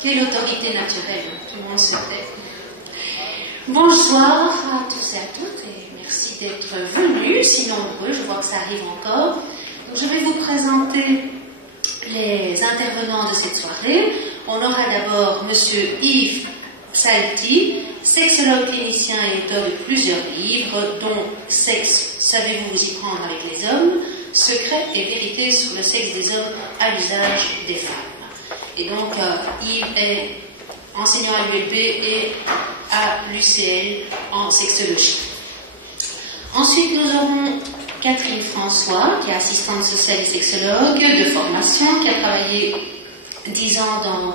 Quelle autorité naturelle, tout le monde se tait. Bonsoir à tous et à toutes, et merci d'être venus, si nombreux, je vois que ça arrive encore. Donc, je vais vous présenter les intervenants de cette soirée. On aura d'abord Monsieur Yves Psalti, sexologue clinicien et auteur de plusieurs livres, dont Sexe, savez-vous vous y prendre avec les hommes, Secrets et vérités sur le sexe des hommes à l'usage des femmes. Et donc, Yves est enseignant à l'ULB et à l'UCL en sexologie. Ensuite, nous aurons Catherine François, qui est assistante sociale et sexologue de formation, qui a travaillé 10 ans dans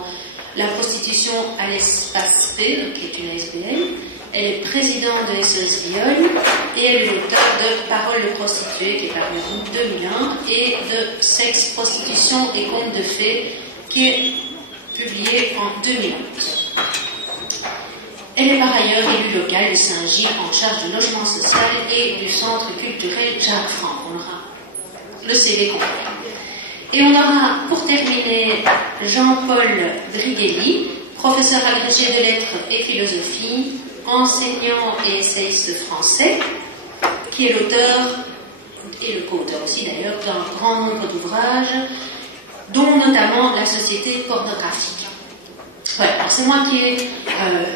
la prostitution à l'espace P, qui est une ASBL. Elle est présidente de SOS Viol et elle est l'auteure de Paroles de prostituées, qui est paru en 2001, et de Sexe, prostitution et contes de fées, qui est publié en 2011. Elle est par ailleurs élue locale de Saint-Gilles en charge du logement social et du centre culturel Jacques Franck. On aura le CV complet. Et on aura, pour terminer, Jean-Paul Briguelli, professeur agrégé de lettres et philosophie, enseignant et essayiste français, qui est l'auteur, et le co-auteur aussi d'ailleurs, d'un grand nombre d'ouvrages, dont notamment La société pornographique. Voilà, alors c'est moi qui ai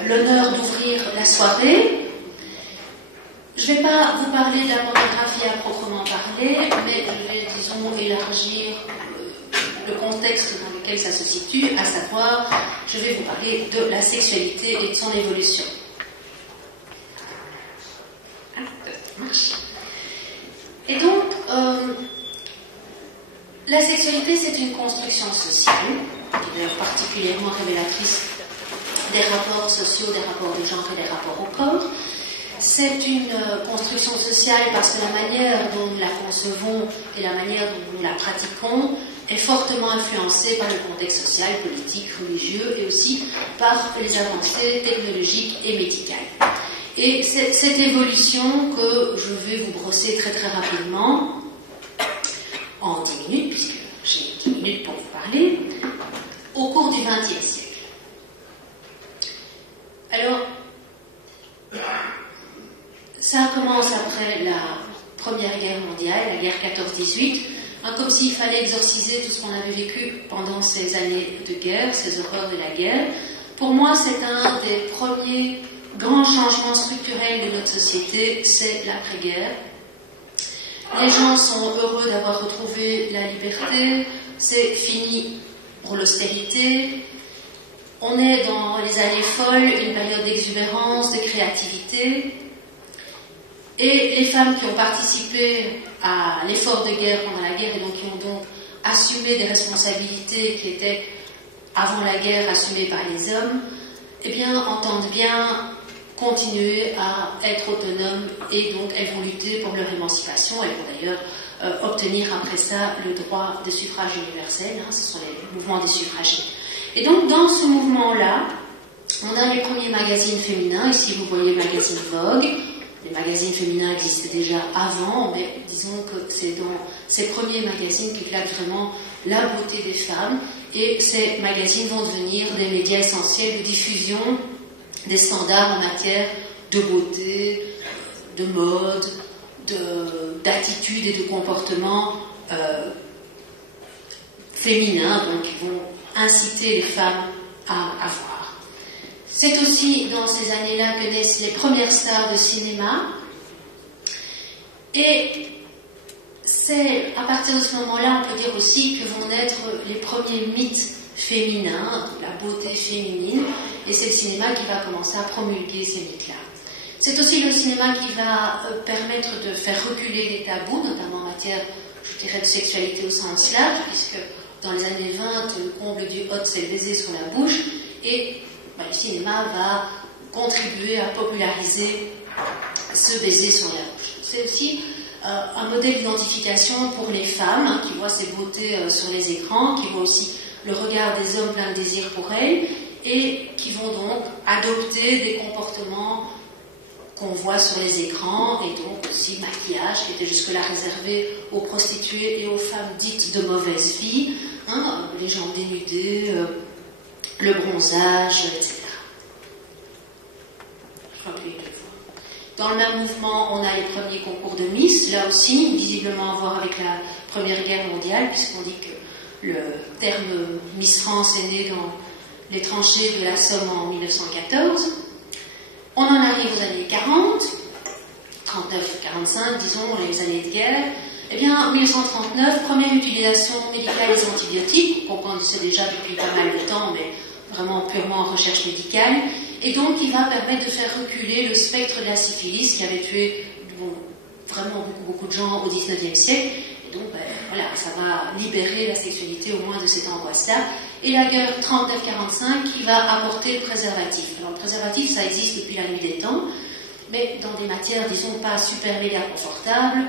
l'honneur d'ouvrir la soirée. Je ne vais pas vous parler de la pornographie à proprement parler, mais je vais, disons, élargir le contexte dans lequel ça se situe, à savoir, je vais vous parler de la sexualité et de son évolution. Ça marche. Et donc, la sexualité, c'est une construction sociale, qui est d'ailleurs particulièrement révélatrice des rapports sociaux, des rapports de genre et des rapports au corps. C'est une construction sociale parce que la manière dont nous la concevons et la manière dont nous la pratiquons est fortement influencée par le contexte social, politique, religieux et aussi par les avancées technologiques et médicales. Et c'est cette évolution que je vais vous brosser très très rapidement, en 10 minutes, puisque j'ai 10 minutes pour vous parler, au cours du XXe siècle. Alors, ça commence après la Première Guerre mondiale, la guerre 14-18, comme s'il fallait exorciser tout ce qu'on avait vécu pendant ces années de guerre, ces horreurs de la guerre. Pour moi, c'est un des premiers grands changements structurels de notre société, c'est l'après-guerre. Les gens sont heureux d'avoir retrouvé la liberté, c'est fini pour l'austérité. On est dans les années folles, une période d'exubérance, de créativité. Et les femmes qui ont participé à l'effort de guerre pendant la guerre et donc qui ont donc assumé des responsabilités qui étaient avant la guerre assumées par les hommes, eh bien, entendent bien continuer à être autonomes et donc elles vont lutter pour leur émancipation. Elles vont d'ailleurs obtenir après ça le droit de suffrage universel, ce sont les mouvements des suffragies. Et donc dans ce mouvement-là, on a les premiers magazines féminins, ici vous voyez le magazine Vogue. Les magazines féminins existaient déjà avant, mais disons que c'est dans ces premiers magazines qu'éclate vraiment la beauté des femmes, et ces magazines vont devenir des médias essentiels de diffusion des standards en matière de beauté, de mode, d'attitude et de comportement féminins, donc qui vont inciter les femmes à avoir. C'est aussi dans ces années-là que naissent les premières stars de cinéma. Et c'est à partir de ce moment-là, on peut dire aussi, que vont naître les premiers mythes féminins, la beauté féminine, et c'est le cinéma qui va commencer à promulguer ces mythes-là. C'est aussi le cinéma qui va permettre de faire reculer les tabous, notamment en matière, je dirais, de sexualité au sens large, puisque dans les années 20, le comble du hot, c'est le baiser sur la bouche, et le cinéma va contribuer à populariser ce baiser sur la bouche. C'est aussi un modèle d'identification pour les femmes qui voient ces beautés sur les écrans, qui voient aussi le regard des hommes plein de désir pour elles et qui vont donc adopter des comportements qu'on voit sur les écrans et donc aussi maquillage qui était jusque-là réservé aux prostituées et aux femmes dites de mauvaise vie, les jambes dénudées, le bronzage, etc. Je crois que les deux fois. Dans le même mouvement, on a les premiers concours de Miss, là aussi, visiblement à voir avec la Première Guerre mondiale, puisqu'on dit que le terme Miss France est né dans les tranchées de la Somme en 1914. On en arrive aux années 40, 39-45, disons, les années de guerre. Eh bien, en 1939, première utilisation médicale des antibiotiques, qu'on connaissait déjà depuis pas mal de temps, mais vraiment purement en recherche médicale, et donc qui va permettre de faire reculer le spectre de la syphilis qui avait tué vraiment beaucoup de gens au XIXe siècle. Et donc, voilà, ça va libérer la sexualité au moins de cette angoisse-là. Et la guerre 39-45 qui va apporter le préservatif. Alors, le préservatif, ça existe depuis la nuit des temps, mais dans des matières, disons, pas super méga confortables.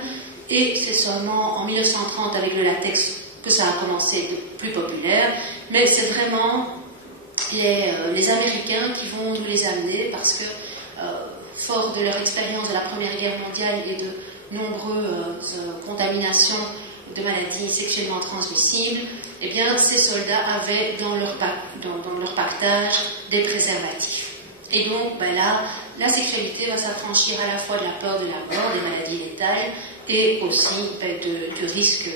Et c'est seulement en 1930, avec le latex, que ça a commencé à être plus populaire. Mais c'est vraiment les Américains qui vont nous les amener parce que, fort de leur expérience de la Première Guerre mondiale et de nombreuses contaminations de maladies sexuellement transmissibles, eh bien, ces soldats avaient dans leur pactage des préservatifs. Et donc, là, la sexualité va s'affranchir à la fois de la peur de la mort, des maladies létales, et aussi du risque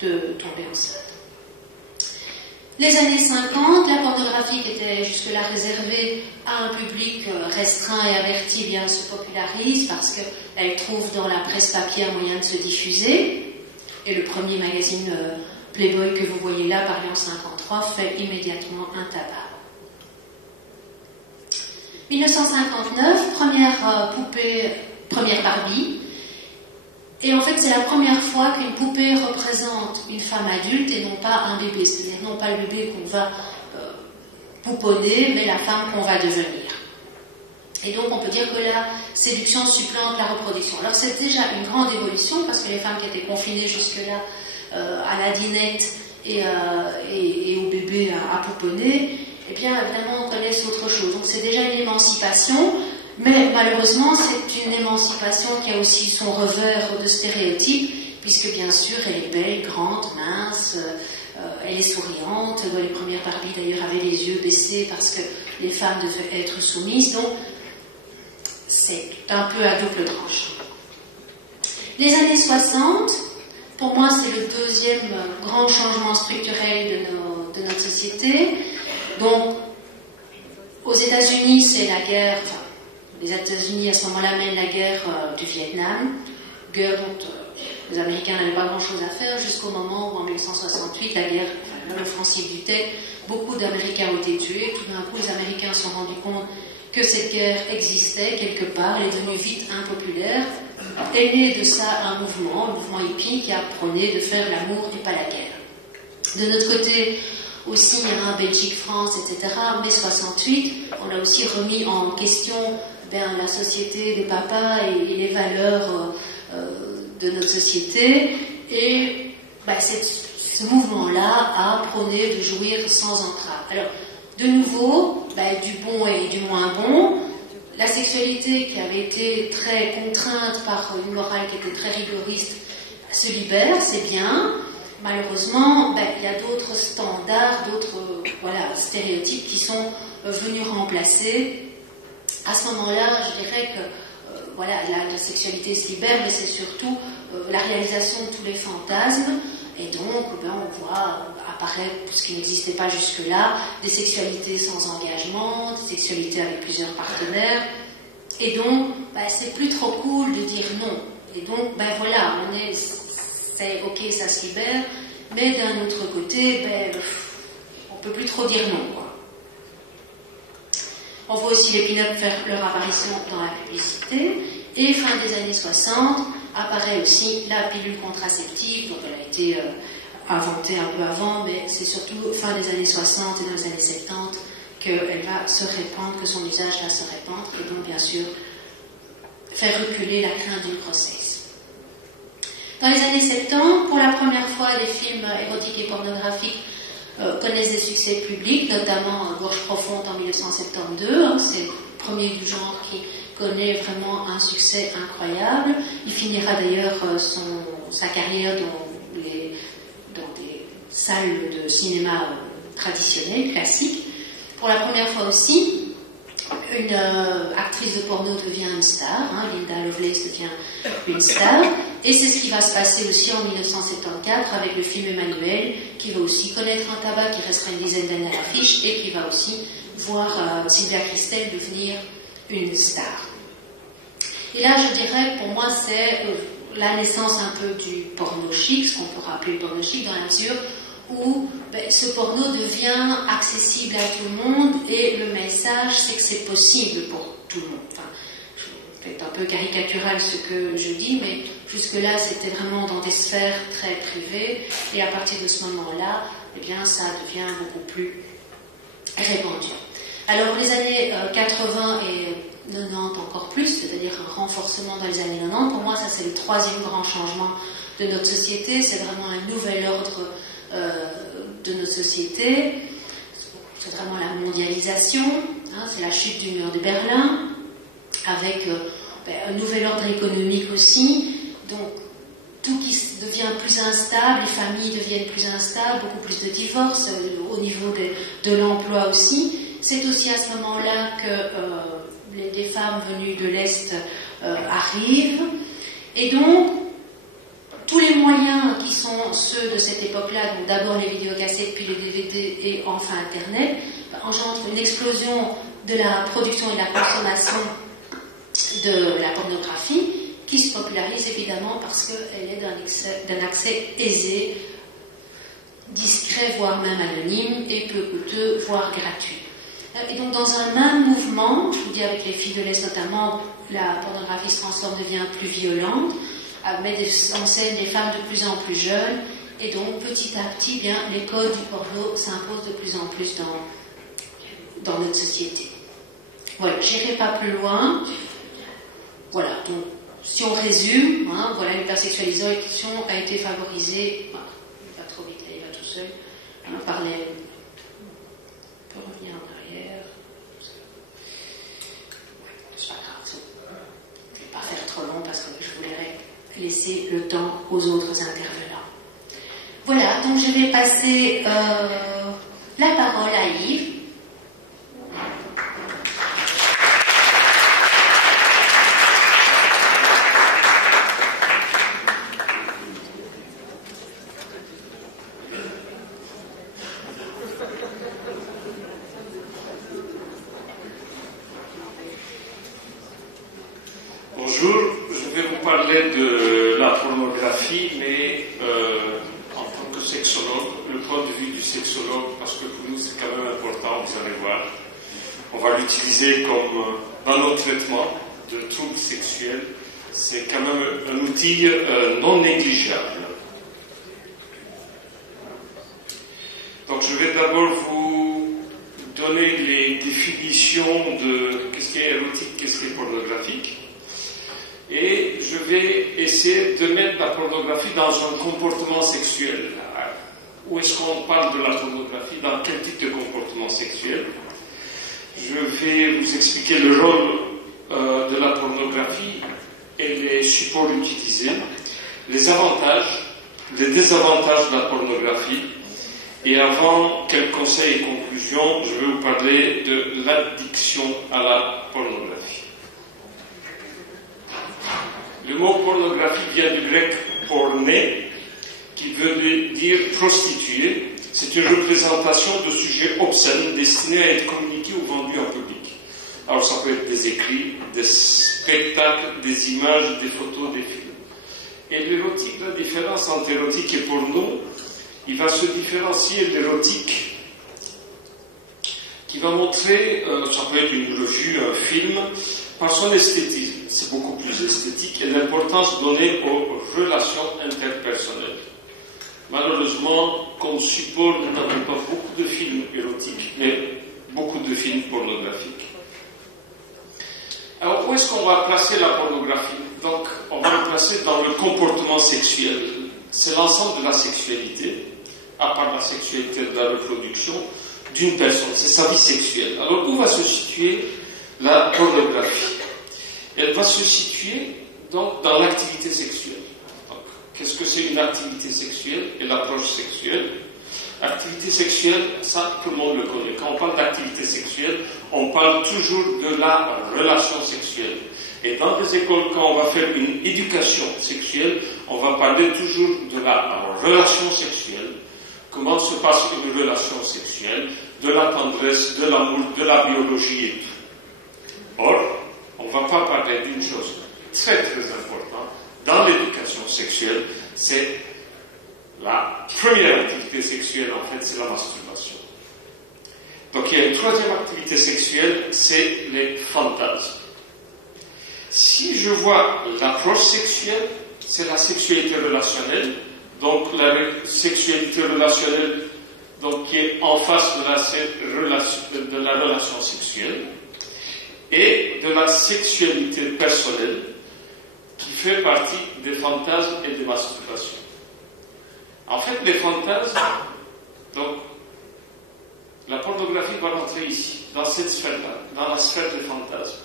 de tomber enceinte. Les années 50, la pornographie qui était jusque-là réservée à un public restreint et averti, bien se popularise parce qu'elle trouve dans la presse papier un moyen de se diffuser. Et le premier magazine Playboy que vous voyez là, paru en 1953, fait immédiatement un tabac. 1959, première Barbie. Et en fait, c'est la première fois qu'une poupée représente une femme adulte et non pas un bébé. C'est-à-dire non pas le bébé qu'on va pouponner, mais la femme qu'on va devenir. Et donc, on peut dire que la séduction supplante la reproduction. Alors, c'est déjà une grande évolution, parce que les femmes qui étaient confinées jusque-là à la dinette et au bébé à pouponner, eh bien, évidemment, on connaisse autre chose. Donc, c'est déjà une émancipation. Mais malheureusement, c'est une émancipation qui a aussi son revers de stéréotypes, puisque bien sûr, elle est belle, grande, mince, elle est souriante. Les premières Barbie d'ailleurs avaient les yeux baissés parce que les femmes devaient être soumises, donc c'est un peu à double tranchant. Les années 60, pour moi, c'est le deuxième grand changement structurel de notre société. Donc, aux États-Unis, c'est la guerre. Les États-Unis, à ce moment-là, mènent la guerre du Vietnam, guerre dont les Américains n'avaient pas grand-chose à faire, jusqu'au moment où, en 1968, la guerre, l'offensive du Tet, beaucoup d'Américains ont été tués. Tout d'un coup, les Américains se sont rendus compte que cette guerre existait quelque part, elle est devenue vite impopulaire. Est né de ça un mouvement hippie qui a prôné de faire l'amour et pas la guerre. De notre côté, aussi, Belgique, France, etc., mai 68, on a aussi remis en question la société des papas et les valeurs de notre société. Et ce mouvement-là a prôné de jouir sans entrave. Alors, de nouveau, du bon et du moins bon, la sexualité qui avait été très contrainte par une morale qui était très rigoriste se libère, c'est bien. Malheureusement, il y a d'autres standards, d'autres stéréotypes qui sont venus remplacer. À ce moment-là, je dirais que la sexualité se libère, mais c'est surtout la réalisation de tous les fantasmes. Et donc, on voit apparaître, ce qui n'existait pas jusque-là, des sexualités sans engagement, des sexualités avec plusieurs partenaires. Et donc, c'est plus trop cool de dire non. Et donc, c'est ok, ça se libère, mais d'un autre côté, on peut plus trop dire non, quoi. On voit aussi les pin-up faire leur apparition dans la publicité. Et fin des années 60, apparaît aussi la pilule contraceptive. Donc elle a été inventée un peu avant, mais c'est surtout fin des années 60 et dans les années 70 qu'elle va se répandre, que son usage va se répandre, et donc bien sûr faire reculer la crainte d'une grossesse. Dans les années 70, pour la première fois, les films érotiques et pornographiques connaissent des succès publics, notamment Gorge profonde en 1972. C'est le premier du genre qui connaît vraiment un succès incroyable. Il finira d'ailleurs sa carrière dans des salles de cinéma traditionnelles, classiques. Pour la première fois aussi, une actrice de porno devient une star, Linda Lovelace devient une star, et c'est ce qui va se passer aussi en 1974 avec le film Emmanuel, qui va aussi connaître un tabac, qui restera une dizaine d'années à l'affiche, et qui va aussi voir Sylvia Kristel devenir une star. Et là, je dirais, pour moi, c'est la naissance un peu du porno chic, ce qu'on pourrait appeler le porno chic, dans la mesure où ce porno devient accessible à tout le monde, et le message, c'est que c'est possible pour tout le monde. Enfin, c'est un peu caricatural ce que je dis, mais jusque-là, c'était vraiment dans des sphères très privées, et à partir de ce moment-là, eh bien, ça devient beaucoup plus répandu. Alors, les années 80 et 90 encore plus, c'est-à-dire un renforcement dans les années 90, pour moi, ça c'est le troisième grand changement de notre société, c'est vraiment un nouvel ordre de notre société, c'est vraiment la mondialisation, c'est la chute du mur de Berlin, avec un nouvel ordre économique aussi, donc tout qui devient plus instable, les familles deviennent plus instables, beaucoup plus de divorces au niveau de l'emploi aussi. C'est aussi à ce moment-là que des femmes venues de l'Est arrivent, et donc tous les moyens qui sont ceux de cette époque-là, donc d'abord les vidéocassettes, puis les DVD et enfin Internet, engendrent une explosion de la production et de la consommation de la pornographie, qui se popularise évidemment parce qu'elle est d'un accès aisé, discret, voire même anonyme, et peu coûteux, voire gratuit. Et donc dans un même mouvement, je vous dis avec les filles de l'Est notamment, la pornographie se transforme, devient plus violente, met en scène des femmes de plus en plus jeunes, et donc petit à petit, bien, les codes du porno s'imposent de plus en plus dans notre société. Voilà, j'irai pas plus loin. Voilà, donc si on résume, voilà, l'hypersexualisation a été favorisée, pas trop vite, il va tout seul, par les... On peut revenir en arrière. C'est pas grave. Je ne vais pas faire trop long parce que je voulais laisser le temps aux autres intervenants. Voilà, donc je vais passer la parole à Yves. Bonjour, je vais vous parler de la pornographie, mais en tant que sexologue, le point de vue du sexologue, parce que pour nous c'est quand même important, vous allez voir. On va l'utiliser comme dans nos traitements de troubles sexuels, c'est quand même un outil non négligeable. Donc je vais d'abord vous donner les définitions de qu'est-ce qui est érotique, qu'est-ce qui est pornographique. Et je vais essayer de mettre la pornographie dans un comportement sexuel. Où est-ce qu'on parle de la pornographie? Dans quel type de comportement sexuel? Je vais vous expliquer le rôle de la pornographie et les supports utilisés, les avantages, les désavantages de la pornographie. Et avant quelques conseils et conclusions, je vais vous parler de l'addiction à la pornographie. Le mot pornographie vient du grec porné, qui veut dire prostituée. C'est une représentation de sujets obscènes destinés à être communiqués ou vendus en public. Alors ça peut être des écrits, des spectacles, des images, des photos, des films. Et l'érotique, la différence entre érotique et porno, il va se différencier de l'érotique qui va montrer, ça peut être une revue, un film, par son esthétisme. C'est beaucoup plus esthétique et l'importance donnée aux relations interpersonnelles. Malheureusement, comme support, nous n'avons pas beaucoup de films érotiques, mais beaucoup de films pornographiques. Alors, où est-ce qu'on va placer la pornographie? Donc, on va le placer dans le comportement sexuel. C'est l'ensemble de la sexualité, à part la sexualité de la reproduction, d'une personne. C'est sa vie sexuelle. Alors, où va se situer la pornographie? Elle va se situer donc dans l'activité sexuelle. Donc, qu'est-ce que c'est une activité sexuelle et l'approche sexuelle? l'activité sexuelle, ça tout le monde le connaît. Quand on parle d'activité sexuelle, on parle toujours de la relation sexuelle. Et dans les écoles, quand on va faire une éducation sexuelle, on va parler toujours de la relation sexuelle. Comment se passe une relation sexuelle, de la tendresse, de l'amour, de la biologie et tout. Or, on ne va pas parler d'une chose très très importante dans l'éducation sexuelle, c'est la première activité sexuelle, en fait, c'est la masturbation. Donc il y a une troisième activité sexuelle, c'est les fantasmes. Si je vois l'approche sexuelle, c'est la sexualité relationnelle, donc la sexualité relationnelle donc, qui est en face de la relation sexuelle, et de la sexualité personnelle, qui fait partie des fantasmes et des masturbations. En fait, les fantasmes, donc, la pornographie va rentrer ici, dans cette sphère-là, dans la sphère des fantasmes.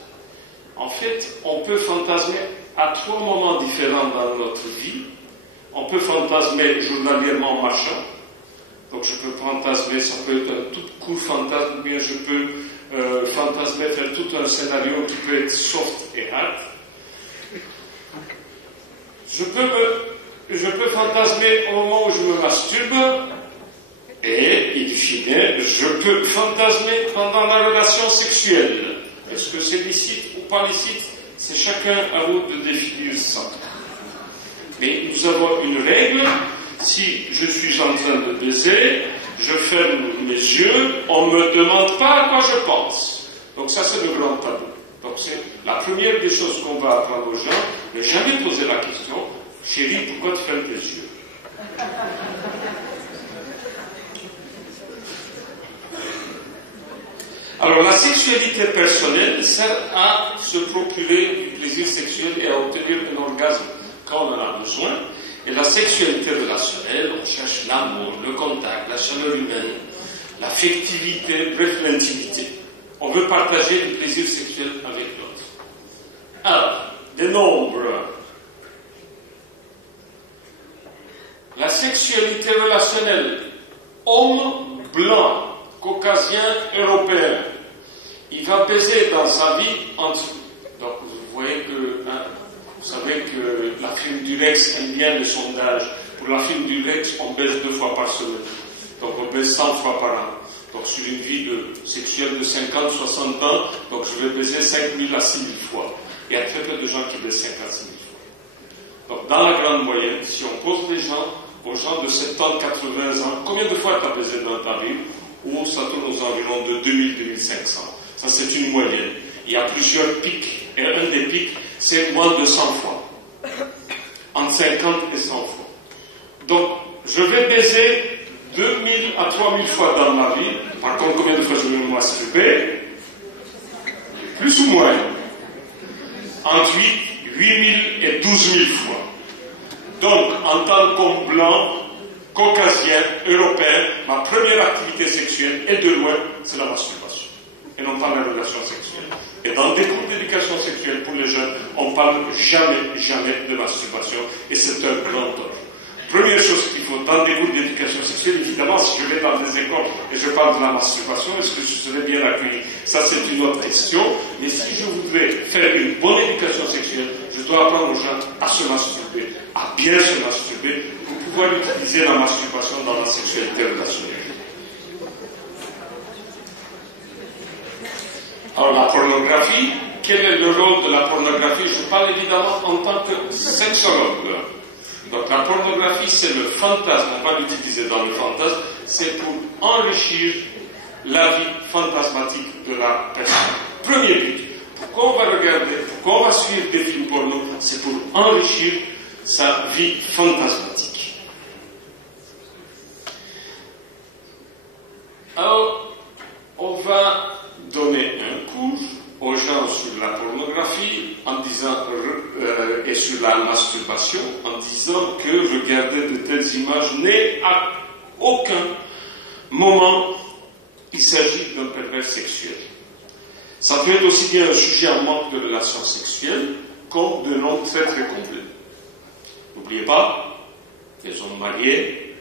En fait, on peut fantasmer à 3 moments différents dans notre vie. On peut fantasmer journalièrement en marchant. Donc je peux fantasmer, ça peut être un tout court fantasme, ou bien je peux fantasmer, faire tout un scénario qui peut être soft et hard. Je peux fantasmer au moment où je me masturbe, et, in fine, je peux fantasmer pendant la relation sexuelle. Est-ce que c'est licite ou pas licite? C'est chacun à vous de définir ça. Mais nous avons une règle, si je suis en train de baiser, je ferme mes yeux, on ne me demande pas à quoi je pense. Donc ça c'est le grand tabou. Donc c'est la première des choses qu'on va apprendre aux gens, ne jamais poser la question, chérie, pourquoi tu fermes tes yeux? Alors la sexualité personnelle sert à se procurer du plaisir sexuel et à obtenir un orgasme quand on en a besoin. Et la sexualité relationnelle, on cherche l'amour, le contact, la chaleur humaine, l'affectivité, bref l'intimité. On veut partager du plaisir sexuel avec l'autre. Alors, des nombres. La sexualité relationnelle, homme blanc, caucasien, européen, il va peser dans sa vie entre... Donc vous voyez que, vous savez que la firme Durex aime bien le sondage. Pour la firme Durex, on baise 2 fois par semaine. Donc on baise 100 fois par an. Donc sur une vie sexuelle de 50, 60 ans, donc je vais baiser 5000 à 6000 fois. Il y a très peu de gens qui baisent 50 à 6000 fois. Donc dans la grande moyenne, si on pose aux gens de 70, 80 ans, combien de fois tu as baisé dans ta vie? Ou ça tourne aux environs de 2000-2500. Ça, c'est une moyenne. Il y a plusieurs pics. Et un des pics, c'est moins de 100 fois. Entre 50 et 100 fois. Donc, je vais baiser 2000 à 3000 fois dans ma vie. Par contre, combien de fois je vais me masturber? Plus ou moins. Entre 8000 et 12000 fois. Donc, en tant qu'homme blanc, caucasien, européen, ma première activité sexuelle, et de loin, c'est la masturbation. Et non pas la relation sexuelle. Et dans des cours d'éducation sexuelle pour les jeunes, on ne parle jamais de masturbation, et c'est un grand tort. Première chose qu'il faut dans des cours d'éducation sexuelle, évidemment, si je vais dans des écoles et je parle de la masturbation, est-ce que je serai bien accueilli? Ça, c'est une autre question. Mais si je voudrais faire une bonne éducation sexuelle, je dois apprendre aux gens à se masturber, à bien se masturber, pour pouvoir utiliser la masturbation dans la sexualité relationnelle. Alors, la pornographie, quel est le rôle de la pornographie? Je parle évidemment en tant que sexologue. Donc la pornographie, c'est le fantasme, on va l'utiliser dans le fantasme, c'est pour enrichir la vie fantasmatique de la personne. Premier but, pourquoi on va regarder, pourquoi on va suivre des films porno? C'est pour enrichir sa vie fantasmatique. Alors, on va donner un cours aux gens sur la pornographie en disant et sur la masturbation en disant que regarder de telles images n'est à aucun moment il s'agit d'un pervers sexuel. Ça peut être aussi bien un sujet en manque de relations sexuelles comme de noms très très complets. N'oubliez pas, les hommes mariés,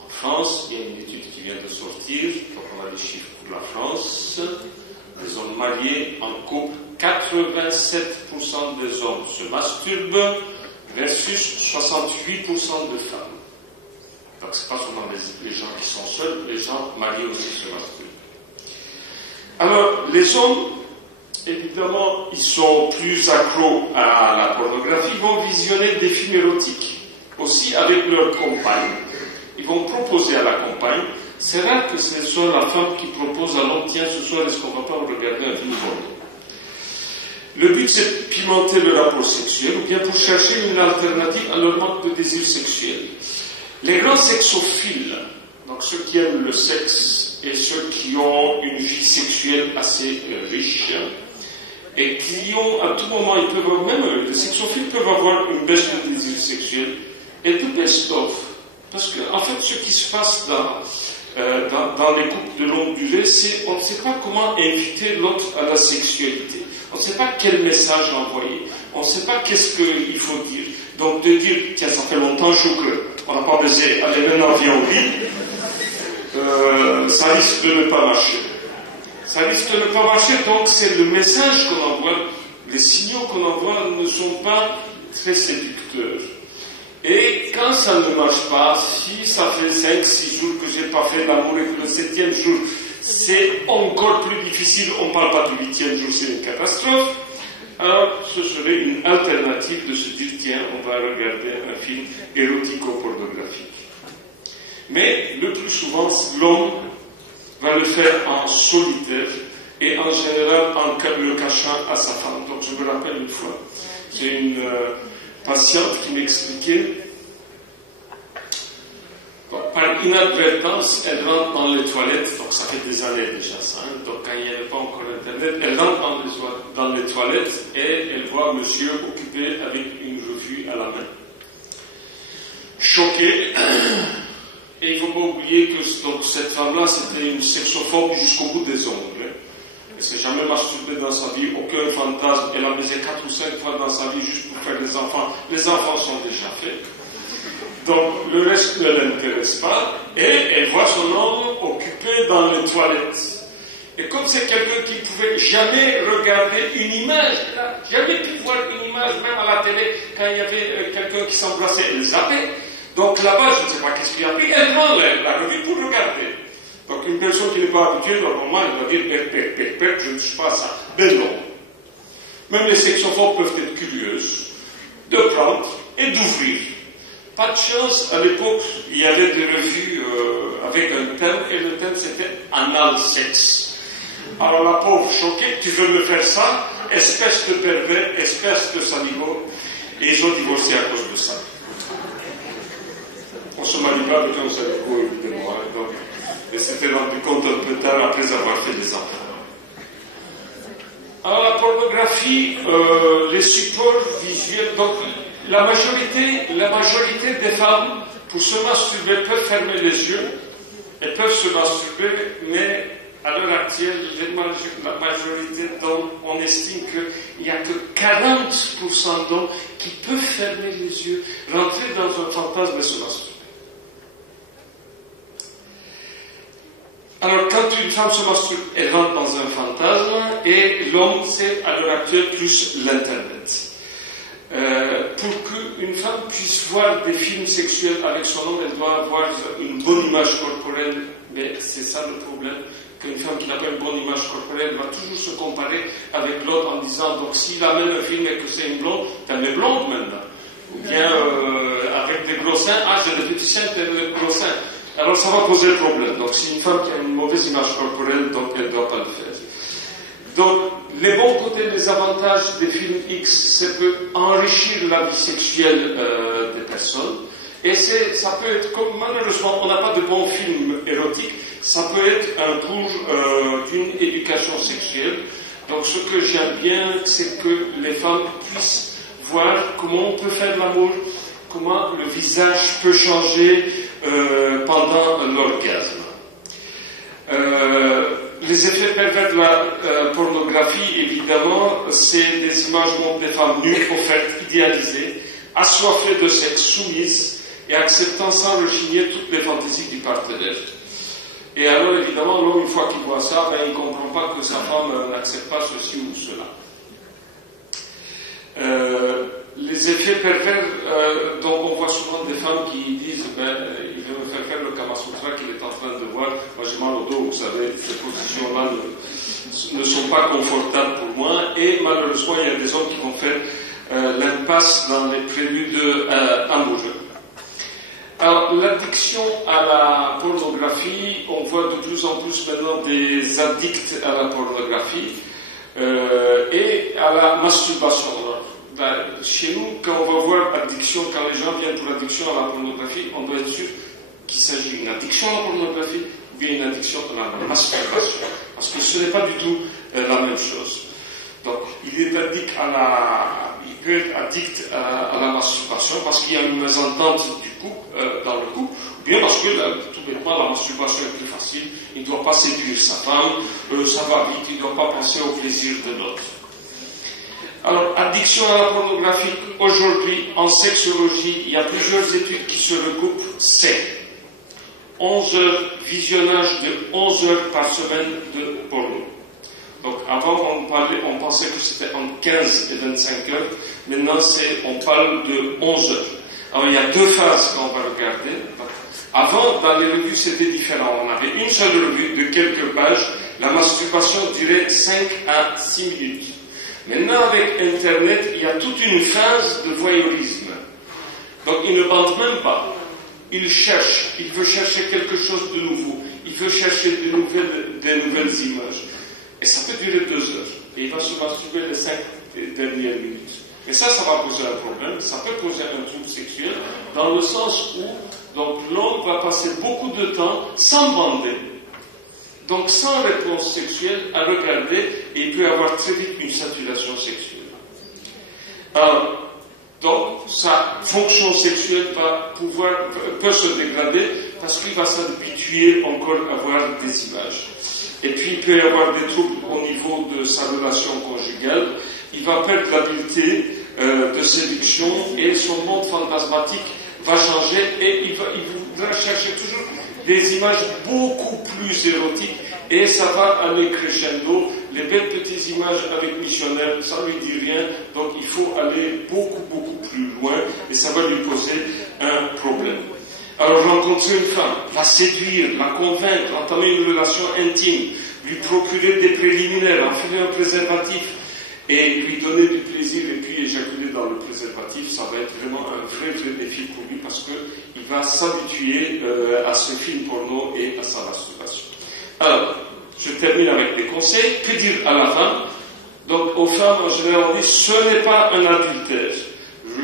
en France, il y a une étude qui vient de sortir, donc on a des chiffres pour la France. Les hommes mariés en couple, 87% des hommes se masturbent versus 68% de femmes. Donc c'est pas seulement les gens qui sont seuls, les gens mariés aussi se masturbent. Alors, les hommes, évidemment, ils sont plus accros à la pornographie, ils vont visionner des films érotiques, aussi avec leur compagne. Ils vont proposer à la compagne. C'est rare que ce soit la femme qui propose à l'homme, tiens, ce soir, est-ce qu'on va pas regarder un film porno? Le but, c'est de pimenter le rapport sexuel, ou bien pour chercher une alternative à leur manque de désir sexuel. Les grands sexophiles, donc ceux qui aiment le sexe et ceux qui ont une vie sexuelle assez riche, et qui ont, à tout moment, ils peuvent même, les sexophiles peuvent avoir une baisse de désir sexuel, et de best-of. Parce que, en fait, ce qui se passe dans les couples de longue durée, c'est on ne sait pas comment inviter l'autre à la sexualité. On ne sait pas quel message envoyer. On ne sait pas qu'est-ce qu'il faut dire. Donc de dire, tiens, ça fait longtemps, je trouve qu'on n'a pas baisé, allez maintenant viens au lit, ça risque de ne pas marcher. Ça risque de ne pas marcher, donc c'est le message qu'on envoie, les signaux qu'on envoie ne sont pas très séducteurs. Et quand ça ne marche pas, si ça fait 5-6 jours que j'ai pas fait l'amour et que le 7e jour, c'est encore plus difficile, on ne parle pas du 8e jour, c'est une catastrophe, alors ce serait une alternative de se dire, tiens, on va regarder un film érotico-pornographique. Mais le plus souvent, l'homme va le faire en solitaire et en général en le cachant à sa femme. Donc je me rappelle une fois, j'ai une patiente qui m'expliquait, par inadvertance, elle rentre dans les toilettes, donc ça fait des années déjà ça, hein, donc quand il n'y avait pas encore Internet, elle rentre dans les toilettes et elle voit monsieur occupé avec une revue à la main. Choquée, et il ne faut pas oublier que donc, cette femme-là, c'était une sexophobe jusqu'au bout des ongles. Elle ne s'est jamais masturbée dans sa vie, aucun fantasme, elle a baisé 4 ou 5 fois dans sa vie juste pour faire des enfants. Les enfants sont déjà faits. Donc le reste ne l'intéresse pas, et elle voit son homme occupé dans les toilettes. Et comme c'est quelqu'un qui ne pouvait jamais regarder une image, jamais pu voir une image, même à la télé, quand il y avait quelqu'un qui s'embrassait, elle zappait. Donc là-bas, je ne sais pas qu'est-ce qu'il a pris, elle prend la revue pour regarder. Donc une personne qui n'est pas habituée, normalement, elle va dire, je ne suis pas ça, ben non. Même les sexophobes peuvent être curieuses de prendre et d'ouvrir. Pas de chance, à l'époque, il y avait des revues avec un thème, et le thème c'était anal sexe. Alors la pauvre choquée, tu veux me faire ça, espèce de pervers, espèce de saligo, et ils ont divorcé à cause de ça. On se marie pas avec un saligo, évidemment, hein, donc, et s'était rendu compte un peu tard après avoir fait des enfants. Alors la pornographie, les supports visuels, donc la majorité des femmes, pour se masturber, peuvent fermer les yeux, elles peuvent se masturber, mais à l'heure actuelle, la majorité d'hommes, on estime qu'il n'y a que 40% d'hommes qui peuvent fermer les yeux, rentrer dans un fantasme et se masturber. Alors, quand une femme se masturbe, elle rentre dans un fantasme, et l'homme, c'est à l'heure actuelle plus l'Internet. Pour qu'une femme puisse voir des films sexuels avec son homme, elle doit avoir une bonne image corporelle, mais c'est ça le problème, qu'une femme qui n'a pas une bonne image corporelle va toujours se comparer avec l'autre en disant, donc s'il amène un film et que c'est une blonde, t'as mes blondes maintenant. Ou bien avec des gros seins, j'ai des petits seins, t'as des gros seins. Alors ça va poser problème. Donc si une femme qui a une mauvaise image corporelle, donc elle ne doit pas le faire. Donc les bons côtés, les avantages des films X, c'est peut enrichir la vie sexuelle des personnes. Et ça peut être, comme malheureusement on n'a pas de bons films érotiques, ça peut être un cours d'une éducation sexuelle. Donc ce que j'aime bien, c'est que les femmes puissent voir comment on peut faire l'amour, comment le visage peut changer pendant l'orgasme. Les effets pervers de la pornographie, évidemment, c'est des images montrées des femmes nues, offertes, idéalisées, assoiffées de sexe, soumises, et acceptant sans rechigner toutes les fantaisies du partenaire. Et alors, évidemment, l'homme, une fois qu'il voit ça, il ne comprend pas que sa femme n'accepte pas ceci ou cela. Les effets pervers, donc on voit souvent des femmes qui disent il veut me faire le Kama Sutra qu'il est en train de voir, moi j'ai mal au dos, vous savez, ces positions-là ne sont pas confortables pour moi, et malheureusement il y a des hommes qui vont faire l'impasse dans les préludes amoureux. Alors l'addiction à la pornographie, on voit de plus en plus maintenant des addicts à la pornographie et à la masturbation. Chez nous, quand on va voir addiction, quand les gens viennent pour addiction à la pornographie, on doit être sûr qu'il s'agit d'une addiction à la pornographie ou bien une addiction à la masturbation. Parce que ce n'est pas du tout la même chose. Donc, il peut être addict à la masturbation parce qu'il y a une mésentente du couple, dans le couple, ou bien parce que tout bêtement la masturbation est plus facile, il ne doit pas séduire sa femme, ça va vite, il ne doit pas penser au plaisir de l'autre. Alors, addiction à la pornographie, aujourd'hui, en sexologie, il y a plusieurs études qui se recoupent, c'est 11 heures, visionnage de 11 heures par semaine de porno. Donc, avant, on pensait que c'était entre 15 et 25 heures, maintenant, on parle de 11 heures. Alors, il y a deux phases qu'on va regarder. Avant, dans les revues, c'était différent. On avait une seule revue de quelques pages, la masturbation durait 5 à 6 minutes. Maintenant, avec Internet, il y a toute une phase de voyeurisme. Donc, il ne bande même pas. Il cherche. Il veut chercher quelque chose de nouveau. Il veut chercher des nouvelles images. Et ça peut durer 2 heures. Et il va se masturber les 5 dernières minutes. Et ça va poser un problème. Ça peut poser un trouble sexuel, dans le sens où l'homme va passer beaucoup de temps sans bander. Donc sans réponse sexuelle à regarder, et il peut avoir très vite une saturation sexuelle. Donc sa fonction sexuelle peut se dégrader parce qu'il va s'habituer encore à voir des images. Et puis il peut y avoir des troubles au niveau de sa relation conjugale, il va perdre l'habileté de séduction et son monde fantasmatique va changer et il voudra chercher toujours des images beaucoup plus érotiques et ça va aller crescendo. Les belles petites images avec missionnaire, ça ne lui dit rien, donc il faut aller beaucoup plus loin et ça va lui poser un problème. Alors rencontrer une femme, la séduire, la convaincre, entamer une relation intime, lui procurer des préliminaires, enfiler un préservatif et lui donner du plaisir et puis éjaculer dans le préservatif, ça va être vraiment un vrai défi pour lui parce qu'il va s'habituer à ce film porno et à sa masturbation. Alors, je termine avec des conseils. Que dire à la femme? Donc, aux femmes, en général, on dit, ce n'est pas un adultère.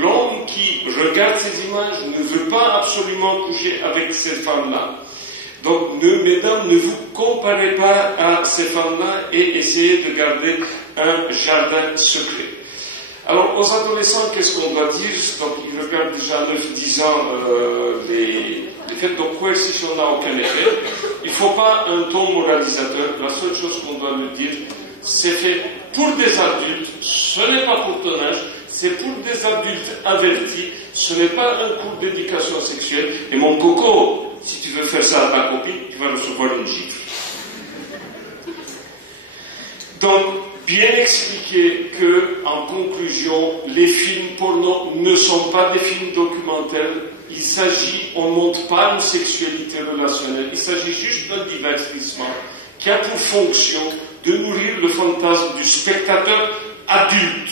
L'homme qui regarde ces images ne veut pas absolument coucher avec ces femmes-là. Donc, mesdames, ne vous comparez pas à ces femmes-là et essayez de garder un jardin secret. Alors, aux adolescents, qu'est-ce qu'on doit dire? Donc, ils regardent déjà à 9-10 ans les faits. Donc, coercition n'a aucun effet. Il ne faut pas un ton moralisateur. La seule chose qu'on doit lui dire, c'est fait pour des adultes. Ce n'est pas pour ton âge. C'est pour des adultes avertis. Ce n'est pas un cours d'éducation sexuelle. Et mon coco, si tu veux faire ça à ta copine, tu vas recevoir une gifle. Donc, bien expliquer que, en conclusion, les films porno ne sont pas des films documentaires. On ne montre pas une sexualité relationnelle. Il s'agit juste d'un divertissement qui a pour fonction de nourrir le fantasme du spectateur adulte.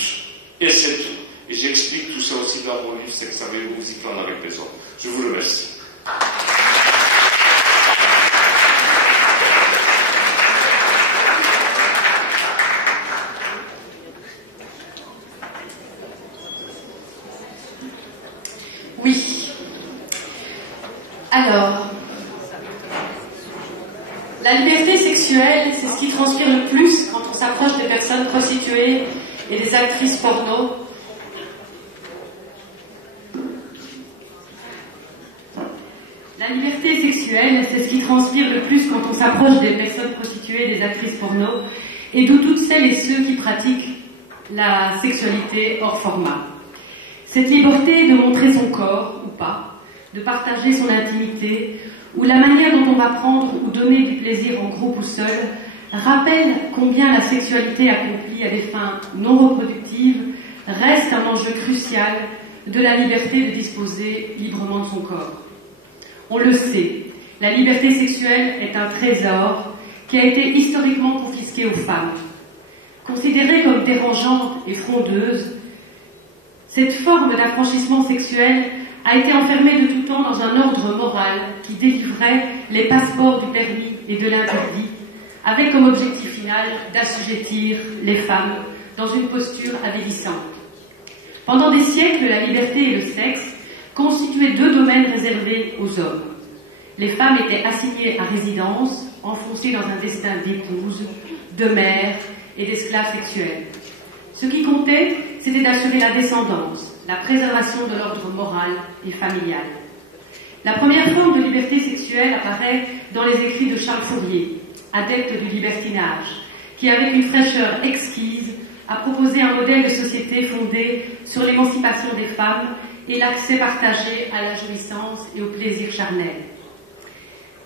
Et c'est tout. Et j'explique tout ça aussi dans mon livre Sexe avec musique avec des hommes. Je vous remercie. Oui. Alors, la liberté sexuelle, c'est ce qui transpire le plus quand on s'approche des personnes prostituées et des actrices porno. La liberté sexuelle, c'est ce qui transpire le plus quand on s'approche des personnes prostituées et des actrices porno, et de toutes celles et ceux qui pratiquent la sexualité hors format. Cette liberté de montrer son corps, ou pas, de partager son intimité, ou la manière dont on va prendre ou donner du plaisir en groupe ou seul, rappelle combien la sexualité accomplie à des fins non reproductives reste un enjeu crucial de la liberté de disposer librement de son corps. On le sait, la liberté sexuelle est un trésor qui a été historiquement confisqué aux femmes. Considérée comme dérangeante et frondeuse, cette forme d'affranchissement sexuel a été enfermée de tout temps dans un ordre moral qui délivrait les passeports du permis et de l'interdit, avec comme objectif final d'assujettir les femmes dans une posture avilissante. Pendant des siècles, la liberté et le sexe constituaient deux domaines réservés aux hommes. Les femmes étaient assignées à résidence, enfoncées dans un destin d'épouse, de mère et d'esclaves sexuels. Ce qui comptait, c'était d'assurer la descendance, la préservation de l'ordre moral et familial. La première forme de liberté sexuelle apparaît dans les écrits de Charles Fourier, adepte du libertinage, qui, avec une fraîcheur exquise, a proposé un modèle de société fondé sur l'émancipation des femmes et l'accès partagé à la jouissance et au plaisir charnel.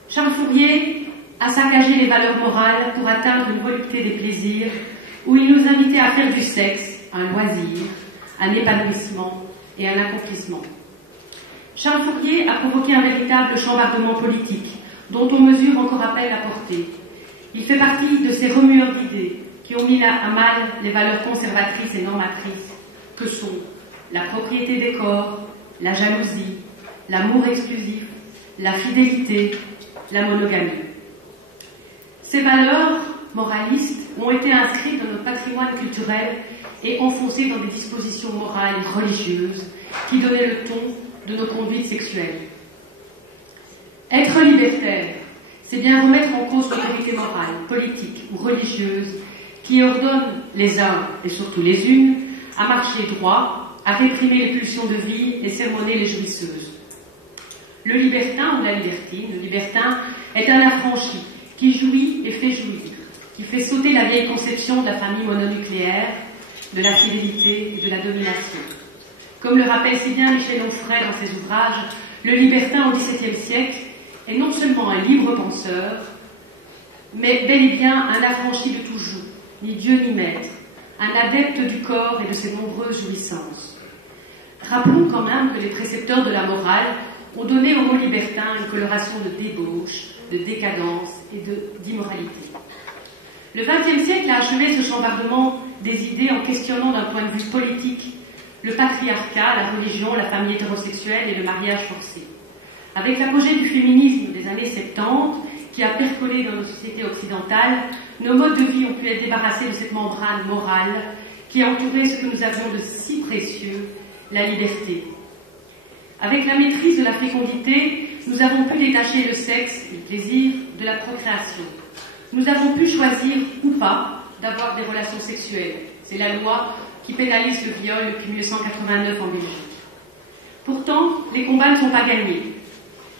Charles Fourier a saccagé les valeurs morales pour atteindre une volupté des plaisirs où il nous invitait à faire du sexe un loisir, un épanouissement et un accomplissement. Charles Fourier a provoqué un véritable chambardement politique dont on mesure encore à peine la portée. Il fait partie de ces remueurs d'idées qui ont mis à mal les valeurs conservatrices et normatrices que sont la propriété des corps, la jalousie, l'amour exclusif, la fidélité, la monogamie. Ces valeurs moralistes ont été inscrites dans notre patrimoine culturel et enfoncées dans des dispositions morales et religieuses qui donnaient le ton de nos conduites sexuelles. Être libertaire, c'est bien remettre en cause l'autorité morale, politique ou religieuse qui ordonne les uns et surtout les unes à marcher droit, à réprimer les pulsions de vie et sermonner les jouisseuses. Le libertin ou la libertine, le libertin, est un affranchi qui jouit et fait jouir, qui fait sauter la vieille conception de la famille mononucléaire, de la fidélité et de la domination. Comme le rappelle si bien Michel Onfray dans ses ouvrages, le libertin au XVIIe siècle est non seulement un libre penseur, mais bel et bien un affranchi de tout joug, ni Dieu ni maître, un adepte du corps et de ses nombreuses jouissances. Rappelons quand même que les précepteurs de la morale ont donné au mot libertin une coloration de débauche, de décadence et d'immoralité. Le XXe siècle a achevé ce chambardement des idées en questionnant d'un point de vue politique le patriarcat, la religion, la famille hétérosexuelle et le mariage forcé. Avec l'apogée du féminisme des années 70, qui a percolé dans nos sociétés occidentales, nos modes de vie ont pu être débarrassés de cette membrane morale qui a entouré ce que nous avions de si précieux, la liberté. Avec la maîtrise de la fécondité, nous avons pu détacher le sexe et le plaisir de la procréation. Nous avons pu choisir ou pas d'avoir des relations sexuelles. C'est la loi qui pénalise le viol depuis 1989 en Belgique. Pourtant, les combats ne sont pas gagnés.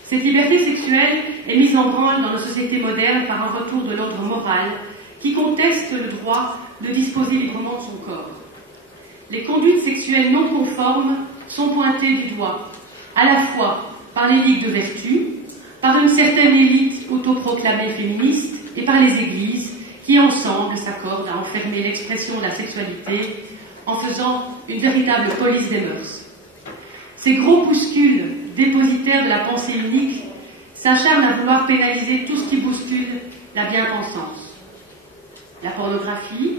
Cette liberté sexuelle est mise en branle dans nos sociétés modernes par un retour de l'ordre moral qui conteste le droit de disposer librement de son corps. Les conduites sexuelles non conformes sont pointées du doigt, à la fois par les ligues de vertu, par une certaine élite autoproclamée féministe et par les églises qui ensemble s'accordent à enfermer l'expression de la sexualité en faisant une véritable police des mœurs. Ces groupuscules dépositaires de la pensée unique s'acharnent à vouloir pénaliser tout ce qui bouscule la bien-pensance. La pornographie,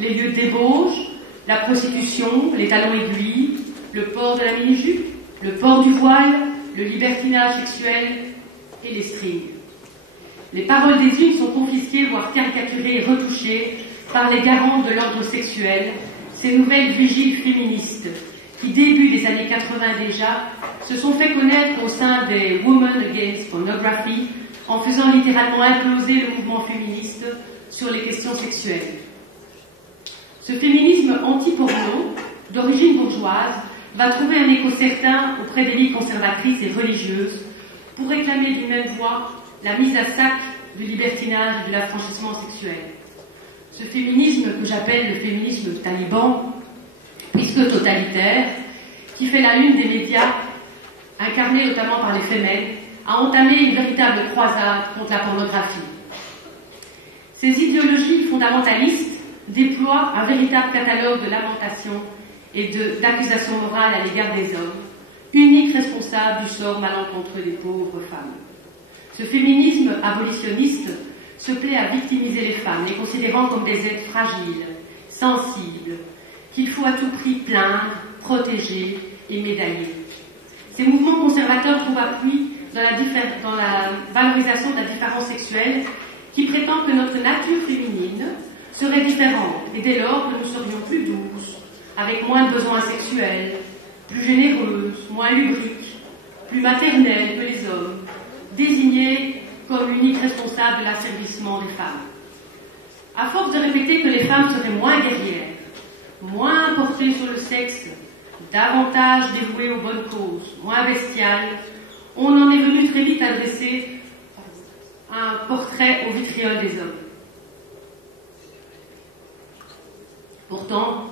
les lieux de débauche, la prostitution, les talons aiguilles, le port de la mini-jupe, le port du voile, le libertinage sexuel et les strings. Les paroles des unes sont confisquées, voire caricaturées et retouchées par les garants de l'ordre sexuel, ces nouvelles vigiles féministes qui, début des années 80 déjà, se sont fait connaître au sein des Women Against Pornography en faisant littéralement imploser le mouvement féministe sur les questions sexuelles. Ce féminisme anti-porno, d'origine bourgeoise, va trouver un écho certain auprès des ligues conservatrices et religieuses pour réclamer d'une même voix la mise à sac du libertinage et de l'affranchissement sexuel. Ce féminisme que j'appelle le féminisme taliban, puisque totalitaire, qui fait la une des médias incarné notamment par les Femen, a entamé une véritable croisade contre la pornographie. Ces idéologies fondamentalistes déploient un véritable catalogue de lamentations et d'accusations morales à l'égard des hommes, uniques responsables du sort malencontreux des pauvres femmes. Ce féminisme abolitionniste se plaît à victimiser les femmes, les considérant comme des êtres fragiles, sensibles, qu'il faut à tout prix plaindre, protéger et médailler. Ces mouvements conservateurs trouvent appui dans la valorisation de la différence sexuelle qui prétend que notre nature féminine serait différente et dès lors que nous serions plus douces, avec moins de besoins sexuels, plus généreuses, moins lubriques, plus maternelles que les hommes, désignées comme l'unique responsable de l'asservissement des femmes. À force de répéter que les femmes seraient moins guerrières, moins portées sur le sexe, davantage dévouées aux bonnes causes, moins bestiales, on en est venu très vite à dresser un portrait au vitriol des hommes. Pourtant,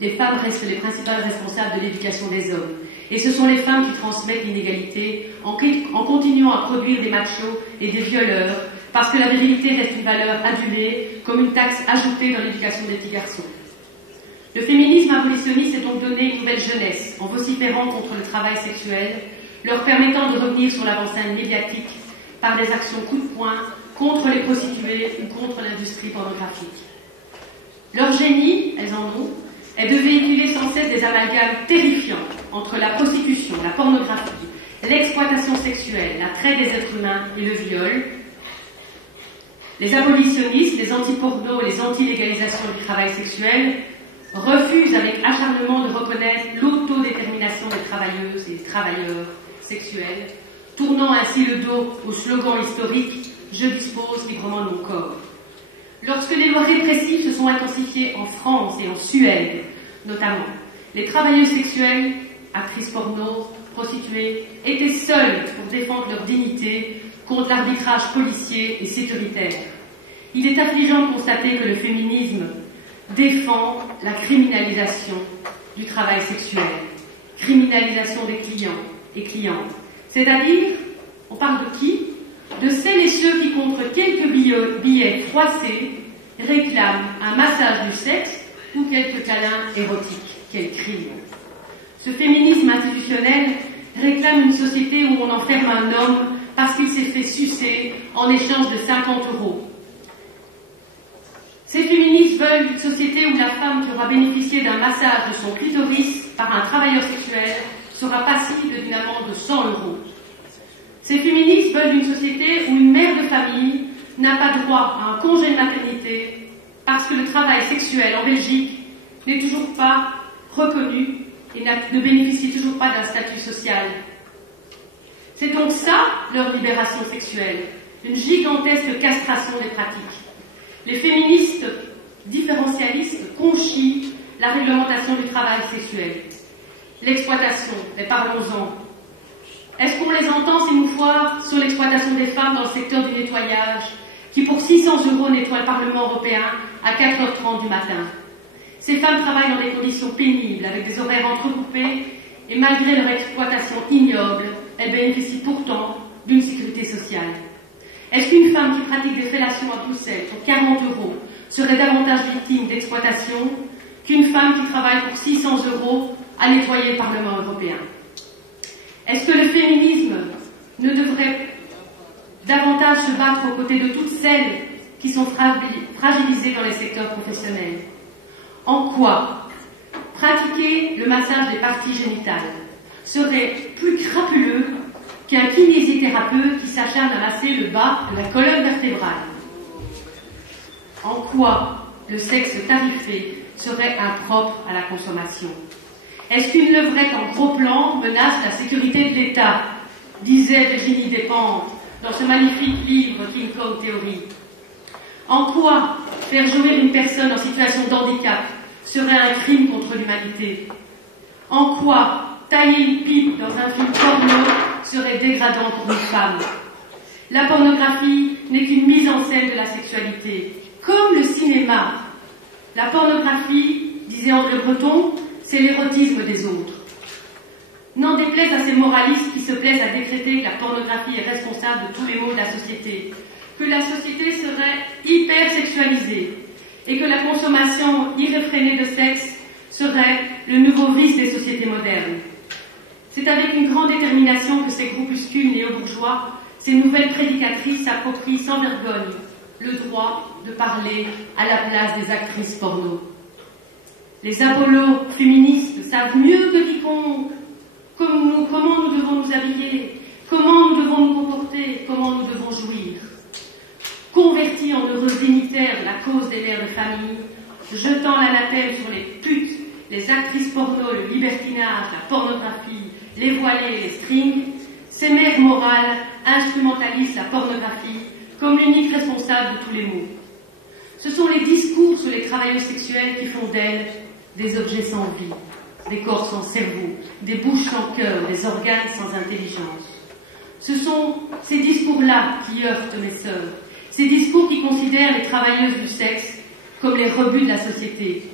les femmes restent les principales responsables de l'éducation des hommes. Et ce sont les femmes qui transmettent l'inégalité en continuant à produire des machos et des violeurs, parce que la virilité reste une valeur adulée comme une taxe ajoutée dans l'éducation des petits garçons. Le féminisme abolitionniste s'est donc donné une nouvelle jeunesse en vociférant contre le travail sexuel, leur permettant de revenir sur l'avant-scène médiatique par des actions coup de poing contre les prostituées ou contre l'industrie pornographique. Leur génie, elles en ont, est de véhiculer sans cesse des amalgames terrifiants entre la prostitution, la pornographie, l'exploitation sexuelle, la traite des êtres humains et le viol. Les abolitionnistes, les anti-porno et les anti-légalisation du travail sexuel refusent avec acharnement de reconnaître l'autodétermination des travailleuses et des travailleurs sexuels, tournant ainsi le dos au slogan historique « Je dispose librement de mon corps ». Lorsque les lois répressives se sont intensifiées en France et en Suède, notamment, les travailleuses sexuelles, actrices porno, prostituées, étaient seules pour défendre leur dignité contre l'arbitrage policier et sécuritaire. Il est affligeant de constater que le féminisme défend la criminalisation du travail sexuel, criminalisation des clients et clientes. C'est-à-dire, on parle de qui ? De celles et ceux qui, contre quelques billets froissés, réclament un massage du sexe ou quelques câlins érotiques. Quel crime! Ce féminisme institutionnel réclame une société où on enferme un homme parce qu'il s'est fait sucer en échange de 50 €. Ces féministes veulent une société où la femme qui aura bénéficié d'un massage de son clitoris par un travailleur sexuel sera passible d'une amende de 100 €. Ces féministes veulent une société où une mère de famille n'a pas droit à un congé de maternité parce que le travail sexuel en Belgique n'est toujours pas reconnu et ne bénéficie toujours pas d'un statut social. C'est donc ça, leur libération sexuelle, une gigantesque castration des pratiques. Les féministes différentialistes conchient la réglementation du travail sexuel. L'exploitation, mais parlons-en. Est-ce qu'on les entend s'émouvoir sur l'exploitation des femmes dans le secteur du nettoyage, qui pour 600 € nettoient le Parlement européen à 4h30 du matin? Ces femmes travaillent dans des conditions pénibles, avec des horaires entrecoupés, et malgré leur exploitation ignoble, elles bénéficient pourtant d'une sécurité sociale. Est-ce qu'une femme qui pratique des fellations à Bruxelles pour 40 € serait davantage victime d'exploitation qu'une femme qui travaille pour 600 € à nettoyer le Parlement européen? Est-ce que le féminisme ne devrait davantage se battre aux côtés de toutes celles qui sont fragilisées dans les secteurs professionnels? En quoi pratiquer le massage des parties génitales serait plus crapuleux qu'un kinésithérapeute qui s'acharne à masser le bas de la colonne vertébrale? En quoi le sexe tarifé serait impropre à la consommation? Est-ce qu'une levrette en gros plan menace la sécurité de l'État, disait Virginie Despentes dans ce magnifique livre King Kong Theory? En quoi faire jouer une personne en situation de handicap serait un crime contre l'humanité? En quoi tailler une pipe dans un film porno serait dégradant pour une femme? La pornographie n'est qu'une mise en scène de la sexualité, comme le cinéma. La pornographie, disait André Breton, c'est l'érotisme des autres. N'en déplaise à ces moralistes qui se plaisent à décréter que la pornographie est responsable de tous les maux de la société, que la société serait hyper sexualisée et que la consommation irréfrénée de sexe serait le nouveau vice des sociétés modernes. C'est avec une grande détermination que ces groupuscules néo-bourgeois, ces nouvelles prédicatrices s'approprient sans vergogne le droit de parler à la place des actrices porno. Les abolos féministes savent mieux que quiconque comment nous devons nous habiller, comment nous devons nous comporter, comment nous devons jouir. Convertis en heureux dignitaires de la cause des mères de famille, jetant l'anathème sur les putes, les actrices porno, le libertinage, la pornographie, les voilés et les strings, ces mères morales instrumentalisent la pornographie comme l'unique responsable de tous les maux. Ce sont les discours sur les travailleuses sexuelles qui font d'elles des objets sans vie, des corps sans cerveau, des bouches sans cœur, des organes sans intelligence. Ce sont ces discours-là qui heurtent mes sœurs, ces discours qui considèrent les travailleuses du sexe comme les rebuts de la société.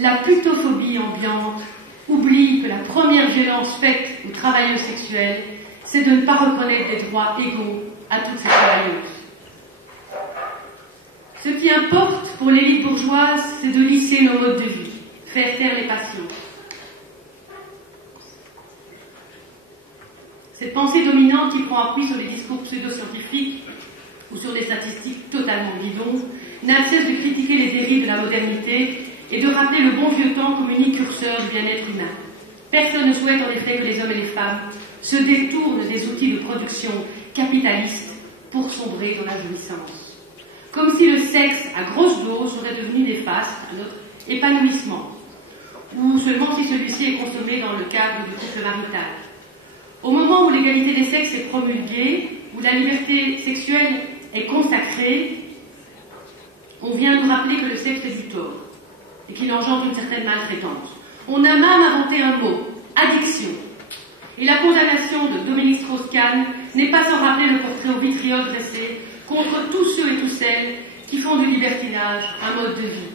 La putophobie ambiante oublie que la première violence faite aux travailleuses sexuelles, c'est de ne pas reconnaître des droits égaux à toutes ces travailleuses. Ce qui importe pour l'élite bourgeoise, c'est de lisser nos modes de vie, faire taire les passions. Cette pensée dominante qui prend appui sur les discours pseudo-scientifiques ou sur des statistiques totalement bidons n'a cesse de critiquer les dérives de la modernité et de rappeler le bon vieux temps comme unique curseur du bien-être humain. Personne ne souhaite en effet que les hommes et les femmes se détournent des outils de production capitalistes pour sombrer dans la jouissance. Comme si le sexe à grosse dose serait devenu néfaste à notre épanouissement, ou seulement si celui-ci est consommé dans le cadre du couple marital. Au moment où l'égalité des sexes est promulguée, où la liberté sexuelle est consacrée, on vient nous rappeler que le sexe est du tort et qu'il engendre une certaine maltraitance. On a même inventé un mot, addiction. Et la condamnation de Dominique Strauss-Kahn n'est pas sans rappeler le portrait au vitriol dressé contre tous ceux et toutes celles qui font du libertinage un mode de vie.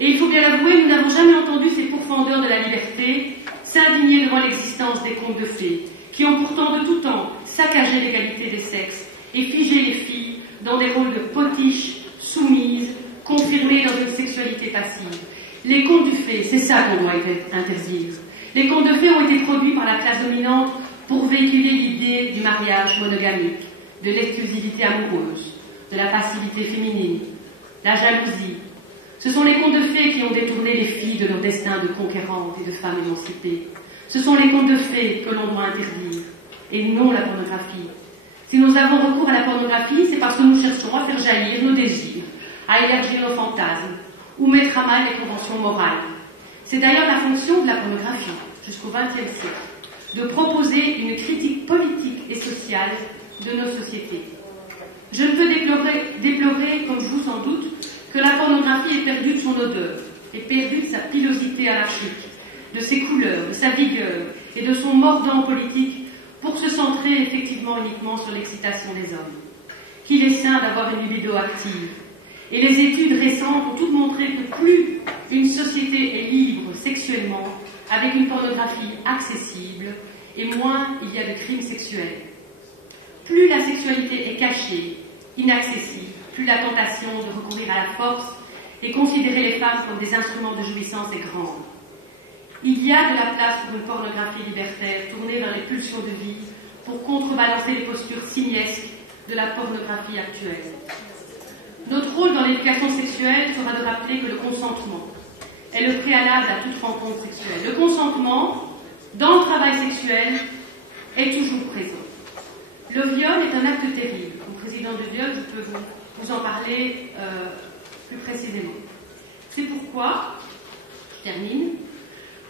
Et il faut bien l'avouer, nous n'avons jamais entendu ces pourfendeurs de la liberté s'indigner devant l'existence des contes de fées, qui ont pourtant de tout temps saccagé l'égalité des sexes et figé les filles dans des rôles de potiches, soumises, confirmées dans une sexualité passive. Les contes de fées, c'est ça qu'on doit interdire. Les contes de fées ont été produits par la classe dominante pour véhiculer l'idée du mariage monogamique, de l'exclusivité amoureuse, de la passivité féminine, la jalousie. Ce sont les contes de fées qui ont détourné les filles de leur destin de conquérantes et de femmes émancipées. Ce sont les contes de fées que l'on doit interdire, et non la pornographie. Si nous avons recours à la pornographie, c'est parce que nous cherchons à faire jaillir nos désirs, à élargir nos fantasmes, ou mettre à mal les conventions morales. C'est d'ailleurs la fonction de la pornographie, jusqu'au XXe siècle, de proposer une critique politique et sociale de nos sociétés. Je ne peux déplorer, comme vous sans doute, que la pornographie ait perdu de son odeur, ait perdu de sa pilosité anarchique, de ses couleurs, de sa vigueur et de son mordant politique pour se centrer effectivement uniquement sur l'excitation des hommes. Qu'il est sain d'avoir une libido active. Et les études récentes ont toutes montré que plus une société est libre sexuellement, avec une pornographie accessible, et moins il y a de crimes sexuels. Plus la sexualité est cachée, inaccessible, plus la tentation de recourir à la force et considérer les femmes comme des instruments de jouissance est grande. Il y a de la place pour une pornographie libertaire tournée vers les pulsions de vie pour contrebalancer les postures simiesques de la pornographie actuelle. Notre rôle dans l'éducation sexuelle sera de rappeler que le consentement est le préalable à toute rencontre sexuelle. Le consentement, dans le travail sexuel, est toujours présent. Le viol est un acte terrible. Comme président de viol, je peux vous en parler plus précisément. C'est pourquoi, je termine,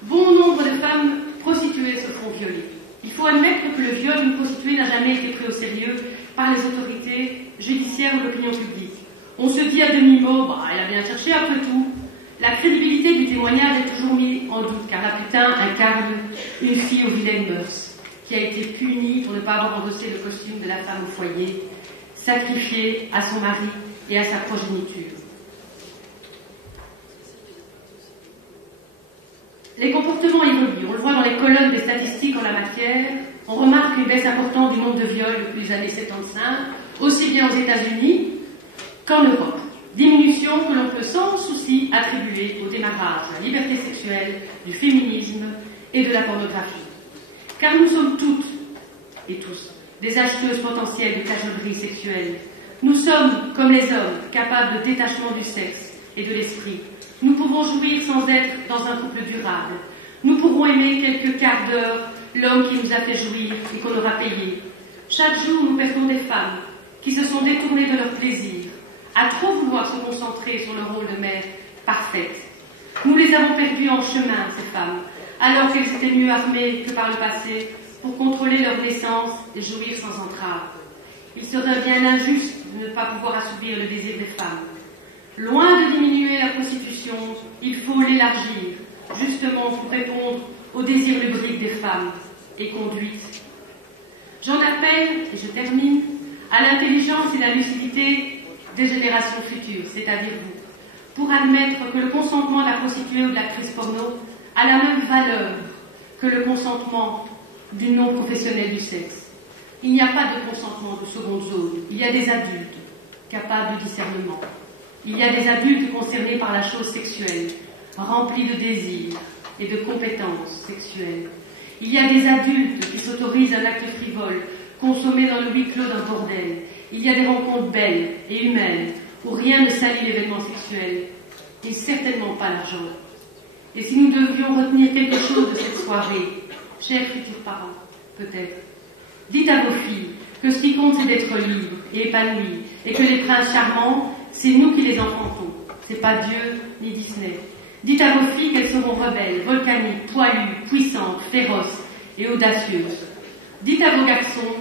bon nombre de femmes prostituées se font violer. Il faut admettre que le viol d'une prostituée n'a jamais été pris au sérieux par les autorités judiciaires ou l'opinion publique. On se dit à demi-mot, elle a bien cherché après tout. La crédibilité du témoignage est toujours mise en doute, car la putain incarne une fille aux vilaines mœurs, qui a été punie pour ne pas avoir endossé le costume de la femme au foyer, sacrifiée à son mari et à sa progéniture. Les comportements évoluent. On le voit dans les colonnes des statistiques en la matière. On remarque une baisse importante du nombre de viols depuis les années 75, aussi bien aux États-Unis qu'en Europe. Diminution que l'on peut sans souci attribuer au démarrage de la liberté sexuelle, du féminisme et de la pornographie. Car nous sommes toutes et tous des acheteuses potentielles de cajolerie sexuelle. Nous sommes, comme les hommes, capables de détachement du sexe et de l'esprit. Nous pouvons jouir sans être dans un couple durable. Nous pourrons aimer quelques quarts d'heure l'homme qui nous a fait jouir et qu'on aura payé. Chaque jour, nous perdons des femmes qui se sont détournées de leur plaisir, à trop vouloir se concentrer sur le rôle de mère parfaite. Nous les avons perdues en chemin, ces femmes, alors qu'elles étaient mieux armées que par le passé pour contrôler leur naissance et jouir sans entrave. Il serait bien injuste de ne pas pouvoir assouvir le désir des femmes. Loin de diminuer la prostitution, il faut l'élargir, justement pour répondre aux désirs lubriques des femmes et conduite. J'en appelle, et je termine, à l'intelligence et la lucidité des générations futures, c'est-à-dire vous, pour admettre que le consentement de la prostituée ou de l'actrice porno a la même valeur que le consentement d'une non-professionnelle du sexe. Il n'y a pas de consentement de seconde zone, il y a des adultes capables de discernement. Il y a des adultes concernés par la chose sexuelle, remplis de désirs et de compétences sexuelles. Il y a des adultes qui s'autorisent un acte frivole, consommé dans le huis clos d'un bordel. Il y a des rencontres belles et humaines, où rien ne salit l'événement sexuel, et certainement pas l'argent. Et si nous devions retenir quelque chose de cette soirée, chers futurs parents, peut-être, dites à vos filles que ce qui compte c'est d'être libres et épanouis, et que les princes charmants, c'est nous qui les enfantons, c'est pas Dieu ni Disney. Dites à vos filles qu'elles seront rebelles, volcaniques, poilues, puissantes, féroces et audacieuses. Dites à vos garçons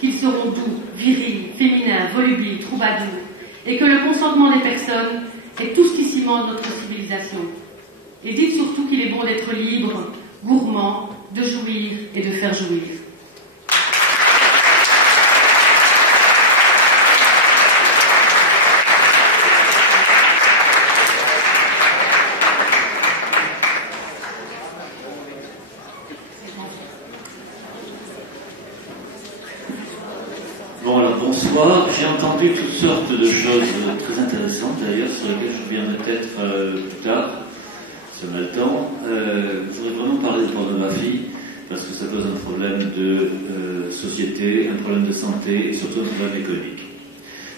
qu'ils seront doux, virils, féminins, volubiles, troubadours, et que le consentement des personnes est tout ce qui cimente notre civilisation. Et dites surtout qu'il est bon d'être libre, gourmand, de jouir et de faire jouir. Bon, alors bonsoir. J'ai entendu toutes sortes de choses très intéressantes d'ailleurs, sur lesquelles je reviendrai peut-être plus tard, si on a le temps. Je voudrais vraiment parler de pornographie, parce que ça pose un problème de société, un problème de santé et surtout un problème économique.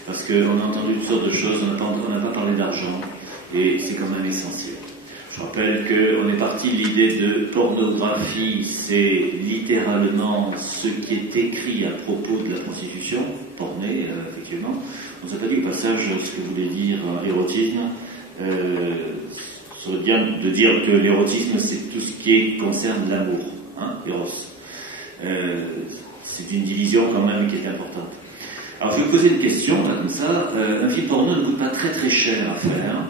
Parce qu'on a entendu toutes sortes de choses, on n'a pas parlé d'argent, et c'est quand même essentiel. Je rappelle qu'on est parti de l'idée de pornographie, c'est littéralement ce qui est écrit à propos de la prostitution, pornée, effectivement. On ne s'est pas dit au passage ce que voulait dire érotisme. Ça serait bien de dire que l'érotisme, c'est tout ce qui concerne l'amour, hein, Eros. C'est une division quand même qui est importante. Alors je vais vous poser une question, là, comme ça. Un film porno ne coûte pas très très cher à faire,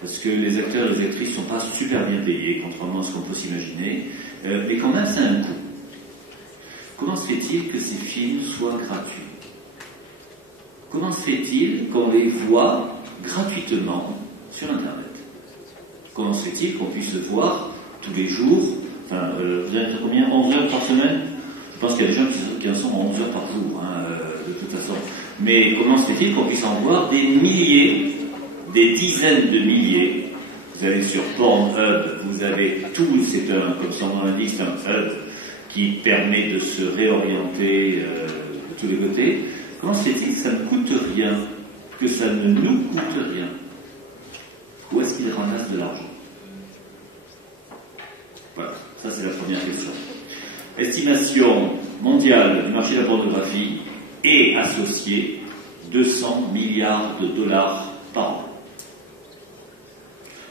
parce que les acteurs et les actrices ne sont pas super bien payés, contrairement à ce qu'on peut s'imaginer, mais quand même ça a un coût. Comment se fait-il que ces films soient gratuits? Comment se fait-il qu'on les voit gratuitement sur Internet? Comment se fait-il qu'on puisse le voir tous les jours? Enfin, vous avez combien? 11 heures par semaine? Je pense qu'il y a des gens qui en sont à 11 heures par jour, hein, de toute façon. Mais comment se fait-il qu'on puisse en voir des milliers, des dizaines de milliers? Vous avez sur Pornhub, vous avez tout, c'est un, comme son nom l'indique, c'est un hub qui permet de se réorienter de tous les côtés. Comment se fait-il que ça ne coûte rien, que ça ne nous coûte rien? Où est-ce qu'ils ramassent de l'argent? Voilà, ça c'est la première question. Estimation mondiale du marché de la pornographie est associée 200 milliards de dollars par an.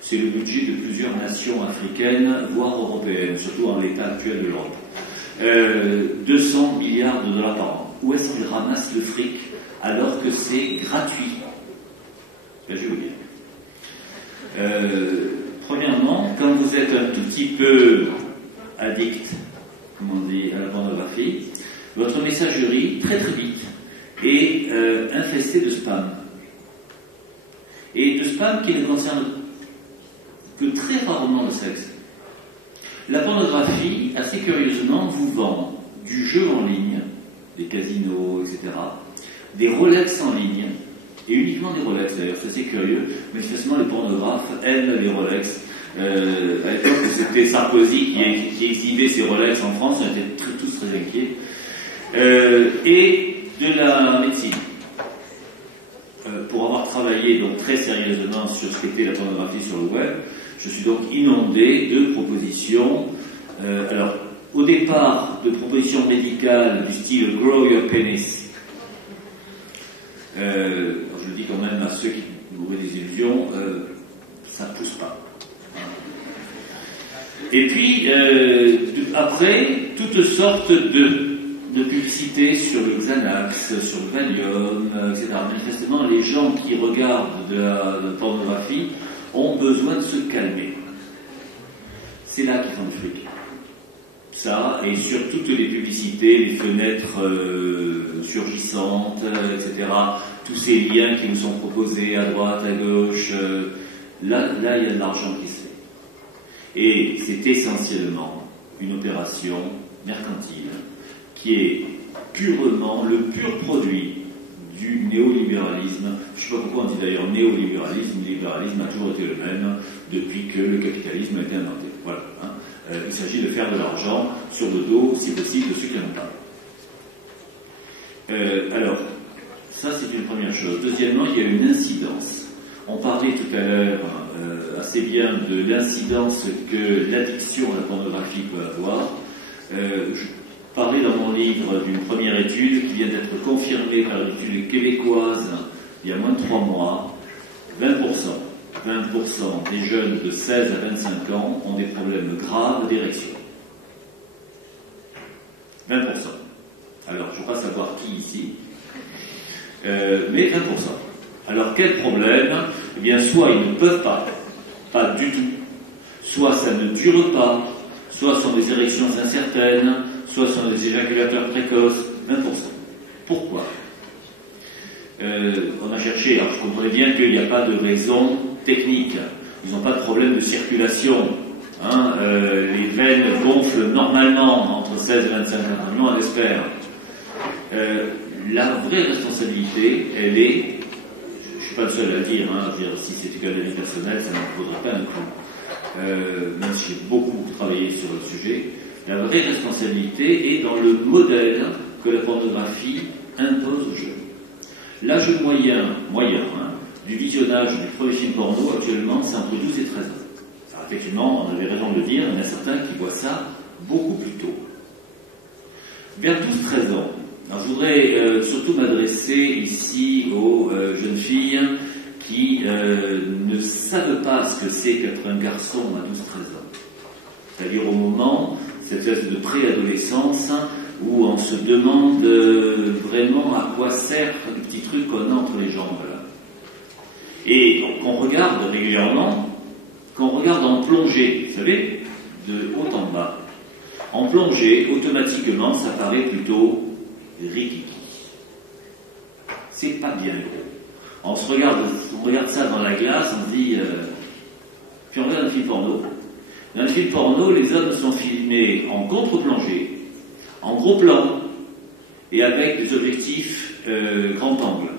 C'est le budget de plusieurs nations africaines, voire européennes, surtout en l'état actuel de l'Europe. 200 milliards de dollars par an. Où est-ce qu'ils ramassent le fric alors que c'est gratuit? Ben, je vais vous dire. Premièrement, quand vous êtes un tout petit peu addict, comme on dit, à la pornographie, votre messagerie, très très vite, est infestée de spam. Et de spam qui ne concerne que très rarement le sexe. La pornographie, assez curieusement, vous vend du jeu en ligne, des casinos, etc., des Rolex en ligne, et uniquement des Rolex d'ailleurs, c'est assez curieux, mais manifestement les pornographes aiment les Rolex. À l'époque où c'était Sarkozy qui exhibait ses Rolex en France, on était tous très inquiets. Et de la médecine. Pour avoir travaillé donc très sérieusement sur ce qu'était la pornographie sur le web, je suis donc inondé de propositions. Alors, au départ, de propositions médicales du style Grow Your Penis. Je le dis quand même à ceux qui auraient des illusions, ça ne pousse pas. Et puis, après, toutes sortes de publicités sur le Xanax, sur le Valium, etc. Manifestement, les gens qui regardent de la pornographie ont besoin de se calmer. C'est là qu'ils font le fric. Ça, et sur toutes les publicités, les fenêtres surgissantes, etc., tous ces liens qui nous sont proposés à droite, à gauche, là, il y a de l'argent qui se fait. Et c'est essentiellement une opération mercantile qui est purement le pur produit du néolibéralisme. Je ne sais pas pourquoi on dit d'ailleurs néolibéralisme. Le libéralisme a toujours été le même depuis que le capitalisme a été inventé. Voilà. Il s'agit de faire de l'argent sur le dos, si possible, de ceux qui n'en ont pas. Alors, ça c'est une première chose. Deuxièmement, il y a une incidence. On parlait tout à l'heure assez bien de l'incidence que l'addiction à la pornographie peut avoir. Je parlais dans mon livre d'une première étude qui vient d'être confirmée par l'étude québécoise il y a moins de 3 mois. 20% des jeunes de 16 à 25 ans ont des problèmes graves d'érection. 20%. Alors, je ne veux pas savoir qui ici, mais 20%. Alors, quel problème? Eh bien, soit ils ne peuvent pas du tout, soit ça ne dure pas, soit ce sont des érections incertaines, soit ce sont des éjaculateurs précoces, 20%. Pourquoi? On a cherché, alors je comprenais bien qu'il n'y a pas de raison technique, ils n'ont pas de problème de circulation, les veines gonflent normalement entre 16 et 25 ans, on l'espère. La vraie responsabilité, elle est, je ne suis pas le seul à le dire, si c'était qu'un avis personnel, ça ne me poserait pas un coup, même si j'ai beaucoup travaillé sur le sujet. La vraie responsabilité est dans le modèle que la pornographie impose aux jeunes. L'âge moyen du visionnage du premier film porno actuellement, c'est entre 12 et 13 ans. Alors, effectivement, on avait raison de le dire, il y en a certains qui voient ça beaucoup plus tôt. Vers 12-13 ans, alors, je voudrais surtout m'adresser ici aux jeunes filles qui ne savent pas ce que c'est qu'être un garçon à 12-13 ans. C'est-à-dire au moment, cette espèce de préadolescence, où on se demande vraiment à quoi sert le petit truc qu'on a entre les jambes là. Et qu'on regarde régulièrement, qu'on regarde en plongée, vous savez, de haut en bas. En plongée, automatiquement, ça paraît plutôt rikiki. C'est pas bien gros. On regarde ça dans la glace, on se dit... Puis on regarde un film porno. Dans le film porno, les hommes sont filmés en contre-plongée, en gros plan, et avec des objectifs grand angle.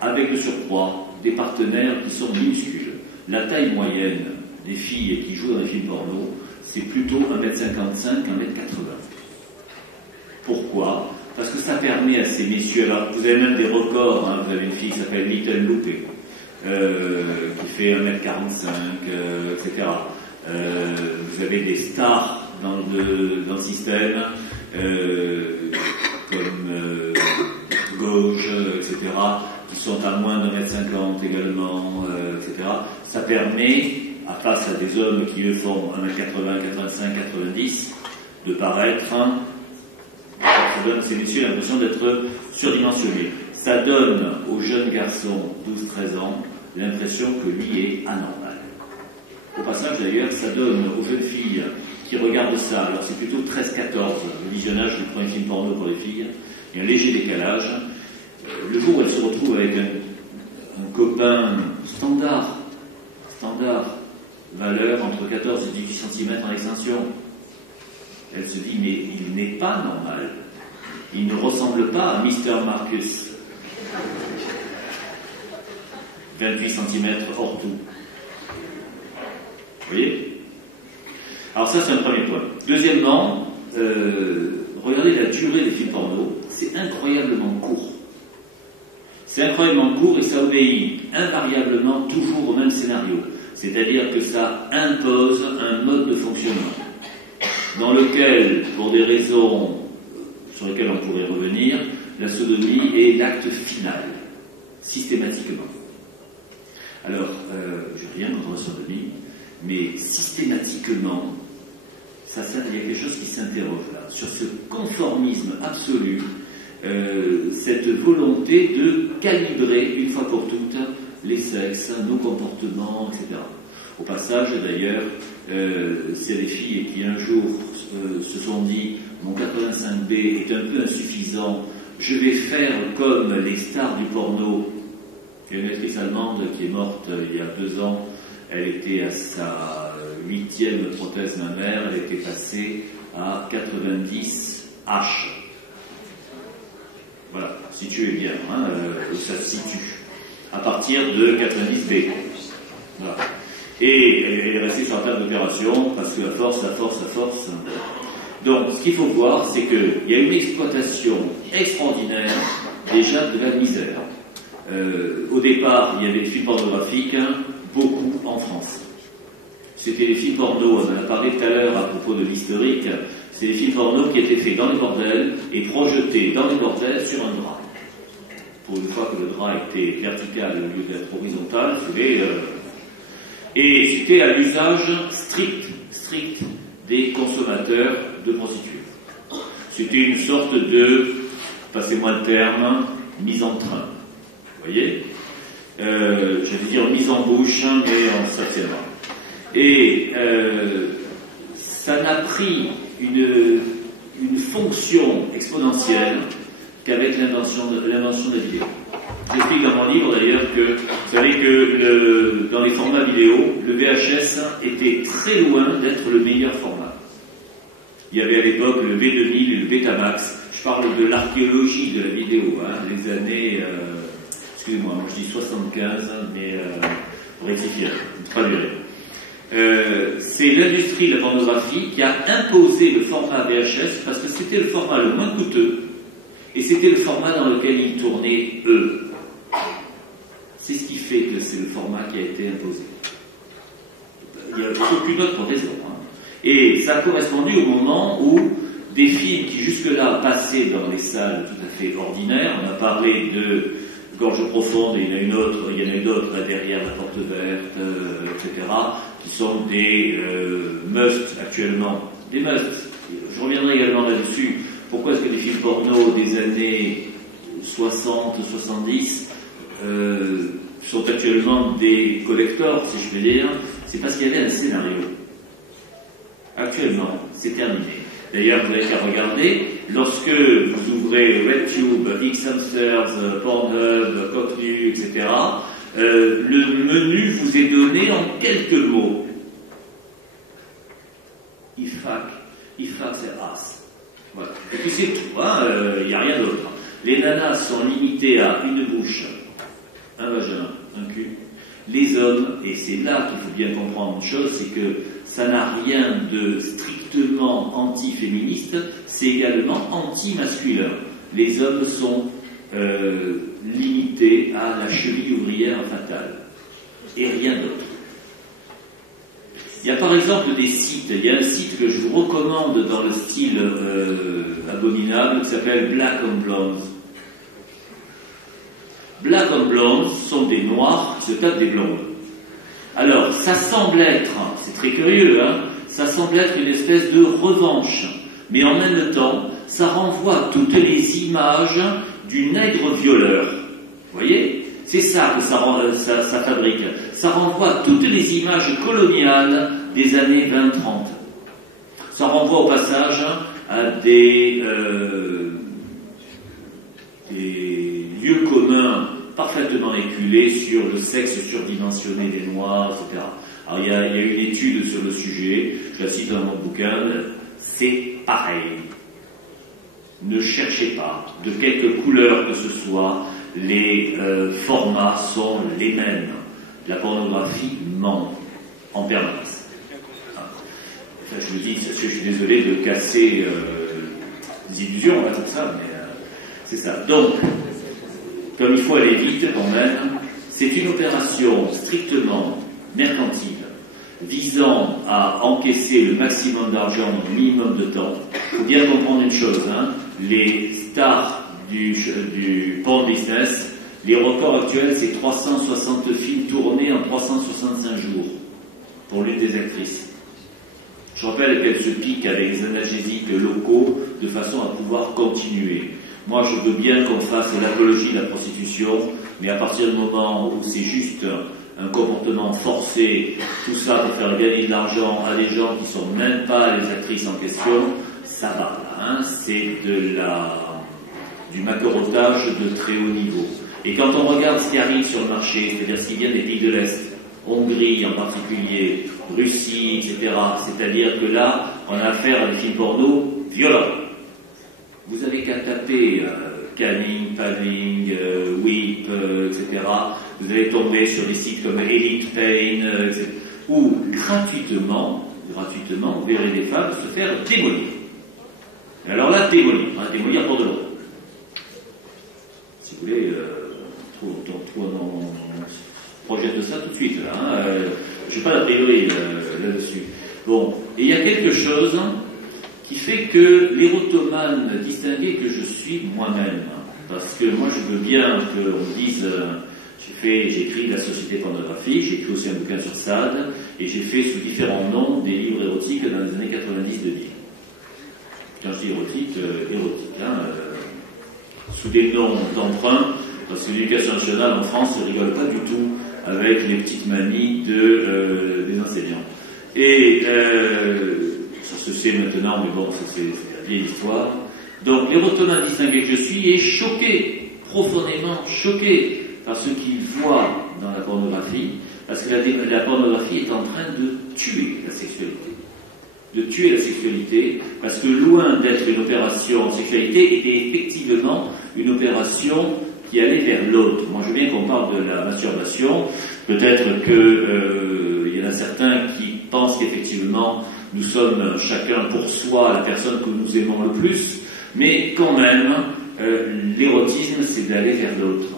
Avec le surcroît des partenaires qui sont minuscules. La taille moyenne des filles qui jouent dans les films porno, c'est plutôt 1m55, 1m80. Pourquoi? Parce que ça permet à ces messieurs, alors vous avez même des records, vous avez une fille qui s'appelle Little Lupe, qui fait 1m45, etc. Vous avez des stars dans le système, comme Gauche, etc., qui sont à moins d'1m50 également, etc. Ça permet, face à des hommes qui eux font 1m80, 85, 90, de paraître, ça donne ces messieurs l'impression d'être surdimensionnés. Ça donne aux jeunes garçons 12-13 ans l'impression que lui est anormal. Au passage d'ailleurs, ça donne aux jeunes filles qui regardent ça, alors c'est plutôt 13-14, le visionnage du premier film porno pour les filles, il y a un léger décalage. Le jour où elles se retrouvent avec un copain standard, valeur entre 14 et 18 cm en extension. Elle se dit, mais il n'est pas normal. Il ne ressemble pas à Mr. Marcus. 28 cm hors tout. Vous voyez? Alors ça, c'est un premier point. Deuxièmement, regardez la durée des films porno. C'est incroyablement court. C'est incroyablement court et ça obéit invariablement toujours au même scénario. C'est-à-dire que ça impose un mode de fonctionnement dans lequel, pour des raisons sur lesquelles on pourrait revenir, la sodomie est l'acte final, systématiquement. Alors, je n'ai rien contre la sodomie, mais systématiquement, il y a quelque chose qui s'interroge là, sur ce conformisme absolu, cette volonté de calibrer une fois pour toutes les sexes, nos comportements, etc. Au passage, d'ailleurs, c'est des filles qui un jour se sont dit « mon 85B est un peu insuffisant, je vais faire comme les stars du porno ». Il y a une actrice allemande qui est morte il y a 2 ans, elle était à sa 8e prothèse mammaire, elle était passée à 90 H. Voilà, situez bien, hein, où ça se situe, à partir de 90B. Voilà. Et elle est restée sur la table d'opération, parce que à force. Donc, ce qu'il faut voir, c'est qu'il y a une exploitation extraordinaire, déjà, de la misère. Au départ, il y avait des films pornographiques, beaucoup en France. C'était des films porno, on en a parlé tout à l'heure à propos de l'historique, c'est des films porno qui étaient faits dans les bordels et projetés dans les bordels sur un drap. Pour une fois que le drap était vertical au lieu d'être horizontal, et c'était à l'usage strict des consommateurs de prostituées. C'était une sorte de, passez-moi le terme, mise en train. Vous voyez, j'allais dire mise en bouche, mais en s'abstiennant. Et ça n'a pris une fonction exponentielle qu'avec l'invention de la vidéo. J'explique dans mon livre d'ailleurs que vous savez que dans les formats vidéo, le VHS était très loin d'être le meilleur format. Il y avait à l'époque le V2000 et le Betamax. Je parle de l'archéologie de la vidéo, les années... excusez-moi, moi je dis 75, mais pour rectifier, traduire. C'est l'industrie de la pornographie qui a imposé le format VHS parce que c'était le format le moins coûteux et c'était le format dans lequel ils tournaient eux. C'est ce qui fait que c'est le format qui a été imposé. Il n'y a aucune autre raison. Et ça a correspondu au moment où des films qui jusque-là passaient dans les salles tout à fait ordinaires, on a parlé de Gorge profonde, et il y en a une autre, il y en a d'autres là derrière la porte verte, etc., qui sont des musts actuellement. Des musts. Je reviendrai également là-dessus. Pourquoi est-ce que les films porno des années 60, 70 sont actuellement des collectors, si je peux dire? C'est parce qu'il y avait un scénario. Actuellement, c'est terminé. D'ailleurs, vous n'avez qu'à regarder, lorsque vous ouvrez RedTube, Xhamsters, Pornhub, Cocknu, etc., le menu vous est donné en quelques mots. IFAC, c'est ass. Voilà. Et puis c'est tout, il n'y a rien d'autre. Les nanas sont limitées à une bouche, un vagin, un cul. Les hommes, et c'est là qu'il faut bien comprendre une chose, c'est que ça n'a rien de strictement anti-féministe, c'est également anti-masculin. Les hommes sont limités à la cheville ouvrière fatale, et rien d'autre. Il y a par exemple des sites, il y a un site que je vous recommande dans le style abominable qui s'appelle Black on Blondes. Black on Blondes sont des noirs qui se tapent des blondes. Alors, ça semble être, c'est très curieux, ça semble être une espèce de revanche, mais en même temps, ça renvoie toutes les images du nègre violeur. Vous voyez? C'est ça que ça fabrique. Ça renvoie toutes les images coloniales des années 20-30. Ça renvoie au passage à des lieux communs parfaitement éculés sur le sexe surdimensionné des Noirs, etc. Alors il y a une étude sur le sujet, je la cite dans mon bouquin, c'est pareil. Ne cherchez pas, de quelque couleur que ce soit, les formats sont les mêmes. La pornographie ment en permanence. Enfin, je vous dis, parce que je suis désolé de casser des illusions, on va dire ça, mais c'est ça. Donc, comme il faut aller vite quand même, c'est une opération strictement mercantile, visant à encaisser le maximum d'argent dans le minimum de temps. Il faut bien comprendre une chose, hein, les stars du porn business, les records actuels, c'est 360 films tournés en 365 jours pour l'une des actrices. Je rappelle qu'elle se pique avec des analgésiques locaux de façon à pouvoir continuer. Moi, je veux bien qu'on fasse l'apologie de la prostitution, mais à partir du moment où c'est juste un comportement forcé, tout ça pour faire gagner de l'argent à des gens qui sont même pas les actrices en question, ça va, hein, c'est du maquereautage de très haut niveau. Et quand on regarde ce qui arrive sur le marché, c'est-à-dire ce qui vient des pays de l'Est, Hongrie en particulier, Russie, etc., c'est-à-dire que là, on a affaire à des films porno violents. Vous avez qu'à taper Canning, Panning, Whip, etc., vous allez tomber sur des sites comme Elite Pain, où gratuitement, vous verrez des femmes se faire démolir. Et alors là, démolir pour de l'eau. Si vous voulez, on projette ça tout de suite, là. Hein, je n'ai pas la théorie là-dessus. Bon, et il y a quelque chose qui fait que l'érotomane distingué que je suis moi-même, parce que moi je veux bien qu'on dise, j'ai écrit La Société pornographique, j'ai écrit aussi un bouquin sur Sade, et j'ai fait sous différents noms des livres érotiques dans les années 90-2000. Quand je dis érotique, hein, sous des noms d'emprunt, parce que l'éducation nationale en France ne rigole pas du tout avec les petites manies des enseignants. Et ça se sait maintenant, mais bon, c'est la vieille histoire. Donc l'érotomane distingué que je suis est choqué, profondément choqué par ce qu'il voit dans la pornographie, parce que la pornographie est en train de tuer la sexualité. De tuer la sexualité, parce que loin d'être une opération en sexualité, était effectivement une opération qui allait vers l'autre. Moi je veux bien qu'on parle de la masturbation, peut-être qu'il y en a certains qui pensent qu'effectivement nous sommes chacun pour soi la personne que nous aimons le plus, mais quand même l'érotisme c'est d'aller vers l'autre,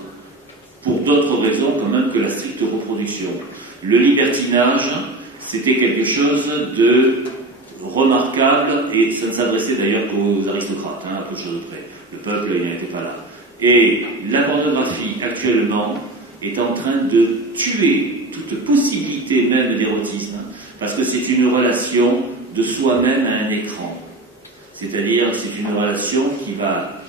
pour d'autres raisons quand même que la stricte reproduction. Le libertinage c'était quelque chose de remarquable, et ça ne s'adressait d'ailleurs qu'aux aristocrates, hein, à peu de choses près. Le peuple, il n'était pas là. Et la pornographie, actuellement, est en train de tuer toute possibilité même d'érotisme, parce que c'est une relation de soi-même à un écran. C'est-à-dire, c'est une relation qui va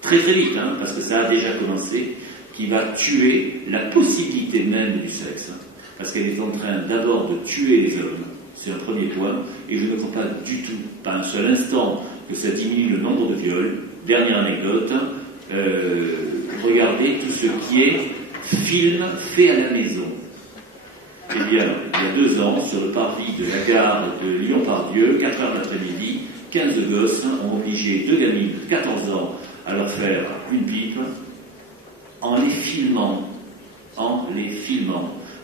très très vite, hein, parce que ça a déjà commencé, qui va tuer la possibilité même du sexe, hein, parce qu'elle est en train d'abord de tuer les hommes. C'est un premier point, et je ne crois pas du tout, pas un seul instant, que ça diminue le nombre de viols. Dernière anecdote, regardez tout ce qui est film fait à la maison. Eh bien, il y a 2 ans, sur le parvis de la gare de Lyon-Pardieu, 4 heures l'après-midi, 15 gosses ont obligé 2 gamines de 14 ans à leur faire une pipe en les filmant.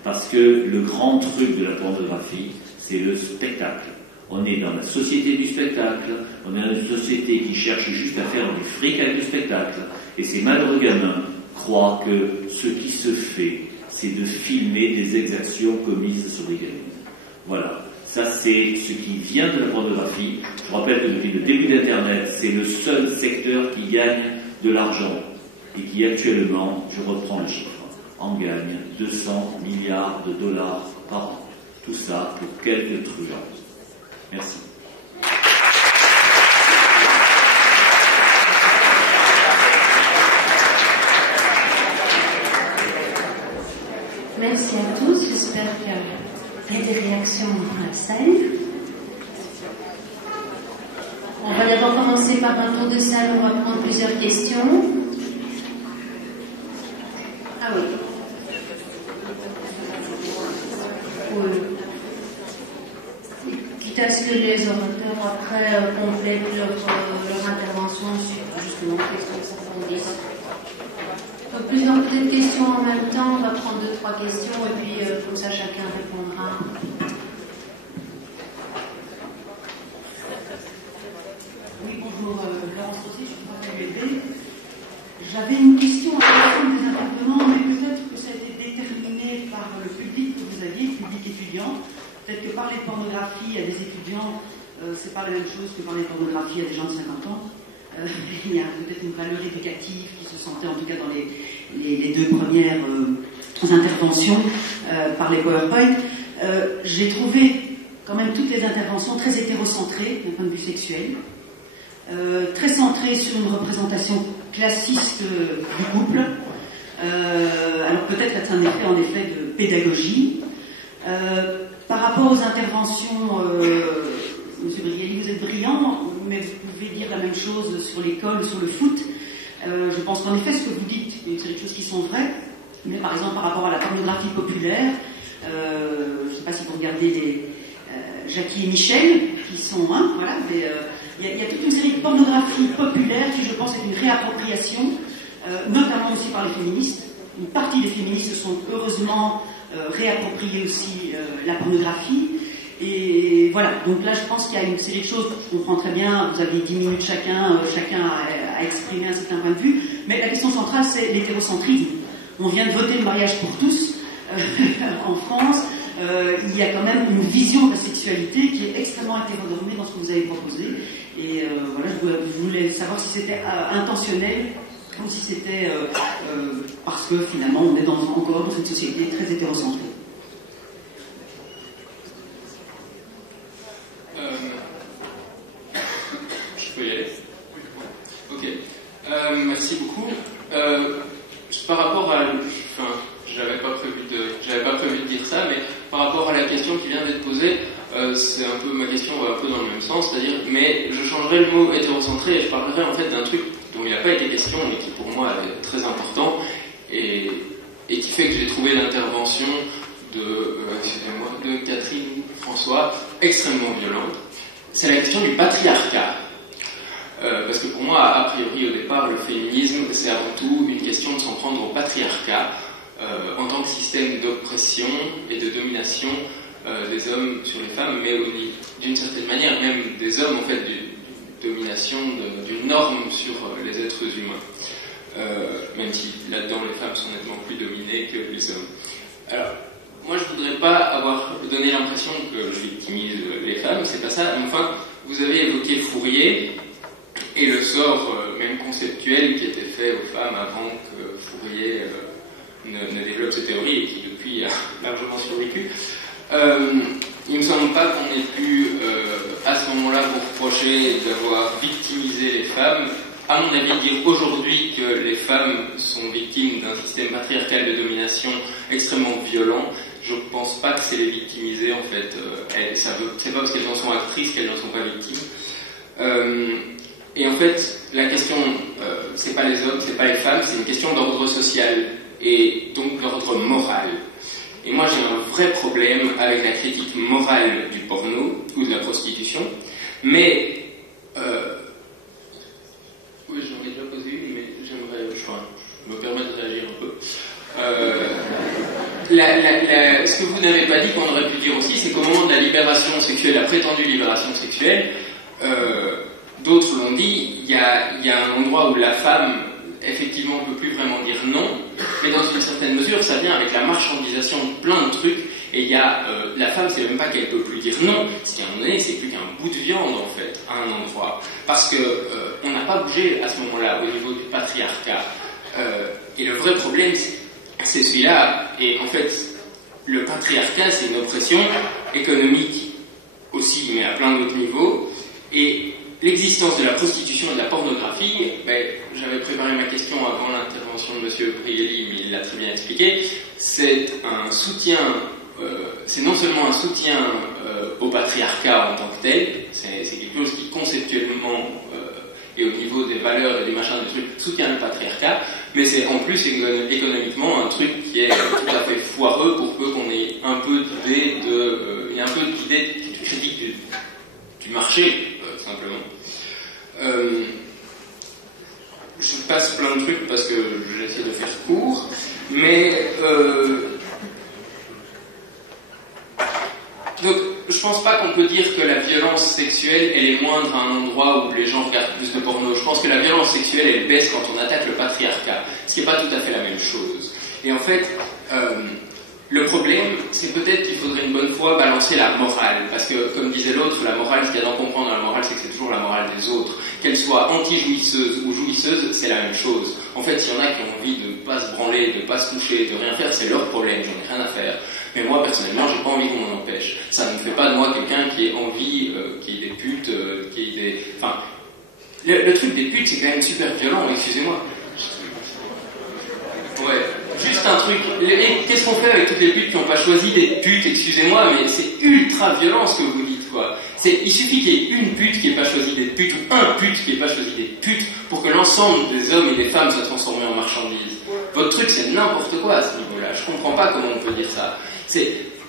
Parce que le grand truc de la pornographie, c'est le spectacle. On est dans la société du spectacle, on est dans une société qui cherche juste à faire du fric avec le spectacle. Et ces malheureux gamins croient que ce qui se fait, c'est de filmer des exactions commises sur des gamines. Voilà. Ça, c'est ce qui vient de la pornographie. Je rappelle que depuis le début d'Internet, c'est le seul secteur qui gagne de l'argent et qui actuellement, je reprends le chiffre, en gagne 200 milliards de dollars par an. Tout ça pour quelques truands. Merci. Merci à tous. J'espère qu'il y a des réactions dans la salle. On va d'abord commencer par un tour de salle. On va prendre plusieurs questions. Ah oui. Oui. quitte à ce que les orateurs après complètent leur intervention sur justement question 70. Donc plusieurs questions en même temps, on va prendre 2-3 questions et puis comme ça chacun répondra. Oui, bonjour, Laurence Rossi, je suis pas l'ULB. J'avais une question à l'ensemble des intervenants, mais peut-être que ça a été déterminé par le public que vous aviez, le public étudiant. Peut-être que parler de pornographie à des étudiants, c'est pas la même chose que parler de pornographie à des gens de 50 ans. Il y a peut-être une valeur éducative qui se sentait en tout cas dans les deux premières interventions par les PowerPoint. J'ai trouvé quand même toutes les interventions très hétérocentrées d'un point de vue sexuel, très centrées sur une représentation classiste du couple. Alors peut-être être un effet en effet de pédagogie. Par rapport aux interventions, Monsieur Brielli, vous êtes brillant, mais vous pouvez dire la même chose sur l'école, sur le foot. Je pense qu'en effet, ce que vous dites, il y a une série de choses qui sont vraies, mais par exemple par rapport à la pornographie populaire, je ne sais pas si vous regardez les Jackie et Michel, qui sont, voilà, il y a toute une série de pornographies populaires qui, je pense, est une réappropriation, notamment aussi par les féministes. Une partie des féministes se sont heureusement réappropriées aussi la pornographie. Et voilà, donc là je pense qu'il y a une série de choses, je comprends très bien, vous avez 10 minutes chacun a exprimé un certain point de vue, mais la question centrale c'est l'hétérocentrisme. On vient de voter le mariage pour tous en France, il y a quand même une vision de la sexualité qui est extrêmement hétéronormée dans ce que vous avez proposé, et voilà, je voulais savoir si c'était intentionnel ou si c'était parce que finalement on est encore dans une société très hétérocentrée. Je peux y aller? Ok. Merci beaucoup. Par rapport à... Enfin, j'avais pas prévu de dire ça, mais par rapport à la question qui vient d'être posée, c'est un peu ma question va un peu dans le même sens, c'est-à-dire, mais je changerai le mot hétérocentré et je parlerai en fait d'un truc dont il n'a pas été question, mais qui pour moi est très important, et qui fait que j'ai trouvé l'intervention de Catherine François extrêmement violente. C'est la question du patriarcat. Parce que pour moi, a priori, au départ, le féminisme, c'est avant tout une question de s'en prendre au patriarcat en tant que système d'oppression et de domination des hommes sur les femmes, mais d'une certaine manière, même des hommes, en fait, d'une domination d'une norme sur les êtres humains. Même si, là-dedans, les femmes sont nettement plus dominées que les hommes. Alors, moi, je voudrais pas avoir donné l'impression que je victimise les femmes, c'est pas ça. Mais enfin, vous avez évoqué Fourier et le sort même conceptuel qui était fait aux femmes avant que Fourier ne développe ses théories et qui depuis a largement survécu. Il me semble pas qu'on ait pu à ce moment-là vous reprocher d'avoir victimisé les femmes. À mon avis, dire aujourd'hui que les femmes sont victimes d'un système patriarcal de domination extrêmement violent, je pense pas que c'est les victimiser en fait. C'est pas parce qu'elles en sont actrices qu'elles n'en sont pas victimes. Et en fait, la question, c'est pas les hommes, c'est pas les femmes, c'est une question d'ordre social et donc d'ordre moral. Et moi, j'ai un vrai problème avec la critique morale du porno ou de la prostitution, mais oui, j'en ai déjà posé une, mais j'aimerais, je me permets de réagir un peu. Ce que vous n'avez pas dit, qu'on aurait pu dire aussi, c'est qu'au moment de la libération sexuelle, la prétendue libération sexuelle, d'autres l'ont dit, il y a un endroit où la femme, effectivement, ne peut plus vraiment dire non, mais dans une certaine mesure, ça vient avec la marchandisation de plein de trucs, et il y a, la femme, c'est même pas qu'elle peut plus dire non, ce qu'à un moment donné, c'est plus qu'un bout de viande, en fait, à un endroit. Parce que, on n'a pas bougé à ce moment-là, au niveau du patriarcat. Et le vrai problème, c'est celui-là, et en fait, le patriarcat, c'est une oppression économique aussi, mais à plein d'autres niveaux, et l'existence de la prostitution et de la pornographie, j'avais préparé ma question avant l'intervention de M. Brielli, mais il l'a très bien expliqué, c'est un soutien, c'est non seulement un soutien au patriarcat en tant que tel, c'est quelque chose qui conceptuellement et au niveau des valeurs et du machin du truc soutient le patriarcat, mais c'est en plus économiquement un truc qui est tout à fait foireux pour peu qu'on ait un peu d'idée il y a un peu d'idée critique du marché, simplement. Je passe plein de trucs parce que j'essaie de faire court, mais donc je pense pas qu'on peut dire que la violence sexuelle elle est moindre à un endroit où les gens regardent plus de porno. Je pense que la violence sexuelle elle baisse quand on attaque le patriarcat, ce qui n'est pas tout à fait la même chose. Et en fait, le problème, c'est peut-être qu'il faudrait une bonne fois balancer la morale, parce que, comme disait l'autre, la morale, ce qu'il y a d'en comprendre dans la morale, c'est que c'est toujours la morale des autres. Qu'elle soit anti-jouisseuse ou jouisseuse, c'est la même chose. En fait, s'il y en a qui ont envie de ne pas se branler, de ne pas se coucher, de rien faire, c'est leur problème, j'en ai rien à faire. Mais moi, personnellement, j'ai pas envie qu'on m'en empêche. Ça ne fait pas de moi quelqu'un qui ait envie, qu'il y ait des putes, qu'il y ait des... Enfin, le truc des putes, c'est quand même super violent, excusez-moi. Ouais, juste un truc. Qu'est-ce qu'on fait avec toutes les putes qui n'ont pas choisi d'être putes? Excusez-moi, mais c'est ultra violent ce que vous dites, quoi. Il suffit qu'il y ait une pute qui n'ait pas choisi d'être pute, ou un pute qui n'ait pas choisi d'être pute, pour que l'ensemble des hommes et des femmes soient transformés en marchandises. Votre truc, c'est n'importe quoi à ce niveau-là. Je comprends pas comment on peut dire ça.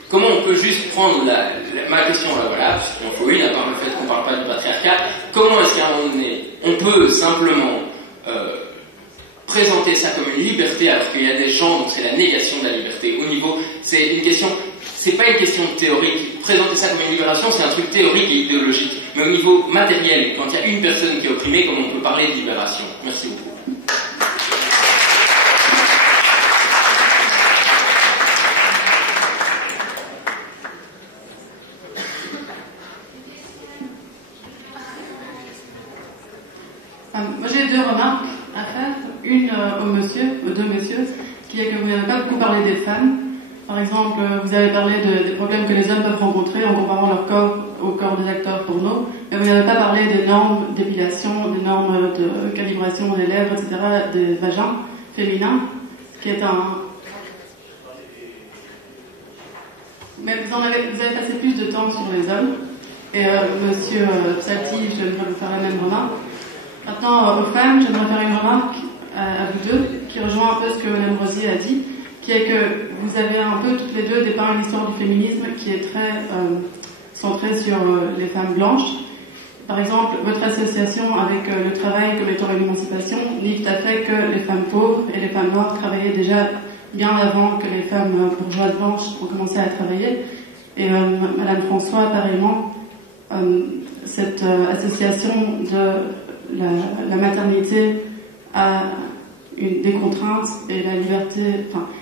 Comment on peut juste prendre ma question, là, voilà, parce qu'il en faut une, à part le fait qu'on parle pas du patriarcat, comment est-ce qu'à un moment donné, on peut simplement présenter ça comme une liberté alors qu'il y a des gens dont c'est la négation de la liberté au niveau, c'est pas une question théorique. Présenter ça comme une libération, c'est un truc théorique et idéologique. Mais au niveau matériel, quand il y a une personne qui est opprimée, comment on peut parler de libération? Merci beaucoup. Moi j'ai deux remarques à faire. Une aux deux messieurs, qui est que vous n'avez pas beaucoup parlé des femmes. Par exemple, vous avez parlé des problèmes que les hommes peuvent rencontrer en comparant leur corps au corps des acteurs porno, mais vous n'avez pas parlé des normes d'épilation, des normes de calibration des lèvres, etc., des vagins féminins, ce qui est un... Mais vous avez passé plus de temps sur les hommes, et monsieur Psalty, je vais vous faire la même remarque. Maintenant, aux femmes, j'aimerais faire une remarque à vous deux, qui rejoint un peu ce que Mme Rosier a dit, qui est que vous avez un peu toutes les deux dépeint l'histoire du féminisme qui est très centrée sur les femmes blanches. Par exemple, votre association avec le travail comme étant l'émancipation nie tout à fait que les femmes pauvres et les femmes noires travaillaient déjà bien avant que les femmes bourgeoises blanches ont commencé à travailler. Et Madame François, pareillement, cette association de la maternité à des contraintes et la liberté,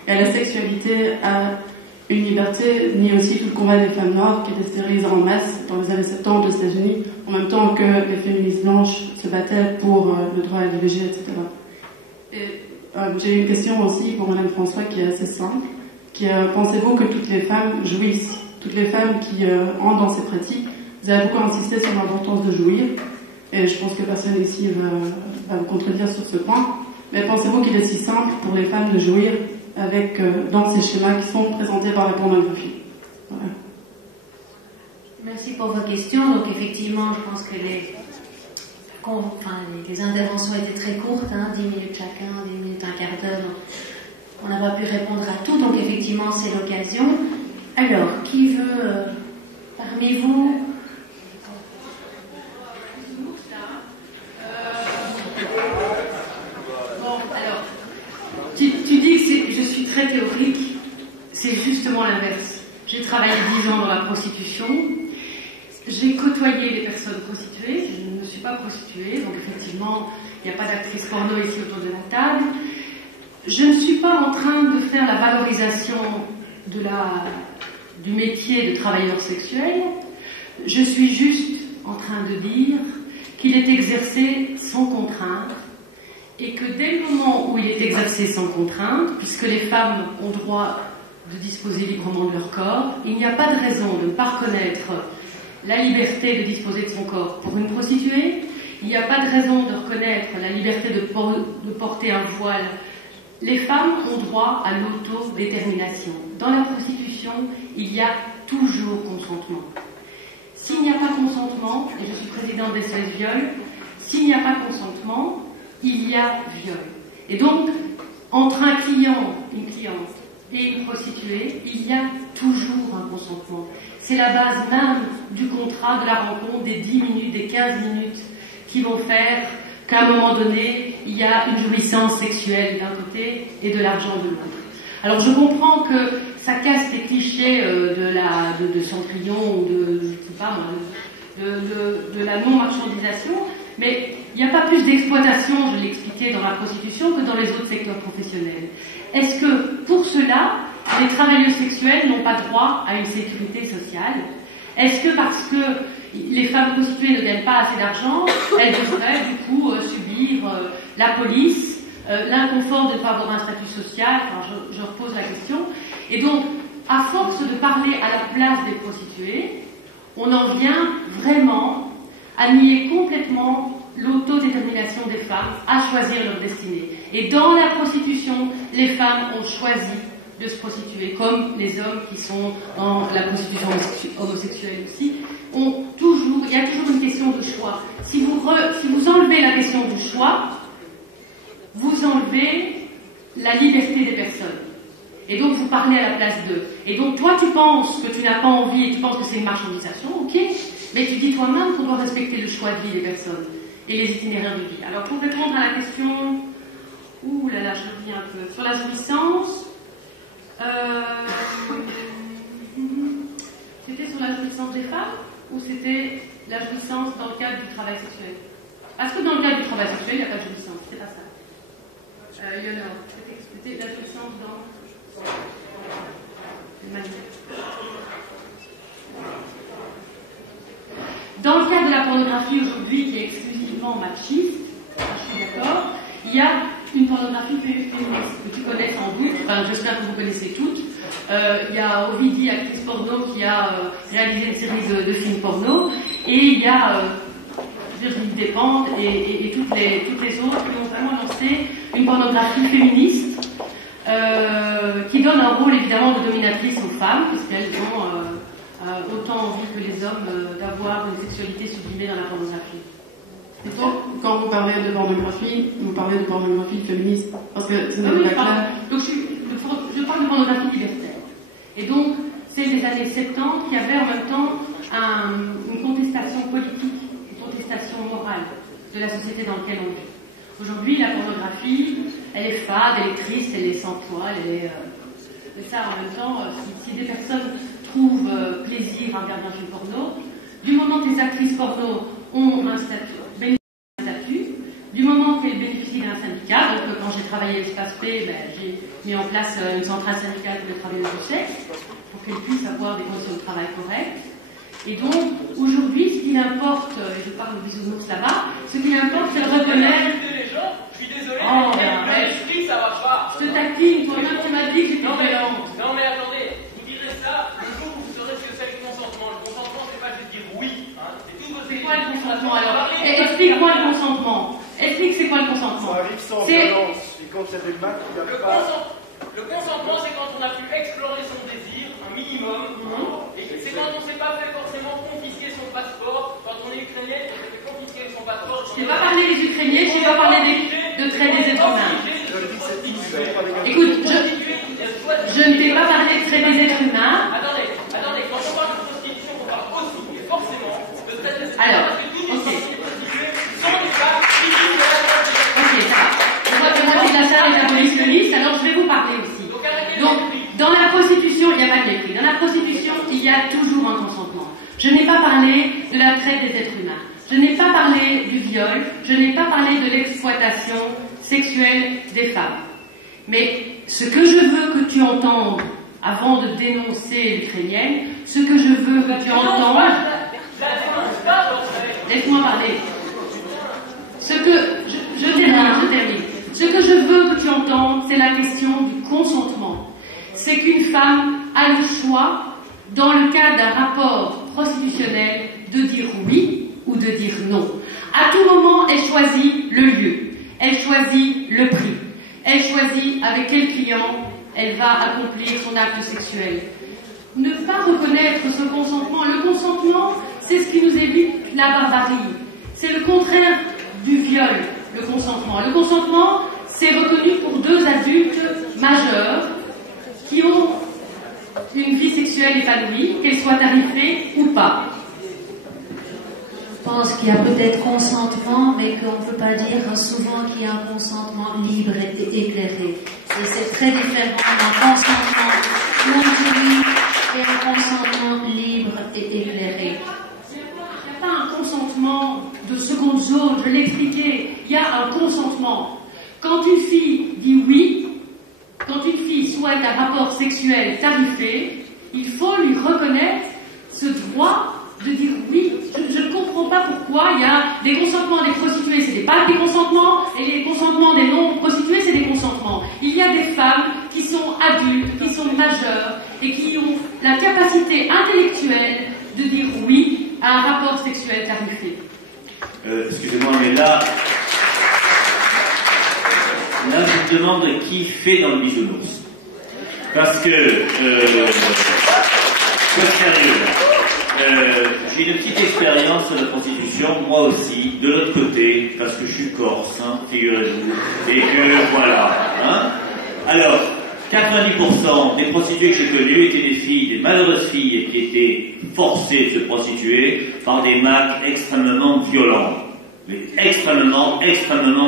et à la sexualité à une liberté, ni aussi tout le combat des femmes noires qui étaient stérilisées en masse dans les années 70 aux États-Unis, en même temps que les féministes blanches se battaient pour le droit à l'IVG, etc. Et j'ai une question aussi pour Madame François qui est assez simple, qui est, pensez-vous que toutes les femmes jouissent, toutes les femmes qui entrent dans ces pratiques, vous avez beaucoup insisté sur l'importance de jouir, et je pense que personne ici va vous contredire sur ce point. Mais pensez-vous qu'il est si simple pour les femmes de jouir avec, dans ces schémas qui sont présentés par la pornographie? Voilà. Merci pour vos questions. Donc effectivement, je pense que les interventions étaient très courtes, 10 minutes chacun, 10 minutes, un quart d'heure. On n'a pas pu répondre à tout, donc effectivement c'est l'occasion. Alors, qui veut parmi vous? Tu dis que je suis très théorique, c'est justement l'inverse. J'ai travaillé 10 ans dans la prostitution, j'ai côtoyé des personnes prostituées, je ne me suis pas prostituée, donc effectivement, il n'y a pas d'actrice porno ici autour de la table. Je ne suis pas en train de faire la valorisation du métier de travailleur sexuel, je suis juste en train de dire qu'il est exercé sans contrainte, et que dès le moment où il est exercé sans contrainte, puisque les femmes ont droit de disposer librement de leur corps, il n'y a pas de raison de ne pas reconnaître la liberté de disposer de son corps pour une prostituée, il n'y a pas de raison de reconnaître la liberté de porter un voile. Les femmes ont droit à l'autodétermination. Dans la prostitution, il y a toujours consentement. S'il n'y a pas consentement, et je suis présidente des SOS Viol, s'il n'y a pas consentement, il y a viol. Et donc, entre un client, une cliente et une prostituée, il y a toujours un consentement. C'est la base même du contrat, de la rencontre, des 10 minutes, des 15 minutes qui vont faire qu'à un moment donné, il y a une jouissance sexuelle d'un côté et de l'argent de l'autre. Alors je comprends que ça casse les clichés de Centrillon ou de, je sais pas moi, de la non-marchandisation, mais il n'y a pas plus d'exploitation, je l'ai expliqué, dans la prostitution que dans les autres secteurs professionnels. Est-ce que, pour cela, les travailleuses sexuelles n'ont pas droit à une sécurité sociale? Est-ce que parce que les femmes prostituées ne gagnent pas assez d'argent, elles devraient du coup subir la police, l'inconfort de ne pas avoir un statut social? Enfin, je repose la question. Et donc, à force de parler à la place des prostituées, on en vient vraiment à nier complètement l'autodétermination des femmes à choisir leur destinée. Et dans la prostitution, les femmes ont choisi de se prostituer, comme les hommes qui sont dans la prostitution homosexuelle aussi, il y a toujours une question de choix. Si vous enlevez la question du choix, vous enlevez la liberté des personnes. Et donc vous parlez à la place d'eux. Et donc toi tu penses que tu n'as pas envie et tu penses que c'est une marchandisation, ok, mais tu dis toi-même qu'on doit respecter le choix de vie des personnes et les itinéraires de vie. Alors pour répondre à la question, ouh là là, je reviens un peu, sur la jouissance, c'était sur la jouissance des femmes ou c'était la jouissance dans le cadre du travail sexuel? Parce que dans le cadre du travail sexuel, il n'y a pas de jouissance, c'est pas ça. C'était la jouissance dans les manières. Dans le cadre de la pornographie aujourd'hui, qui est exclusivement machiste, je suis d'accord, il y a une pornographie féministe que tu connais sans doute, enfin j'espère que vous connaissez toutes. Il y a Ovidie, actrice porno, qui a réalisé une série de films porno, et il y a Virginie Despentes et toutes les autres qui ont vraiment lancé une pornographie féministe qui donne un rôle évidemment de dominatrice aux femmes, puisqu'elles ont autant envie que les hommes d'avoir une sexualité sublimée dans la pornographie. Et donc, quand vous parlez de pornographie, vous parlez de pornographie féministe, parce que ce n'est pas clair. Donc je parle de pornographie libertaire. Et donc, c'est des années 70 qui avait en même temps une contestation politique, une contestation morale de la société dans laquelle on vit. Aujourd'hui, la pornographie, elle est fade, elle est triste, elle est sans poil, elle est... Et ça, en même temps, si des personnes trouvent plaisir à regarder un film porno, du moment que les actrices porno ont un statut, du moment qu'elles bénéficient d'un syndicat, donc quand j'ai travaillé à l'Espace P, j'ai mis en place une centrale syndicale pour les travailleurs du sexe, pour qu'elles puissent avoir des conditions de travail correctes. Et donc, aujourd'hui, ce qu'il importe, et je parle de bisounours là-bas, ce qu'il importe, c'est de reconnaître... Je suis désolé, oh, mais l'esprit, ça va pas. Je te taquine, toi-même, tu m'as dit que j'étais violente. Non, mais attendez, vous direz ça le jour où vous saurez ce que c'est le consentement. Le consentement, c'est pas juste dire oui. Hein. C'est tout votre... C'est quoi le consentement alors? Explique-moi le consentement. Explique c'est quoi le consentement. Ça arrive sans violence. Et quand il y a des maths, il n'y a pas... Le consentement, c'est quand on a pu explorer son désir, un minimum. Et c'est quand on ne s'est pas fait forcément confisquer son passeport. Quand on est ukrainien, on s'est fait confisquer son passeport. Je n'ai pas parlé des Ukrainiens, je n'ai pas parlé de traite des êtres humains. Écoute, je ne t'ai pas parlé de traite des êtres humains. Attendez, quand on parle de prostitution, on parle aussi, et forcément, de traite des êtres humains. Alors, parce que toutes les ok. prostituées sont des femmes qui vivent de la traite des êtres humains. Ok, ça va. Je vois que moi, c'est de la salle et de la police liste, alors je vais vous parler aussi. Donc, dans la prostitution, il n'y a pas de mépris. Dans la prostitution, il y a toujours un consentement. Je n'ai pas parlé de la traite des êtres humains. Je n'ai pas parlé du viol. Je n'ai pas parlé de l'exploitation sexuelle des femmes. Mais ce que je veux que tu entendes avant de dénoncer l'Ukrainienne, ce que je veux que tu entendes... Laisse-moi parler. Ce que... Je termine. Ce que je veux que tu entendes, c'est la question du consentement. C'est qu'une femme a le choix, dans le cadre d'un rapport prostitutionnel, de dire oui ou de dire non. À tout moment, elle choisit le lieu, elle choisit le prix, elle choisit avec quel client elle va accomplir son acte sexuel. Ne pas reconnaître ce consentement, le consentement, c'est ce qui nous évite la barbarie. C'est le contraire du viol, le consentement. Le consentement, c'est reconnu pour deux adultes majeurs qui ont une vie sexuelle épanouie, qu'elle soit tarifée ou pas. pense qu'il y a peut-être consentement, mais qu'on ne peut pas dire souvent qu'il y a un consentement libre et éclairé. Et c'est très différent d'un consentement non libre et un consentement libre et éclairé. Il n'y a pas un consentement de seconde zone, je l'ai expliqué, il y a un consentement. Quand une fille dit oui, quand une fille souhaite un rapport sexuel tarifé, il faut lui reconnaître ce droit de dire oui. Je ne comprends pas pourquoi il y a des consentements des prostituées, c'est pas des consentements, et les consentements des non-prostituées, c'est des consentements. Il y a des femmes qui sont adultes, qui sont majeures, et qui ont la capacité intellectuelle de dire oui à un rapport sexuel tarifé. Excusez-moi, mais là, je me demande qui fait dans le bisounours. Parce que, sois sérieux, j'ai une petite expérience sur la prostitution, moi aussi, de l'autre côté, parce que je suis corse, hein, figurez-vous, et que voilà. Hein. Alors, 90% des prostituées que j'ai connues étaient des filles, des malheureuses filles qui étaient forcées de se prostituer par des macs extrêmement violents. Mais extrêmement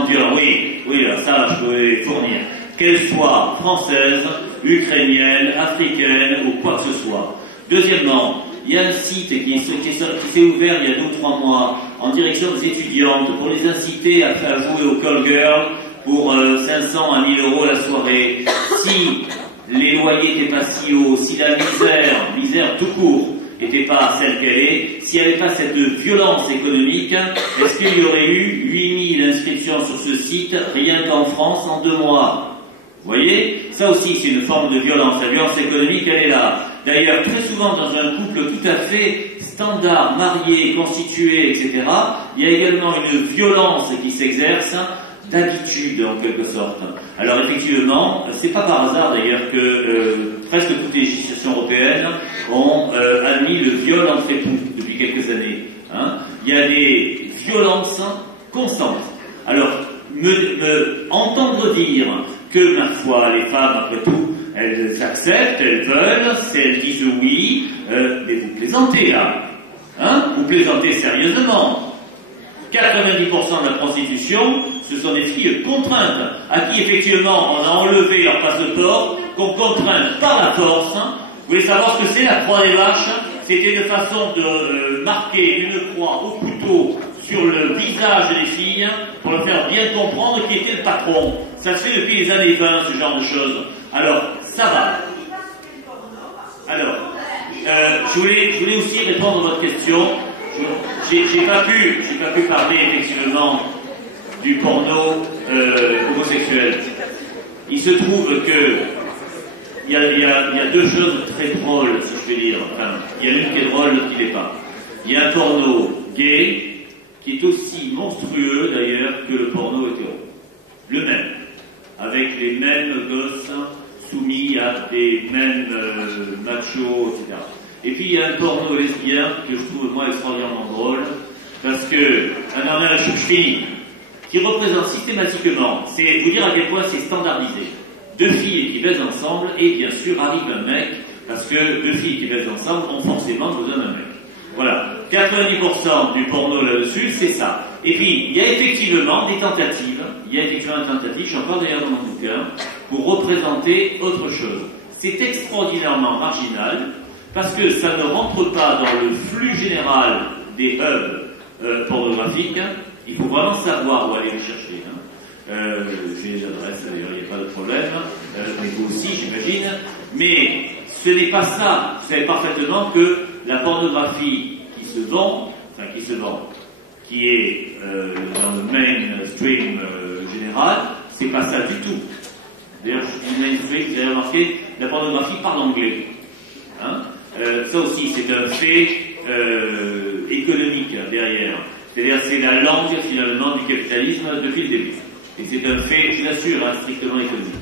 violents. Oui, ça, je pouvais fournir. Qu'elles soient françaises, ukrainiennes, africaines ou quoi que ce soit. Deuxièmement, il y a un site qui s'est ouvert il y a 2 ou 3 mois en direction des étudiantes pour les inciter à jouer au call girl pour 500 à 1000 euros la soirée. Si les loyers n'étaient pas si hauts, si la misère tout court, n'était pas celle qu'elle est, s'il n'y avait pas cette violence économique, est-ce qu'il y aurait eu 8000 inscriptions sur ce site rien qu'en France en 2 mois? Vous voyez, ça aussi c'est une forme de violence. La violence économique, elle est là. D'ailleurs, très souvent dans un couple tout à fait standard, marié, constitué, etc., il y a également une violence qui s'exerce d'habitude en quelque sorte. Alors effectivement, c'est pas par hasard d'ailleurs que presque toutes les législations européennes ont admis le viol entre époux depuis quelques années. Hein. Il y a des violences constantes. Alors, entendre dire que, ma foi, les femmes, après tout, elles acceptent, elles veulent, si elles disent oui, mais vous plaisantez là. Hein, vous plaisantez sérieusement. 90% de la prostitution, ce sont des filles contraintes, à qui effectivement on a enlevé leur passeport, qu'on contraint par la force. Vous voulez savoir ce que c'est la croix des vaches? C'était une façon de marquer une croix au couteau sur le visage des filles pour leur faire bien comprendre qui était le patron. Ça se fait depuis les années 20, ce genre de choses. Alors, ça va. Alors, je voulais aussi répondre à votre question. J'ai pas pu parler effectivement du porno homosexuel. Il se trouve que il y a 2 choses très drôles, si je peux dire. Enfin, il y a une qui est drôle, l'autre qui l'est pas. Il y a un porno gay qui est aussi monstrueux d'ailleurs que le porno hétéro. Le même, avec les mêmes gosses soumis à des mêmes machos, etc. Et puis il y a un porno lesbien que je trouve moi extraordinairement drôle, parce que je finis, qui représente systématiquement, c'est vous dire à quel point c'est standardisé. 2 filles qui baisent ensemble, et bien sûr arrive un mec, parce que 2 filles qui baisent ensemble ont forcément besoin d'un mec. Voilà, 90% du porno là-dessus, c'est ça. Et puis, il y a effectivement des tentatives, j'en parle d'ailleurs dans mon bouquin, pour représenter autre chose. C'est extraordinairement marginal, parce que ça ne rentre pas dans le flux général des hubs pornographiques. Il faut vraiment savoir où aller les chercher. J'ai les adresses, d'ailleurs, il n'y a pas de problème. Mais vous aussi, j'imagine. Mais ce n'est pas ça. Vous savez parfaitement que la pornographie qui se vend, qui est dans le mainstream général, c'est pas ça du tout. D'ailleurs, je dis mainstream, vous avez remarqué, la pornographie parle anglais. Hein. Ça aussi, c'est un fait économique derrière. C'est-à-dire, c'est la langue finalement du capitalisme depuis le début. Et c'est un fait, je l'assure, strictement économique.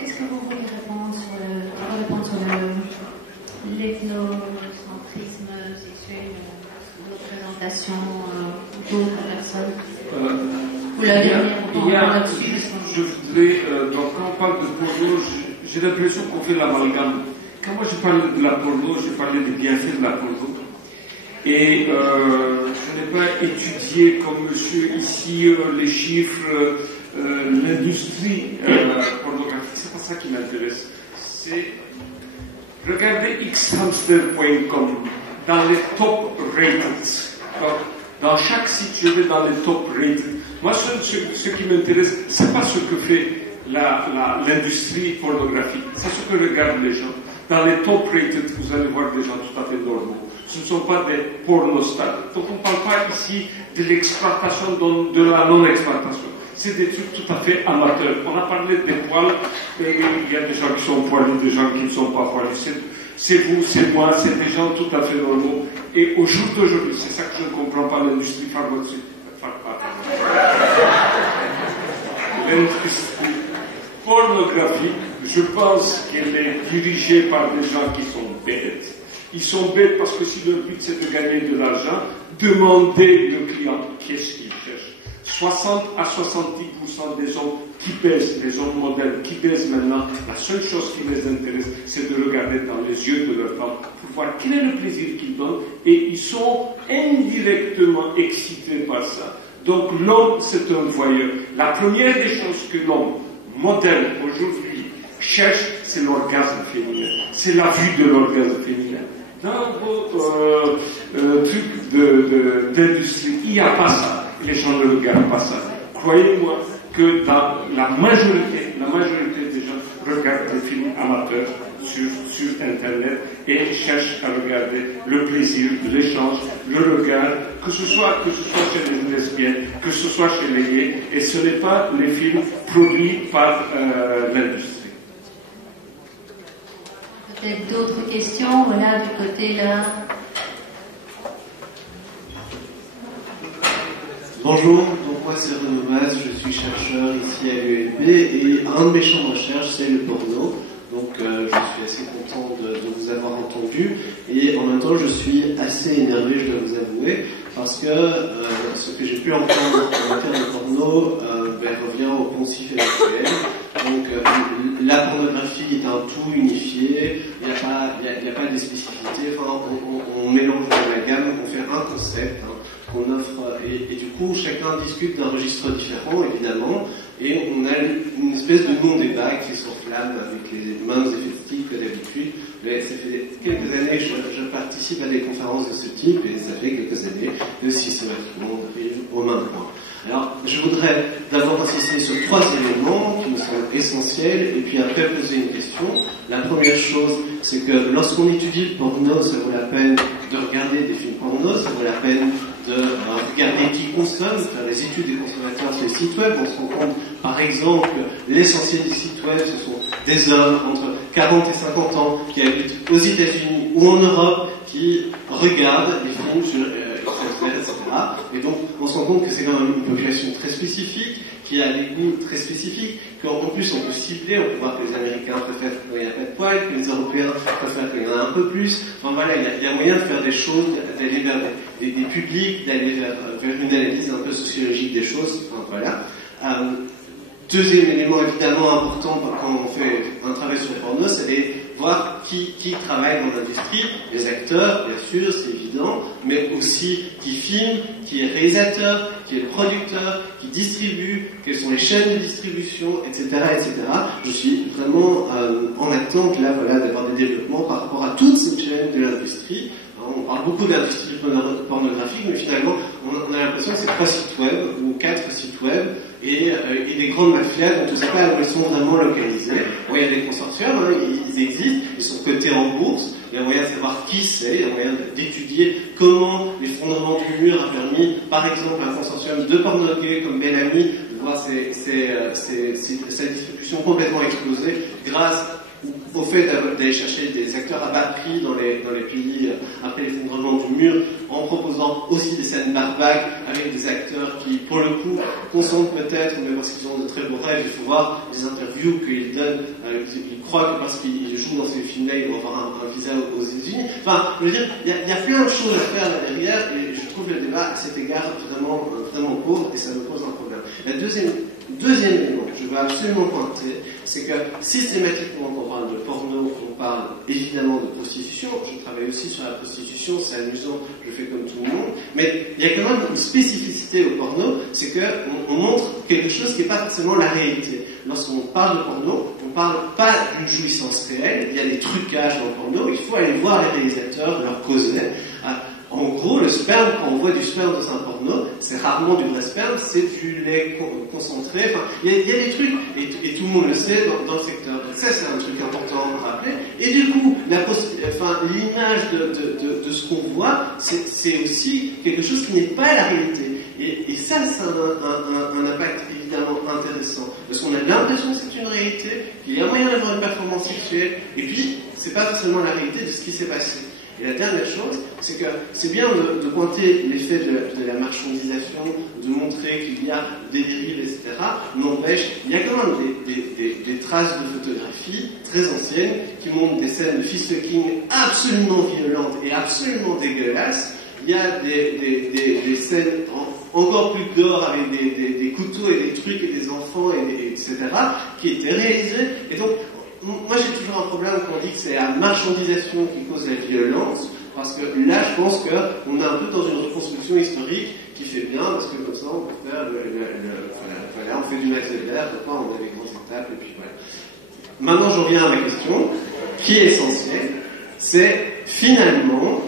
Est-ce que vous voulez répondre sur l'ethnocentrisme sexuel, représentation d'autres personnes ou la dernière je voudrais, donc quand on parle de porno, j'ai l'impression qu'on fait l'amalgame. Quand moi je parlais de la porno, je parlais des bienfaits de la porno. Et je n'ai pas étudié comme monsieur ici les chiffres, l'industrie pornographique, c'est pas ça qui m'intéresse. C'est regarder xhamster.com dans les top rated. Dans chaque site, je vais dans les top rated. Moi, ce qui m'intéresse, c'est pas ce que fait l'industrie pornographique, c'est ce que regardent les gens. Dans les top rated, vous allez voir des gens tout à fait normaux. Ce ne sont pas des pornostars. Donc on ne parle pas ici de l'exploitation, de la non-exploitation. C'est des trucs tout à fait amateurs. On a parlé des poils, il y a des gens qui sont poilus, des gens qui ne sont pas poilus. C'est vous, c'est moi, c'est des gens tout à fait normaux. Et au jour d'aujourd'hui, c'est ça que je ne comprends pas, l'industrie pharmaceutique. L'industrie pornographique, je pense qu'elle est dirigée par des gens qui sont bêtes. Ils sont bêtes parce que si leur but c'est de gagner de l'argent, demandez le client qu'est-ce qu'il cherche. 60 à 70% des hommes qui baissent, les hommes modernes qui baissent maintenant, la seule chose qui les intéresse, c'est de regarder dans les yeux de leur femme pour voir quel est le plaisir qu'ils donnent, et ils sont indirectement excités par ça. Donc l'homme, c'est un voyeur. La première des choses que l'homme moderne aujourd'hui cherche, c'est l'orgasme féminin. C'est la vue de l'orgasme féminin. Dans vos trucs d'industrie, il n'y a pas ça. Les gens ne regardent pas ça. Croyez-moi que dans la majorité des gens regardent des films amateurs sur Internet et cherchent à regarder le plaisir, l'échange, le regard, que ce soit chez les lesbiennes, que ce soit chez les gays, et ce n'est pas les films produits par l'industrie. Peut-être d'autres questions, voilà, du côté là. Bonjour, donc moi c'est Renaud Mas, je suis chercheur ici à l'ULB et un de mes champs de recherche c'est le porno. Donc je suis assez content de vous avoir entendu et en même temps je suis assez énervé, je dois vous avouer, parce que ce que j'ai pu entendre en matière de porno revient au poncif actuel. Donc la pornographie est un tout unifié, il n'y a pas de spécificité, enfin, on mélange la gamme, on fait un concept qu'on offre et du coup chacun discute d'un registre différent évidemment. Et on a une espèce de non-débat qui s'enflamme avec les mêmes effets que d'habitude. Mais ça fait quelques années que je participe à des conférences de ce type et ça fait quelques années que systématiquement on arrive au même point. Alors, je voudrais d'abord insister sur 3 éléments qui me semblent essentiels et puis après poser une question. La première chose, c'est que lorsqu'on étudie le porno, ça vaut la peine de regarder des films porno, ça vaut la peine de regarder qui consomme, faire les études des consommateurs sur les sites web. On se rend compte, par exemple, que l'essentiel des sites web, ce sont des hommes entre 40 et 50 ans qui habitent aux États-Unis ou en Europe, qui regardent des films sur etc. Et donc, on se rend compte que c'est quand même une population très spécifique, qui a des goûts très spécifiques, qu'en plus on peut cibler, on peut voir que les Américains préfèrent quand il n'y a pas de poils, que les Européens préfèrent quand il y en a un peu plus. Enfin voilà, il y a moyen de faire des choses, d'aller vers des publics, d'aller vers une analyse un peu sociologique des choses. Enfin voilà. Deuxième élément évidemment important quand on fait un travail sur le porno, c'est de voir qui travaille dans l'industrie, les acteurs, bien sûr, c'est évident, mais aussi qui filme, qui est réalisateur, qui est le producteur, qui distribue, quelles sont les chaînes de distribution, etc., etc. Je suis vraiment en attente là, voilà, d'avoir des développements par rapport à toutes ces chaînes de l'industrie. On parle beaucoup d'industrie pornographique, mais finalement, on a l'impression que c'est 3 sites web ou 4 sites web et des grandes mafias dont on ne sait pas où elles sont vraiment localisées. Bon, il y a des consortiums, ils existent, ils sont cotés en bourse, il y a moyen de savoir qui c'est, il y a moyen d'étudier comment l'effondrement du mur a permis, par exemple, à un consortium de porno-gays comme Bellamy, de voir sa distribution complètement explosée grâce au fait d'aller chercher des acteurs à bas prix dans les pays après l'effondrement du mur, en proposant aussi des scènes barbaques avec des acteurs qui, pour le coup, consentent peut-être, mais parce qu'ils ont de très beaux rêves. Il faut voir les interviews qu'ils donnent. Ils croient que parce qu'ils jouent dans ces films-là, ils vont avoir un visa aux États-Unis. Enfin, je veux dire, il y a plein de choses à faire là derrière, et je trouve le débat à cet égard vraiment pauvre, et ça me pose un problème. Le deuxième élément que je veux absolument pointer, c'est que systématiquement quand on parle de porno, on parle évidemment de prostitution. Je travaille aussi sur la prostitution, c'est amusant, je fais comme tout le monde, mais il y a quand même une spécificité au porno, c'est qu'on montre quelque chose qui n'est pas forcément la réalité. Lorsqu'on parle de porno, on ne parle pas d'une jouissance réelle, il y a des trucages dans le porno, il faut aller voir les réalisateurs, leur causer. En gros, le sperme, quand on voit du sperme dans un porno, c'est rarement du vrai sperme, c'est du lait concentré. Enfin, il y a des trucs, et tout le monde le sait dans le secteur. Donc ça, c'est un truc important à rappeler. Et du coup, l'image de ce qu'on voit, c'est aussi quelque chose qui n'est pas la réalité. Et ça, c'est un impact évidemment intéressant. Parce qu'on a l'impression que c'est une réalité, qu'il y a moyen d'avoir une performance sexuelle, et puis, c'est pas seulement la réalité de ce qui s'est passé. Et la dernière chose, c'est que c'est bien de pointer l'effet de la marchandisation, de montrer qu'il y a des dérives, etc. N'empêche, il y a quand même des traces de photographie très anciennes qui montrent des scènes de fist-fucking absolument violentes et absolument dégueulasses. Il y a des scènes encore plus gore avec des couteaux et des trucs et des enfants, etc. qui étaient réalisés. Et donc, moi j'ai toujours un problème quand on dit que c'est la marchandisation qui cause la violence, parce que là je pense qu'on est un peu dans une reconstruction historique qui fait bien, parce que comme ça on peut faire voilà, on fait du max de l'air, on a des grandes étapes, et puis voilà. Maintenant j'en viens à ma question, qui est essentielle, c'est finalement,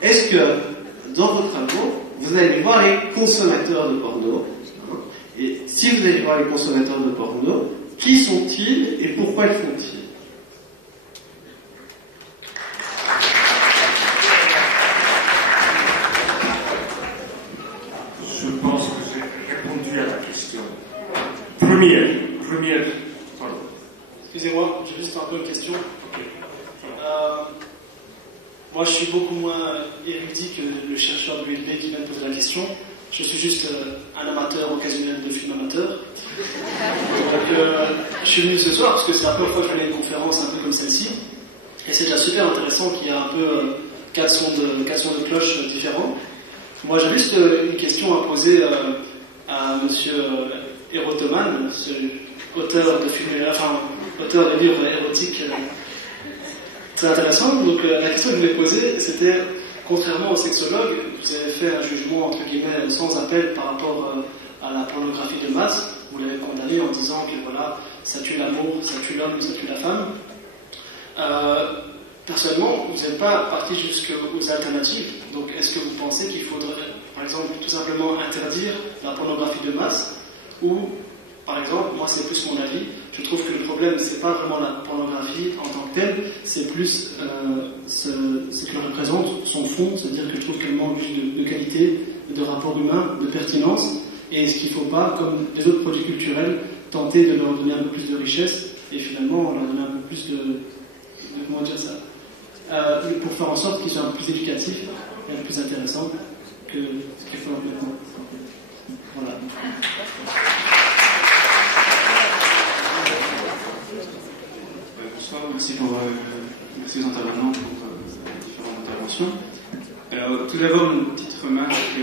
est-ce que dans vos travaux, vous allez voir les consommateurs de porno, et si vous allez voir les consommateurs de porno, qui sont-ils et pourquoi le font-ils? Je pense que j'ai répondu à la question. Première, pardon. Excusez-moi, j'ai juste un peu une question. Moi, je suis beaucoup moins érudit que le chercheur de l'ULB qui vient de poser la question. Je suis juste un amateur occasionnel de films amateurs. Donc, je suis venu ce soir parce que c'est la première fois que je fais une conférence un peu comme celle-ci. Et c'est déjà super intéressant qu'il y a un peu 4 sons de cloche différents. Moi, j'ai juste une question à poser à monsieur Erotoman, auteur de livres érotiques très intéressants. Donc, la question que je voulais poser, c'était, contrairement aux sexologues, vous avez fait un jugement, entre guillemets, sans appel par rapport à la pornographie de masse. Vous l'avez condamné en disant que voilà, ça tue l'amour, ça tue l'homme, ça tue la femme. Personnellement, vous n'êtes pas parti jusqu'aux alternatives. Donc, est-ce que vous pensez qu'il faudrait, par exemple, tout simplement interdire la pornographie de masse? Ou, par exemple, moi c'est plus mon avis, je trouve que le problème c'est pas vraiment la pornographie en tant que telle, c'est plus ce qu'elle représente, son fond, c'est-à-dire que je trouve qu'elle manque de qualité, de rapport humain, de pertinence, et est-ce qu'il ne faut pas, comme les autres produits culturels, tenter de leur donner un peu plus de richesse, et finalement leur donner un peu plus de comment dire ça, pour faire en sorte qu'ils soient un peu plus éducatifs et un peu plus intéressants que ce qu'ils font maintenant. Voilà. Bonsoir, merci aux intervenants pour les différentes interventions. Alors, tout d'abord, une petite remarque.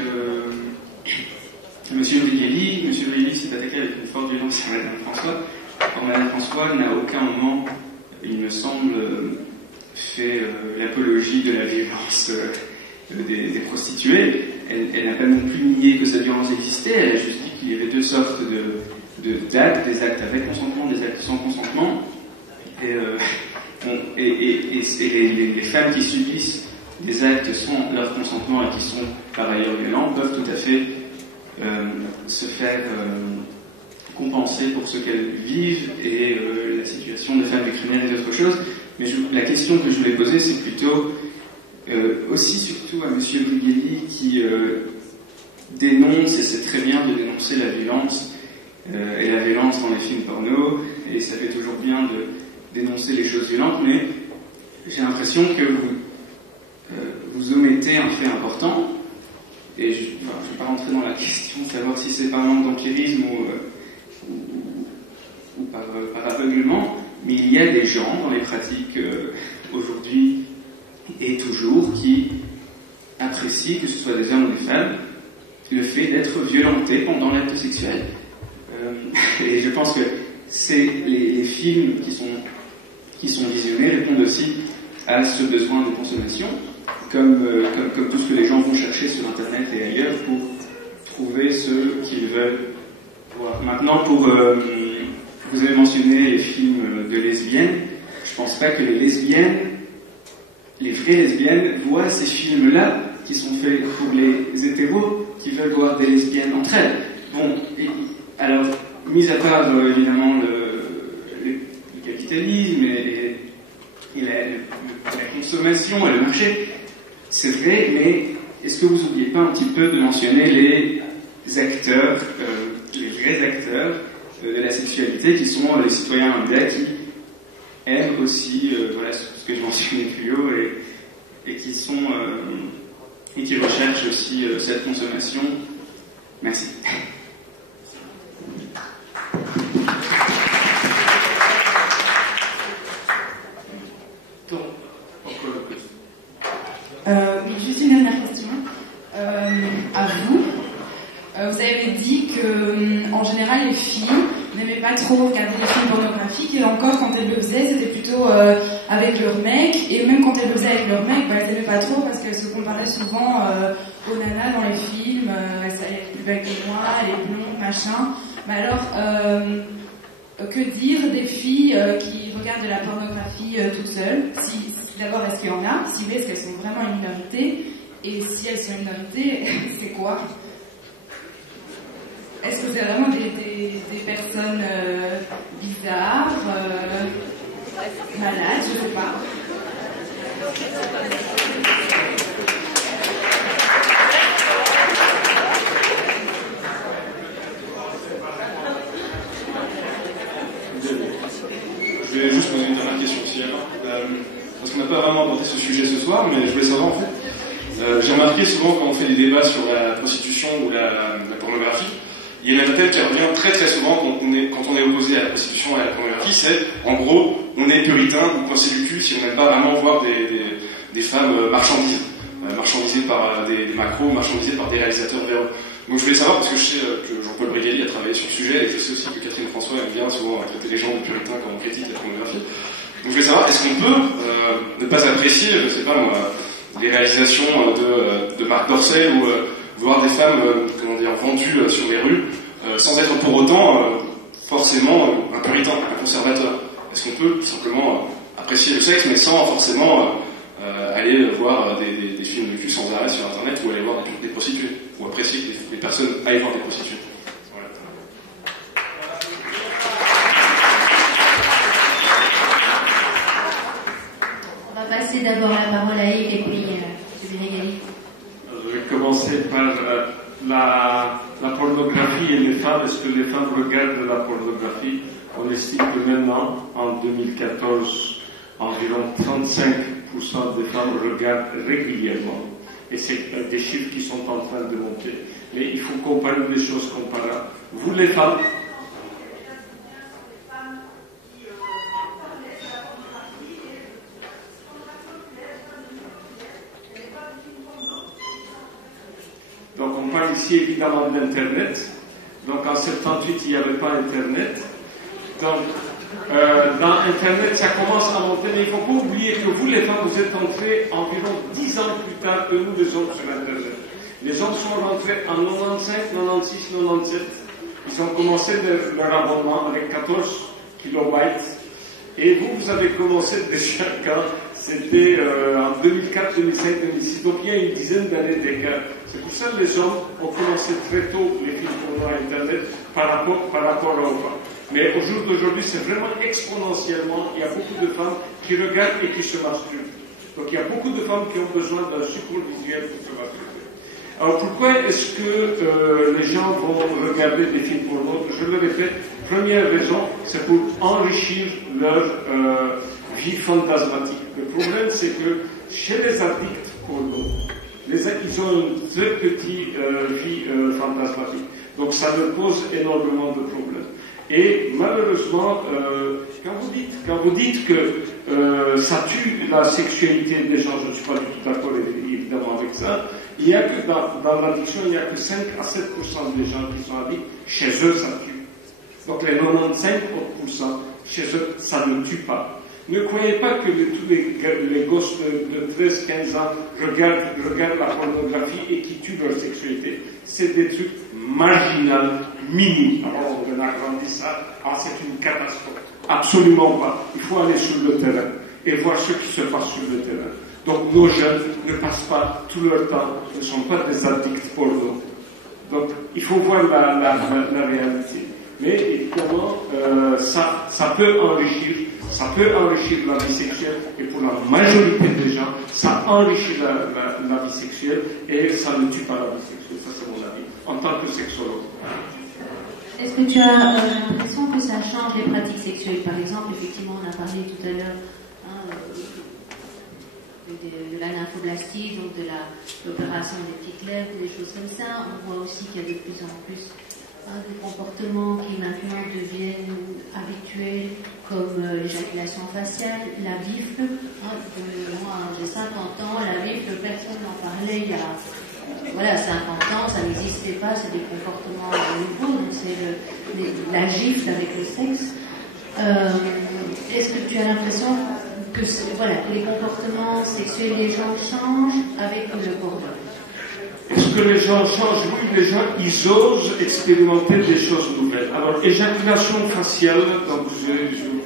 Monsieur Brigelli s'est attaqué avec une forte violence à Madame François. Or, Madame François n'a à aucun moment, il me semble, fait l'apologie de la violence des prostituées. Elle n'a pas non plus nié que cette violence existait, elle a juste dit qu'il y avait deux sortes d'actes, des actes avec consentement, des actes sans consentement. Et les femmes qui subissent des actes sans leur consentement et qui sont par ailleurs violents peuvent tout à fait se faire compenser pour ce qu'elles vivent et la situation des femmes criminelles et d'autres choses. Mais la question que je voulais poser, c'est plutôt aussi surtout à Monsieur Brigelli qui dénonce, et c'est très bien de dénoncer la violence et la violence dans les films porno, et ça fait toujours bien de dénoncer les choses violentes, mais j'ai l'impression que vous omettez un fait important, et je ne vais pas rentrer dans la question de savoir si c'est par manque d'empirisme ou par aveuglement, mais il y a des gens dans les pratiques aujourd'hui et toujours qui apprécient, que ce soit des hommes ou des femmes, le fait d'être violenté pendant l'acte sexuel. Et je pense que les films qui sont visionnés répondent aussi à ce besoin de consommation, comme tout ce que les gens vont chercher sur Internet et ailleurs pour trouver ce qu'ils veulent voir. Maintenant, vous avez mentionné les films de lesbiennes. Je pense pas que les vraies lesbiennes voient ces films-là qui sont faits pour les hétéros qui veulent voir des lesbiennes entre elles. Bon, alors, mis à part évidemment le capitalisme et la consommation et le marché, c'est vrai, mais est-ce que vous n'oubliez pas un petit peu de mentionner les acteurs, les vrais acteurs de la sexualité qui sont les citoyens lambda qui aiment aussi, voilà ce que je mentionnais plus haut, et qui sont et qui recherchent aussi cette consommation. Merci. Oui, juste une dernière question. À vous. Vous avez dit que, en général, les filles n'aimaient pas trop regarder des films pornographiques, et encore, quand elles le faisaient, c'était plutôt avec leur mec, et même quand elles le faisaient avec leur mec, elles n'aimaient pas trop parce qu'elles se comparaient souvent aux nanas dans les films, elle est plus belle que moi, elle est blonde, machin. Mais alors, que dire des filles qui regardent de la pornographie toutes seules? D'abord, est-ce qu'il y en a? Si oui, est-ce qu'elles sont vraiment une minorité? Et si elles sont une minorité, c'est quoi? Est-ce que c'est vraiment des personnes bizarres, malades, je ne sais pas. Je vais juste poser une dernière question aussi, parce qu'on n'a pas vraiment abordé ce sujet ce soir, mais je voulais savoir en fait. J'ai remarqué souvent quand on fait des débats sur la prostitution ou la pornographie, il y a un thème qui revient très très souvent quand on est opposé à la prostitution et à la pornographie, c'est en gros, on est puritain ou coincé du cul si on n'aime pas vraiment voir des femmes marchandisées par des macros, marchandisées par des réalisateurs véreux. Donc je voulais savoir, parce que je sais que Jean-Paul Brigali a travaillé sur le sujet, et je sais aussi que Catherine François aime bien souvent traiter les gens de puritains quand on critique la pornographie. Donc je voulais savoir, est-ce qu'on peut ne pas apprécier, je sais pas moi, les réalisations de Marc Dorcel ou voir des femmes vendues sur les rues sans être pour autant forcément un puritain, un conservateur. Est-ce qu'on peut tout simplement apprécier le sexe mais sans forcément aller voir des films de cul sans arrêt sur internet ou aller voir des prostituées ou apprécier que les personnes aillent voir des prostituées? Voilà. On va passer d'abord la parole à Yves et puis M. Brigali. Je vais commencer par la pornographie et les femmes. Est-ce que les femmes regardent la pornographie? On estime que maintenant, en 2014, environ 35% des femmes regardent régulièrement. Et c'est des chiffres qui sont en train de monter. Mais il faut comparer des choses comparables. Vous, les femmes, donc on parle ici évidemment d'Internet. Donc en 78, il n'y avait pas Internet. Donc dans Internet, ça commence à monter, mais il ne faut pas oublier que vous, les femmes, vous êtes entrés environ 10 ans plus tard que nous, les hommes, sur Internet. Les hommes sont rentrés en 95, 96, 97. Ils ont commencé leur abonnement avec 14 kilobytes. Et vous avez commencé déjà quand c'était en 2004, 2005, 2006. Donc il y a une dizaine d'années d'écart. C'est pour ça que les hommes ont commencé très tôt les films porno à Internet par rapport aux femmes. Mais au jour d'aujourd'hui, c'est vraiment exponentiellement. Il y a beaucoup de femmes qui regardent et qui se masturbent. Donc il y a beaucoup de femmes qui ont besoin d'un support visuel pour se masturber. Alors pourquoi est-ce que les gens vont regarder des films porno? Je le répète, première raison, c'est pour enrichir leur vie fantasmatique. Le problème, c'est que chez les addicts porno, ils ont une très petite vie fantasmatique. Donc ça leur pose énormément de problèmes. Et malheureusement, quand vous dites que ça tue la sexualité des gens, je ne suis pas du tout d'accord évidemment avec ça, il y a que dans l'addiction, il n'y a que 5 à 7% des gens qui sont addicts, chez eux ça tue. Donc les 95%, chez eux, ça ne tue pas. Ne croyez pas que tous les gosses de 13-15 ans regardent la pornographie et qui tuent leur sexualité. C'est des trucs marginaux, minimes. Alors on agrandit ça, c'est une catastrophe. Absolument pas. Il faut aller sur le terrain et voir ce qui se passe sur le terrain. Donc nos jeunes ne passent pas tout leur temps, ne sont pas des addicts porno. Donc il faut voir la réalité. Mais évidemment, ça peut enrichir la vie sexuelle, et pour la majorité des gens, ça enrichit la vie sexuelle et ça ne tue pas la vie sexuelle. Ça, c'est mon avis, en tant que sexologue. Est-ce que tu as l'impression que ça change les pratiques sexuelles? Par exemple, effectivement, on a parlé tout à l'heure de la nymphoblastie, donc de l'opération des petites lèvres, des choses comme ça. On voit aussi qu'il y a de plus en plus des comportements qui maintenant deviennent habituels, comme l'éjaculation faciale, la bifle. Moi, j'ai 50 ans, la bifle, personne n'en parlait il y a 50 ans, ça n'existait pas, c'est des comportements nouveaux, donc c'est la gifle avec le sexe. Est-ce que tu as l'impression que les comportements sexuels des gens changent avec le porno? Est-ce que les gens changent? Oui, les gens, ils osent expérimenter des choses nouvelles. Alors, éjaculation faciale, donc je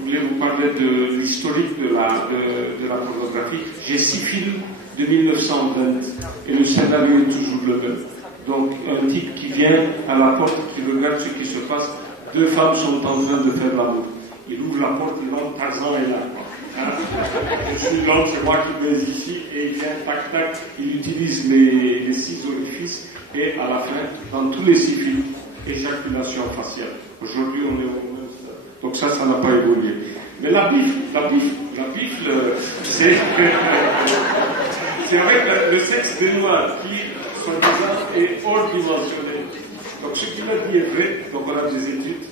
voulais vous parler de l'historique de la pornographie. J'ai 6 films de 1920 et le scénario est toujours le même. Donc, un type qui vient à la porte, qui regarde ce qui se passe, 2 femmes sont en train de faire l'amour. Il ouvre la porte, il rentre, Tarzan est là. Je suis l'homme, c'est moi qui mets ici, et il vient, tac, tac, il utilise les 6 orifices, et à la fin, dans tous les 6 films, éjaculation faciale. Aujourd'hui, on est au moins ça. Donc ça n'a pas évolué. Mais la bifle, c'est avec le sexe des noirs qui, soi-disant, est hors dimensionnel. Donc ce qu'il a dit est vrai, donc on a des études,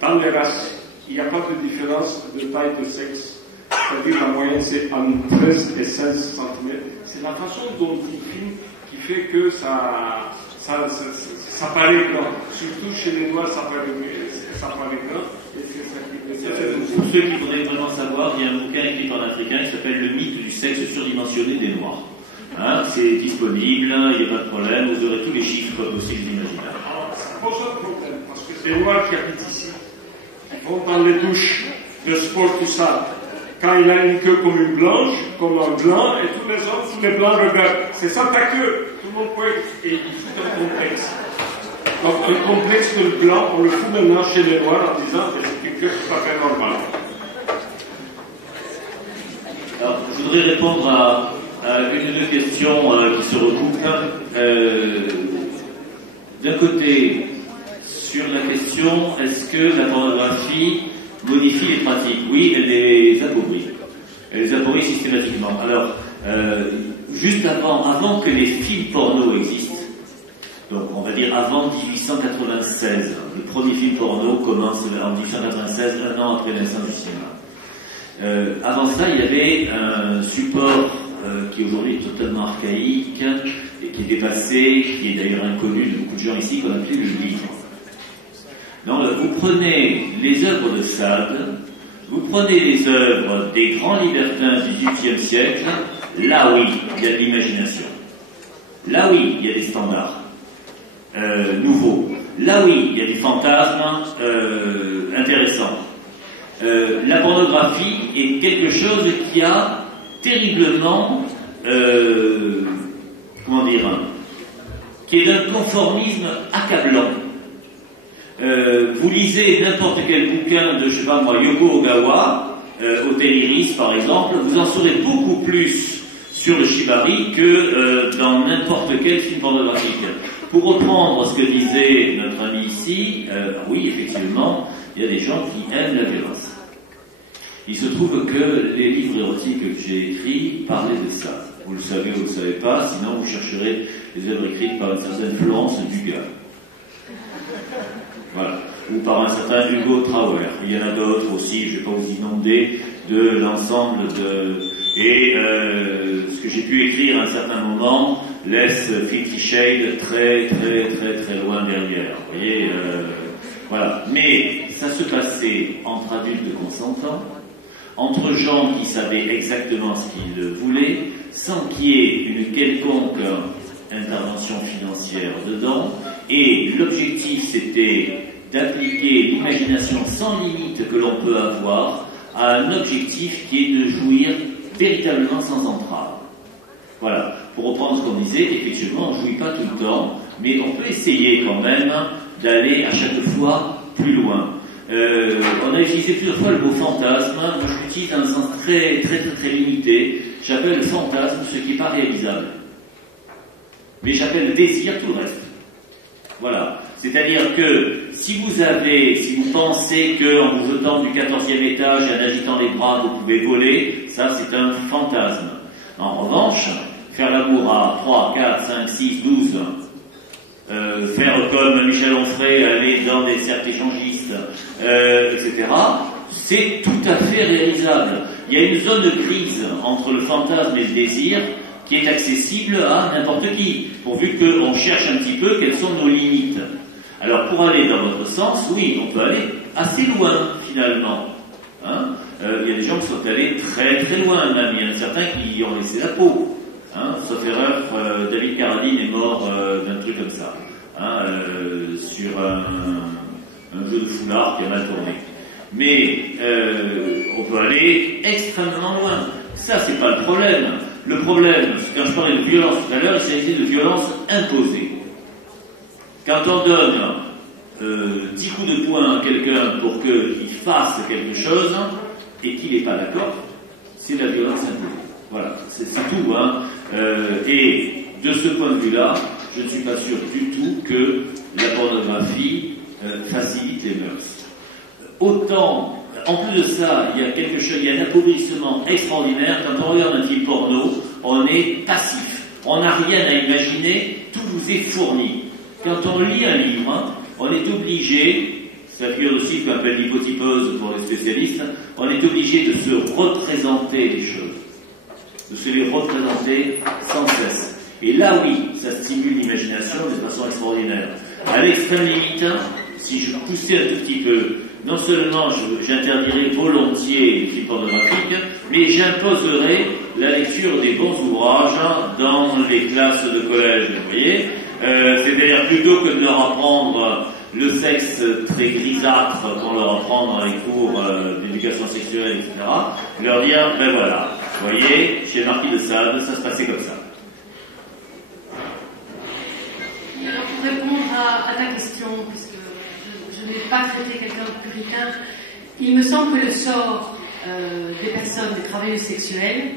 dans les races, il n'y a pas de différence de taille de sexe. C'est-à-dire la moyenne c'est entre 13 et 16 cm. C'est la façon dont il filme qui fait que ça paraît grand. Surtout chez les noirs, ça paraît grand. Et c'est ça qui fait. Pour ceux qui voudraient vraiment savoir, il y a un bouquin écrit en africain qui s'appelle Le mythe du sexe surdimensionné des noirs. C'est disponible, il n'y a pas de problème, vous aurez tous les chiffres possibles d'imaginaire. Alors, ça pose un problème, parce que ces noirs qui habitent ici, ils vont dans les douches de sport, tout ça. Quand il a une queue comme une blanche, comme un blanc, et tous les autres, tous les blancs regardent. C'est ça ta queue, tout le monde pointe. Et il fout un complexe. Donc un complexe de blanc, on le fout maintenant chez les noirs en disant que c'est une queue tout à fait normale. Alors, je voudrais répondre à une ou deux questions qui se recoupent. D'un côté, sur la question, est-ce que la pornographie modifie les pratiques? Oui, elle les appauvrit. Elle les appauvrit systématiquement. Alors, juste avant que les films porno existent, donc on va dire avant 1896, le premier film porno commence en 1896, un an après la naissance du cinéma. Avant ça, il y avait un support qui aujourd'hui est totalement archaïque et qui est dépassé, qui est d'ailleurs inconnu de beaucoup de gens ici, qu'on appelle le livre. Donc, vous prenez les œuvres de Sade, vous prenez les œuvres des grands libertins du XVIIIe siècle, là oui, il y a de l'imagination. Là oui, il y a des standards nouveaux. Là oui, il y a des fantasmes intéressants. La pornographie est quelque chose qui a terriblement, qui est d'un conformisme accablant. Vous lisez n'importe quel bouquin de, je sais pas moi, Yoko Ogawa, Hôtel Iris par exemple, vous en saurez beaucoup plus sur le shibari que dans n'importe quel film pornographique. Pour reprendre ce que disait notre ami ici, oui, effectivement, il y a des gens qui aiment la violence. Il se trouve que les livres érotiques que j'ai écrits parlaient de ça. Vous le savez ou vous ne le savez pas, sinon vous chercherez les œuvres écrites par une certaine Florence Dugas. Voilà. Ou par un certain Hugo Trauer. Il y en a d'autres aussi, je ne vais pas vous inonder de l'ensemble de... Et ce que j'ai pu écrire à un certain moment laisse Fifty Shades très loin derrière. Vous voyez, Voilà. Mais ça se passait entre adultes consentants, entre gens qui savaient exactement ce qu'ils voulaient, sans qu'il y ait une quelconque intervention financière dedans, et l'objectif c'était d'appliquer l'imagination sans limite que l'on peut avoir à un objectif qui est de jouir véritablement sans entrave. Voilà. Pour reprendre ce qu'on disait, effectivement, on ne jouit pas tout le temps, mais on peut essayer quand même d'aller à chaque fois plus loin. On a utilisé plusieurs fois le mot fantasme. Moi, je l'utilise dans un sens très limité. J'appelle fantasme ce qui n'est pas réalisable. Mais j'appelle désir tout le reste. Voilà. C'est-à-dire que si vous pensez qu'en vous jetant du 14e étage et en agitant les bras, vous pouvez voler, ça c'est un fantasme. En revanche, faire l'amour à 3, 4, 5, 6, 12, faire comme Michel Onfray, aller dans des cercles échangistes, etc., c'est tout à fait réalisable. Il y a une zone grise entre le fantasme et le désir qui est accessible à n'importe qui, pourvu qu'on cherche un petit peu quelles sont nos limites. Alors pour aller dans votre sens, oui, on peut aller assez loin finalement. Hein, il y a des gens qui sont allés très loin même, il y en a certains qui ont laissé la peau. Hein, sauf erreur, David Carradine est mort d'un truc comme ça, hein, sur un jeu de foulard qui a mal tourné. Mais on peut aller extrêmement loin. Ça, c'est pas le problème. Le problème, quand je parlais de violence tout à l'heure, il s'agissait de violence imposée. Quand on donne 10 coups de poing à quelqu'un pour qu'il fasse quelque chose et qu'il n'est pas d'accord, c'est de la violence imposée. Voilà, c'est tout. Hein. Et de ce point de vue-là, je ne suis pas sûr du tout que la pornographie facilite les mœurs. Autant, en plus de ça, il y a quelque chose, il y a un appauvrissement extraordinaire. Quand on regarde un film porno, on est passif. On n'a rien à imaginer, tout vous est fourni. Quand on lit un livre, on est obligé, ça figure aussi qu'on appelle l'hypotypose pour les spécialistes, on est obligé de se représenter les choses, de se les représenter sans cesse. Et là, oui, ça stimule l'imagination de façon extraordinaire. À l'extrême limite, si je poussais un tout petit peu, non seulement j'interdirais volontiers les films pornographiques, mais j'imposerais la lecture des bons ouvrages dans les classes de collège, vous voyez. C'est-à-dire plutôt que de leur apprendre le sexe très grisâtre qu'on leur apprend dans les cours d'éducation sexuelle, etc., leur dire, ben voilà, vous voyez, chez Marquis de Sade, ça se passait comme ça. Alors, pour répondre à ta question, puisque je n'ai pas traité quelqu'un de puritain, il me semble que le sort des personnes, des travailleuses sexuelles,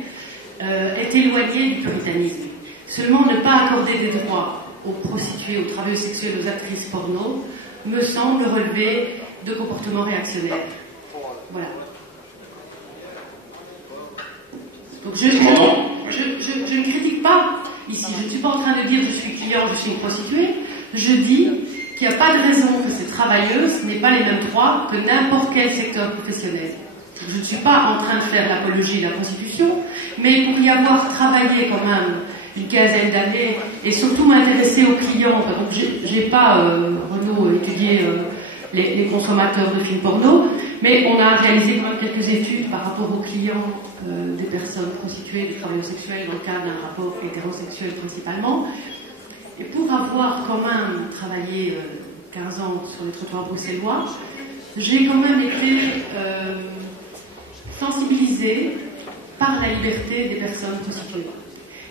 est éloigné du puritanisme. Seulement, ne pas accorder des droits aux prostituées, aux travailleuses sexuelles, aux actrices porno, me semble relever de comportements réactionnaires. Voilà. Donc je ne critique pas ici. Je ne suis pas en train de dire je suis client, je suis une prostituée. Je dis qu'il n'y a pas de raison que ces travailleuses n'aient pas les mêmes droits que n'importe quel secteur professionnel. Je ne suis pas en train de faire l'apologie de la prostitution, mais pour y avoir travaillé quand même une quinzaine d'années, et surtout m'intéresser aux clients. Donc j'ai pas, Renaud, étudié les consommateurs de films porno, mais on a réalisé quand même quelques études par rapport aux clients des personnes prostituées, des travailleurs sexuels dans le cadre d'un rapport hétérosexuel principalement. Et pour avoir quand même travaillé 15 ans sur les trottoirs bruxellois, j'ai quand même été sensibilisée par la liberté des personnes prostituées.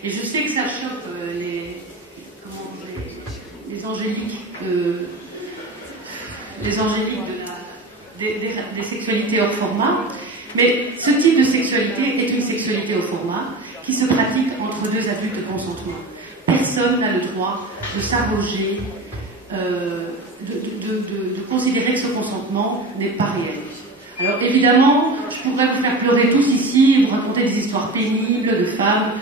Et je sais que ça choque les angéliques des sexualités hors format, mais ce type de sexualité est une sexualité au format qui se pratique entre deux adultes de consentement. Personne n'a le droit de s'arroger, de considérer que ce consentement n'est pas réel. Alors évidemment, je pourrais vous faire pleurer tous ici, vous raconter des histoires pénibles de femmes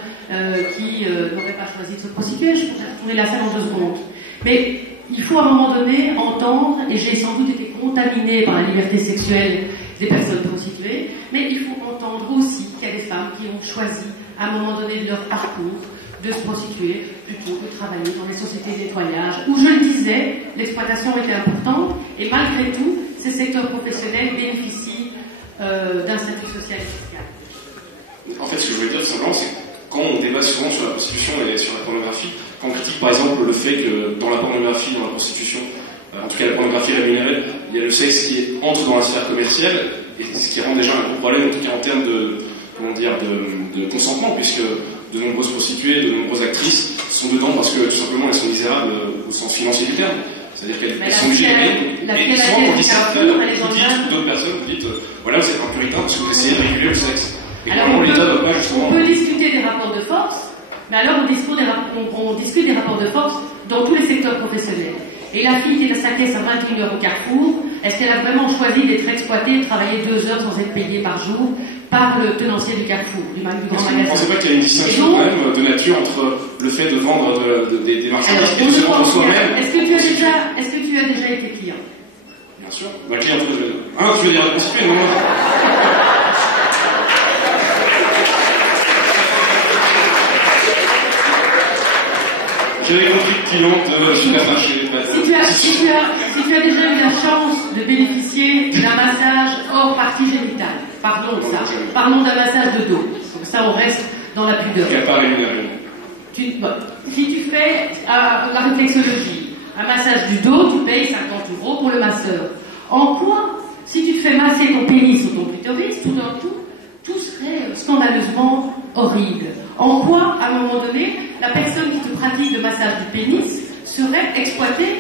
qui n'auraient pas choisi de se prostituer, je pourrais tourner la scène en 2 secondes. Mais il faut à un moment donné entendre, et j'ai sans doute été contaminée par la liberté sexuelle des personnes prostituées, mais il faut entendre aussi qu'il y a des femmes qui ont choisi à un moment donné de leur parcours de se prostituer plutôt que de travailler dans les sociétés de nettoyage, où je le disais, l'exploitation était importante, et malgré tout, ces secteurs professionnels bénéficient d'un statut social et fiscal. En fait, ce que je voulais dire simplement, c'est que quand on débat souvent sur la prostitution et sur la pornographie, quand on critique par exemple le fait que dans la pornographie, dans la prostitution, en tout cas la pornographie rémunérée, il y a le sexe qui entre dans la sphère commerciale, et ce qui rend déjà un gros problème, en tout cas en termes de consentement, puisque de nombreuses prostituées, de nombreuses actrices sont dedans parce que tout simplement elles sont misérables au sens financier du terme. C'est-à-dire qu'elles sont obligées de payer. Et souvent on dit ça, vous dites, d'autres personnes, vous dites, voilà, vous êtes un puritain parce que vous essayez de réguler le sexe. Et alors on peut discuter des rapports de force, mais alors on discute des rapports de force dans tous les secteurs professionnels. Et la fille qui est à sa caisse à 21 € au Carrefour, est-ce qu'elle a vraiment choisi d'être exploitée, de travailler 2 heures sans être payée par jour par le tenancier du Carrefour, du grand magasin? Vous ne pensez pas qu'il y a une distinction quand même de nature entre le fait de vendre des marchandises et de se vendre soi-même? Est-ce que tu as déjà été client? Bien sûr. Bah, client, tu veux dire prostituée, non? J'avais compris que cliente, je suis attaché. Si tu as déjà eu la chance de bénéficier d'un massage hors partie génitale, parlons de ça, parlons d'un massage de dos, donc ça on reste dans la pudeur. Qui n'a pas rémunéré. Si tu fais la réflexologie, un massage du dos, tu payes 50 € pour le masseur. En quoi, si tu te fais masser ton pénis ou ton clitoris, tout d'un coup, tout serait scandaleusement horrible? En quoi, à un moment donné, la personne qui te pratique le massage du pénis serait exploitée,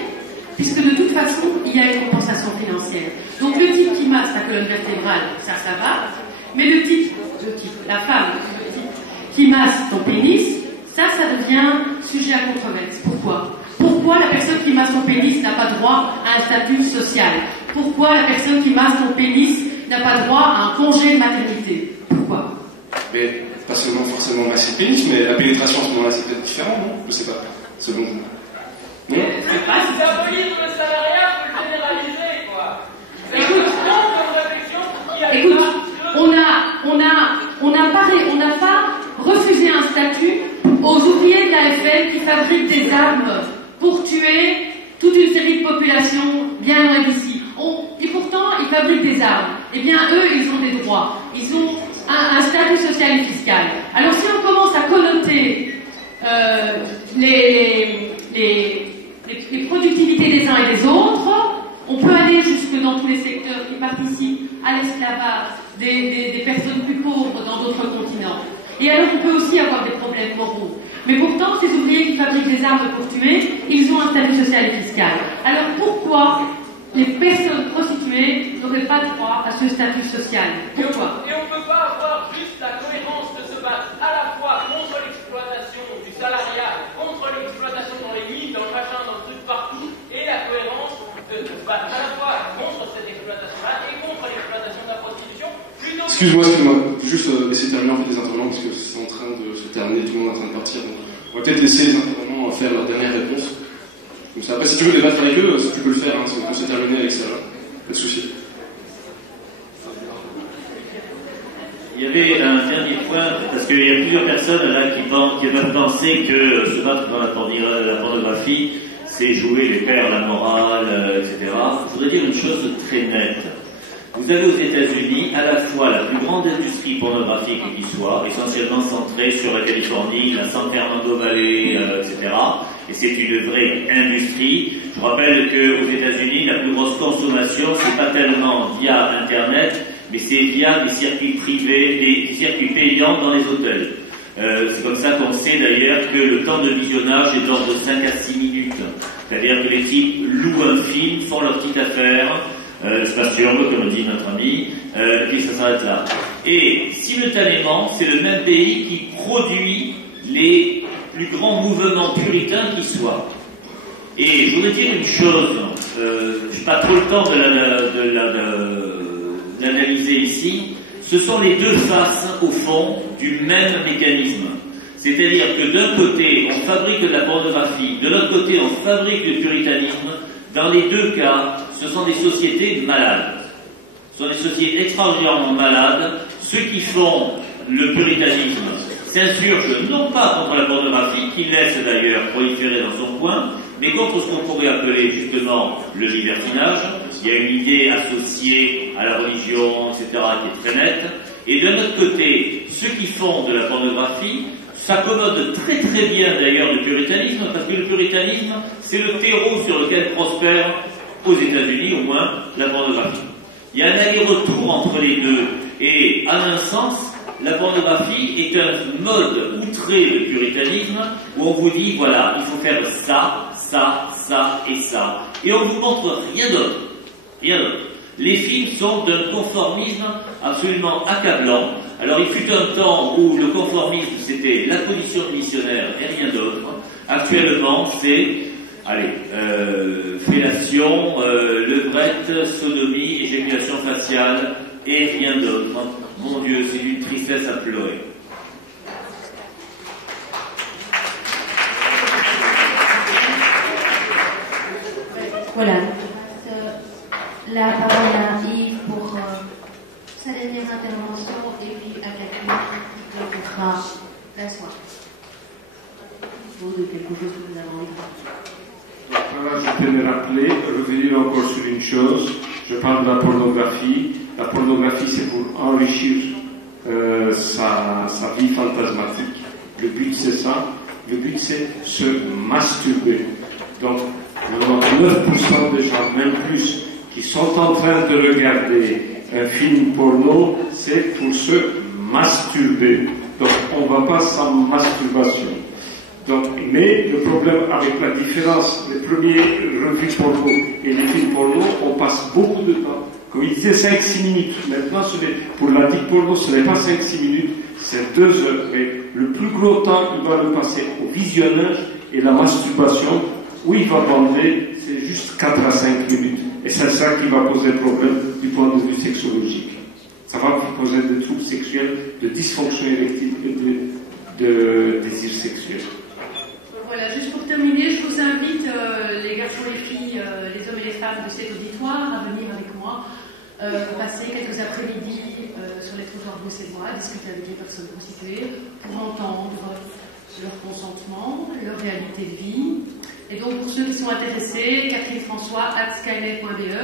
puisque de toute façon, il y a une compensation financière. Donc le type qui masse la colonne vertébrale, ça va, mais la femme qui masse ton pénis, ça devient sujet à controverse. Pourquoi la personne qui masse ton pénis n'a pas droit à un statut social? Pourquoi la personne qui masse ton pénis n'a pas droit à un congé de maternité? Pourquoi? Mais pas seulement forcément masser le pénis, mais la pénétration à ce moment-là c'est peut-être différent, non? Je sais pas, selon vous. Non? C'est pas si d'abolir le salariat peut le généraliser, quoi. Écoute, on n'a pas refusé un statut aux ouvriers de l'AFL qui fabriquent des armes pour tuer toute une série de populations bien loin d'ici. Et pourtant, ils fabriquent des armes. Eh bien, eux, ils ont des droits. Ils ont un statut social et fiscal. Alors, si on commence à connoter les productivités des uns et des autres, on peut aller jusque dans tous les secteurs qui participent à l'esclavage des personnes plus pauvres dans d'autres continents. Et alors, on peut aussi avoir des problèmes moraux. Mais pourtant, ces ouvriers qui fabriquent des armes pour tuer, ils ont un statut social et fiscal. Alors, pourquoi les personnes prostituées n'auraient pas droit à ce statut social? Pourquoi? Et on ne peut pas avoir juste la cohérence de se battre à la fois contre l'exploitation du salariat, contre l'exploitation dans les mines, dans le machin, dans le truc partout, et la cohérence de se battre à la fois contre cette exploitation-là et contre l'exploitation de la prostitution. Excuse-moi, juste essayer de terminer en fait les intervenants parce que c'est en train de se terminer, tout le monde est en train de partir. Donc on va peut-être laisser les intervenants faire leur dernière réponse. Comme ça, après, si tu veux débattre avec eux, tu peux le faire, hein, on s'est terminé avec ça, pas de souci. Il y avait un dernier point, parce qu'il y a plusieurs personnes là qui peuvent penser que se battre dans la pornographie, c'est jouer les pères, la morale, etc. Je voudrais dire une chose très nette. Vous avez aux États-Unis à la fois la plus grande industrie pornographique qui soit, essentiellement centrée sur la Californie, la San Fernando Valley, etc. Et c'est une vraie industrie. Je vous rappelle qu'aux États-Unis, la plus grosse consommation, c'est pas tellement via Internet, mais c'est via des circuits privés, des circuits payants dans les hôtels. C'est comme ça qu'on sait d'ailleurs que le temps de visionnage est d'ordre de 5 à 6 minutes. C'est-à-dire que les types louent un film, font leur petite affaire, je m'assure, comme dit notre ami, et puis ça s'arrête là. Et simultanément, c'est le même pays qui produit les plus grands mouvements puritains qui soient. Et je voudrais dire une chose, je n'ai pas trop le temps de l'analyser ici, ce sont les deux faces, au fond, du même mécanisme. C'est-à-dire que d'un côté, on fabrique de la pornographie, de l'autre côté, on fabrique du puritanisme. Dans les deux cas, ce sont des sociétés malades. Ce sont des sociétés extraordinairement malades. Ceux qui font le puritanisme, s'insurge non pas contre la pornographie, qu'il laisse d'ailleurs proliférer dans son coin, mais contre ce qu'on pourrait appeler justement le libertinage. Il y a une idée associée à la religion, etc., qui est très nette. Et d'un autre côté, ceux qui font de la pornographie s'accommodent très très bien d'ailleurs du puritanisme, parce que le puritanisme, c'est le terreau sur lequel prospère, aux États-Unis au moins, la pornographie. Il y a un aller-retour entre les deux, et à un sens, la pornographie est un mode outré le puritanisme, où on vous dit, voilà, il faut faire ça, ça, ça et ça, et on vous montre rien d'autre. Rien d'autre. Les films sont d'un conformisme absolument accablant. Alors il fut un temps où le conformisme c'était la position de missionnaire et rien d'autre. Actuellement c'est, fellation, levrette, sodomie, éjaculation faciale et rien d'autre. Mon Dieu, c'est d'une tristesse à pleurer. Voilà. La parole à Yves pour sa dernière intervention et puis à Catherine qui clôturera la soirée. Ou de quelque chose que vous avez envie de dire. Voilà, je tenais à rappeler, revenir encore sur une chose. Je parle de la pornographie. La pornographie, c'est pour enrichir sa vie fantasmatique. Le but, c'est ça. Le but, c'est se masturber. Donc, 99% des gens, même plus, qui sont en train de regarder un film porno, c'est pour se masturber. Donc, on ne va pas sans masturbation. Donc, mais le problème avec la différence, les premiers revues porno et les films porno, on passe beaucoup de temps. Comme il disait, 5-6 minutes. Maintenant, pour la dick porno, ce n'est pas 5-6 minutes, c'est 2 heures. Mais le plus gros temps, il va le passer au visionnage et la masturbation, où il va bander, c'est juste 4 à 5 minutes. Et c'est ça qui va poser problème du point de vue sexologique. Ça va poser des troubles sexuels, de dysfonction érectile et de désir sexuel. Voilà, juste pour terminer, je vous invite, les garçons et les filles, les hommes et les femmes de cet auditoire, à venir avec moi, passer quelques après-midi sur les trottoirs bruxellois, discuter avec les personnes prostituées, pour entendre leur consentement, leur réalité de vie. Et donc, pour ceux qui sont intéressés, catherinefrançois@skynet.be,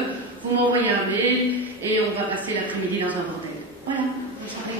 vous m'envoyez un mail et on va passer l'après-midi dans un bordel. Voilà, bonne soirée.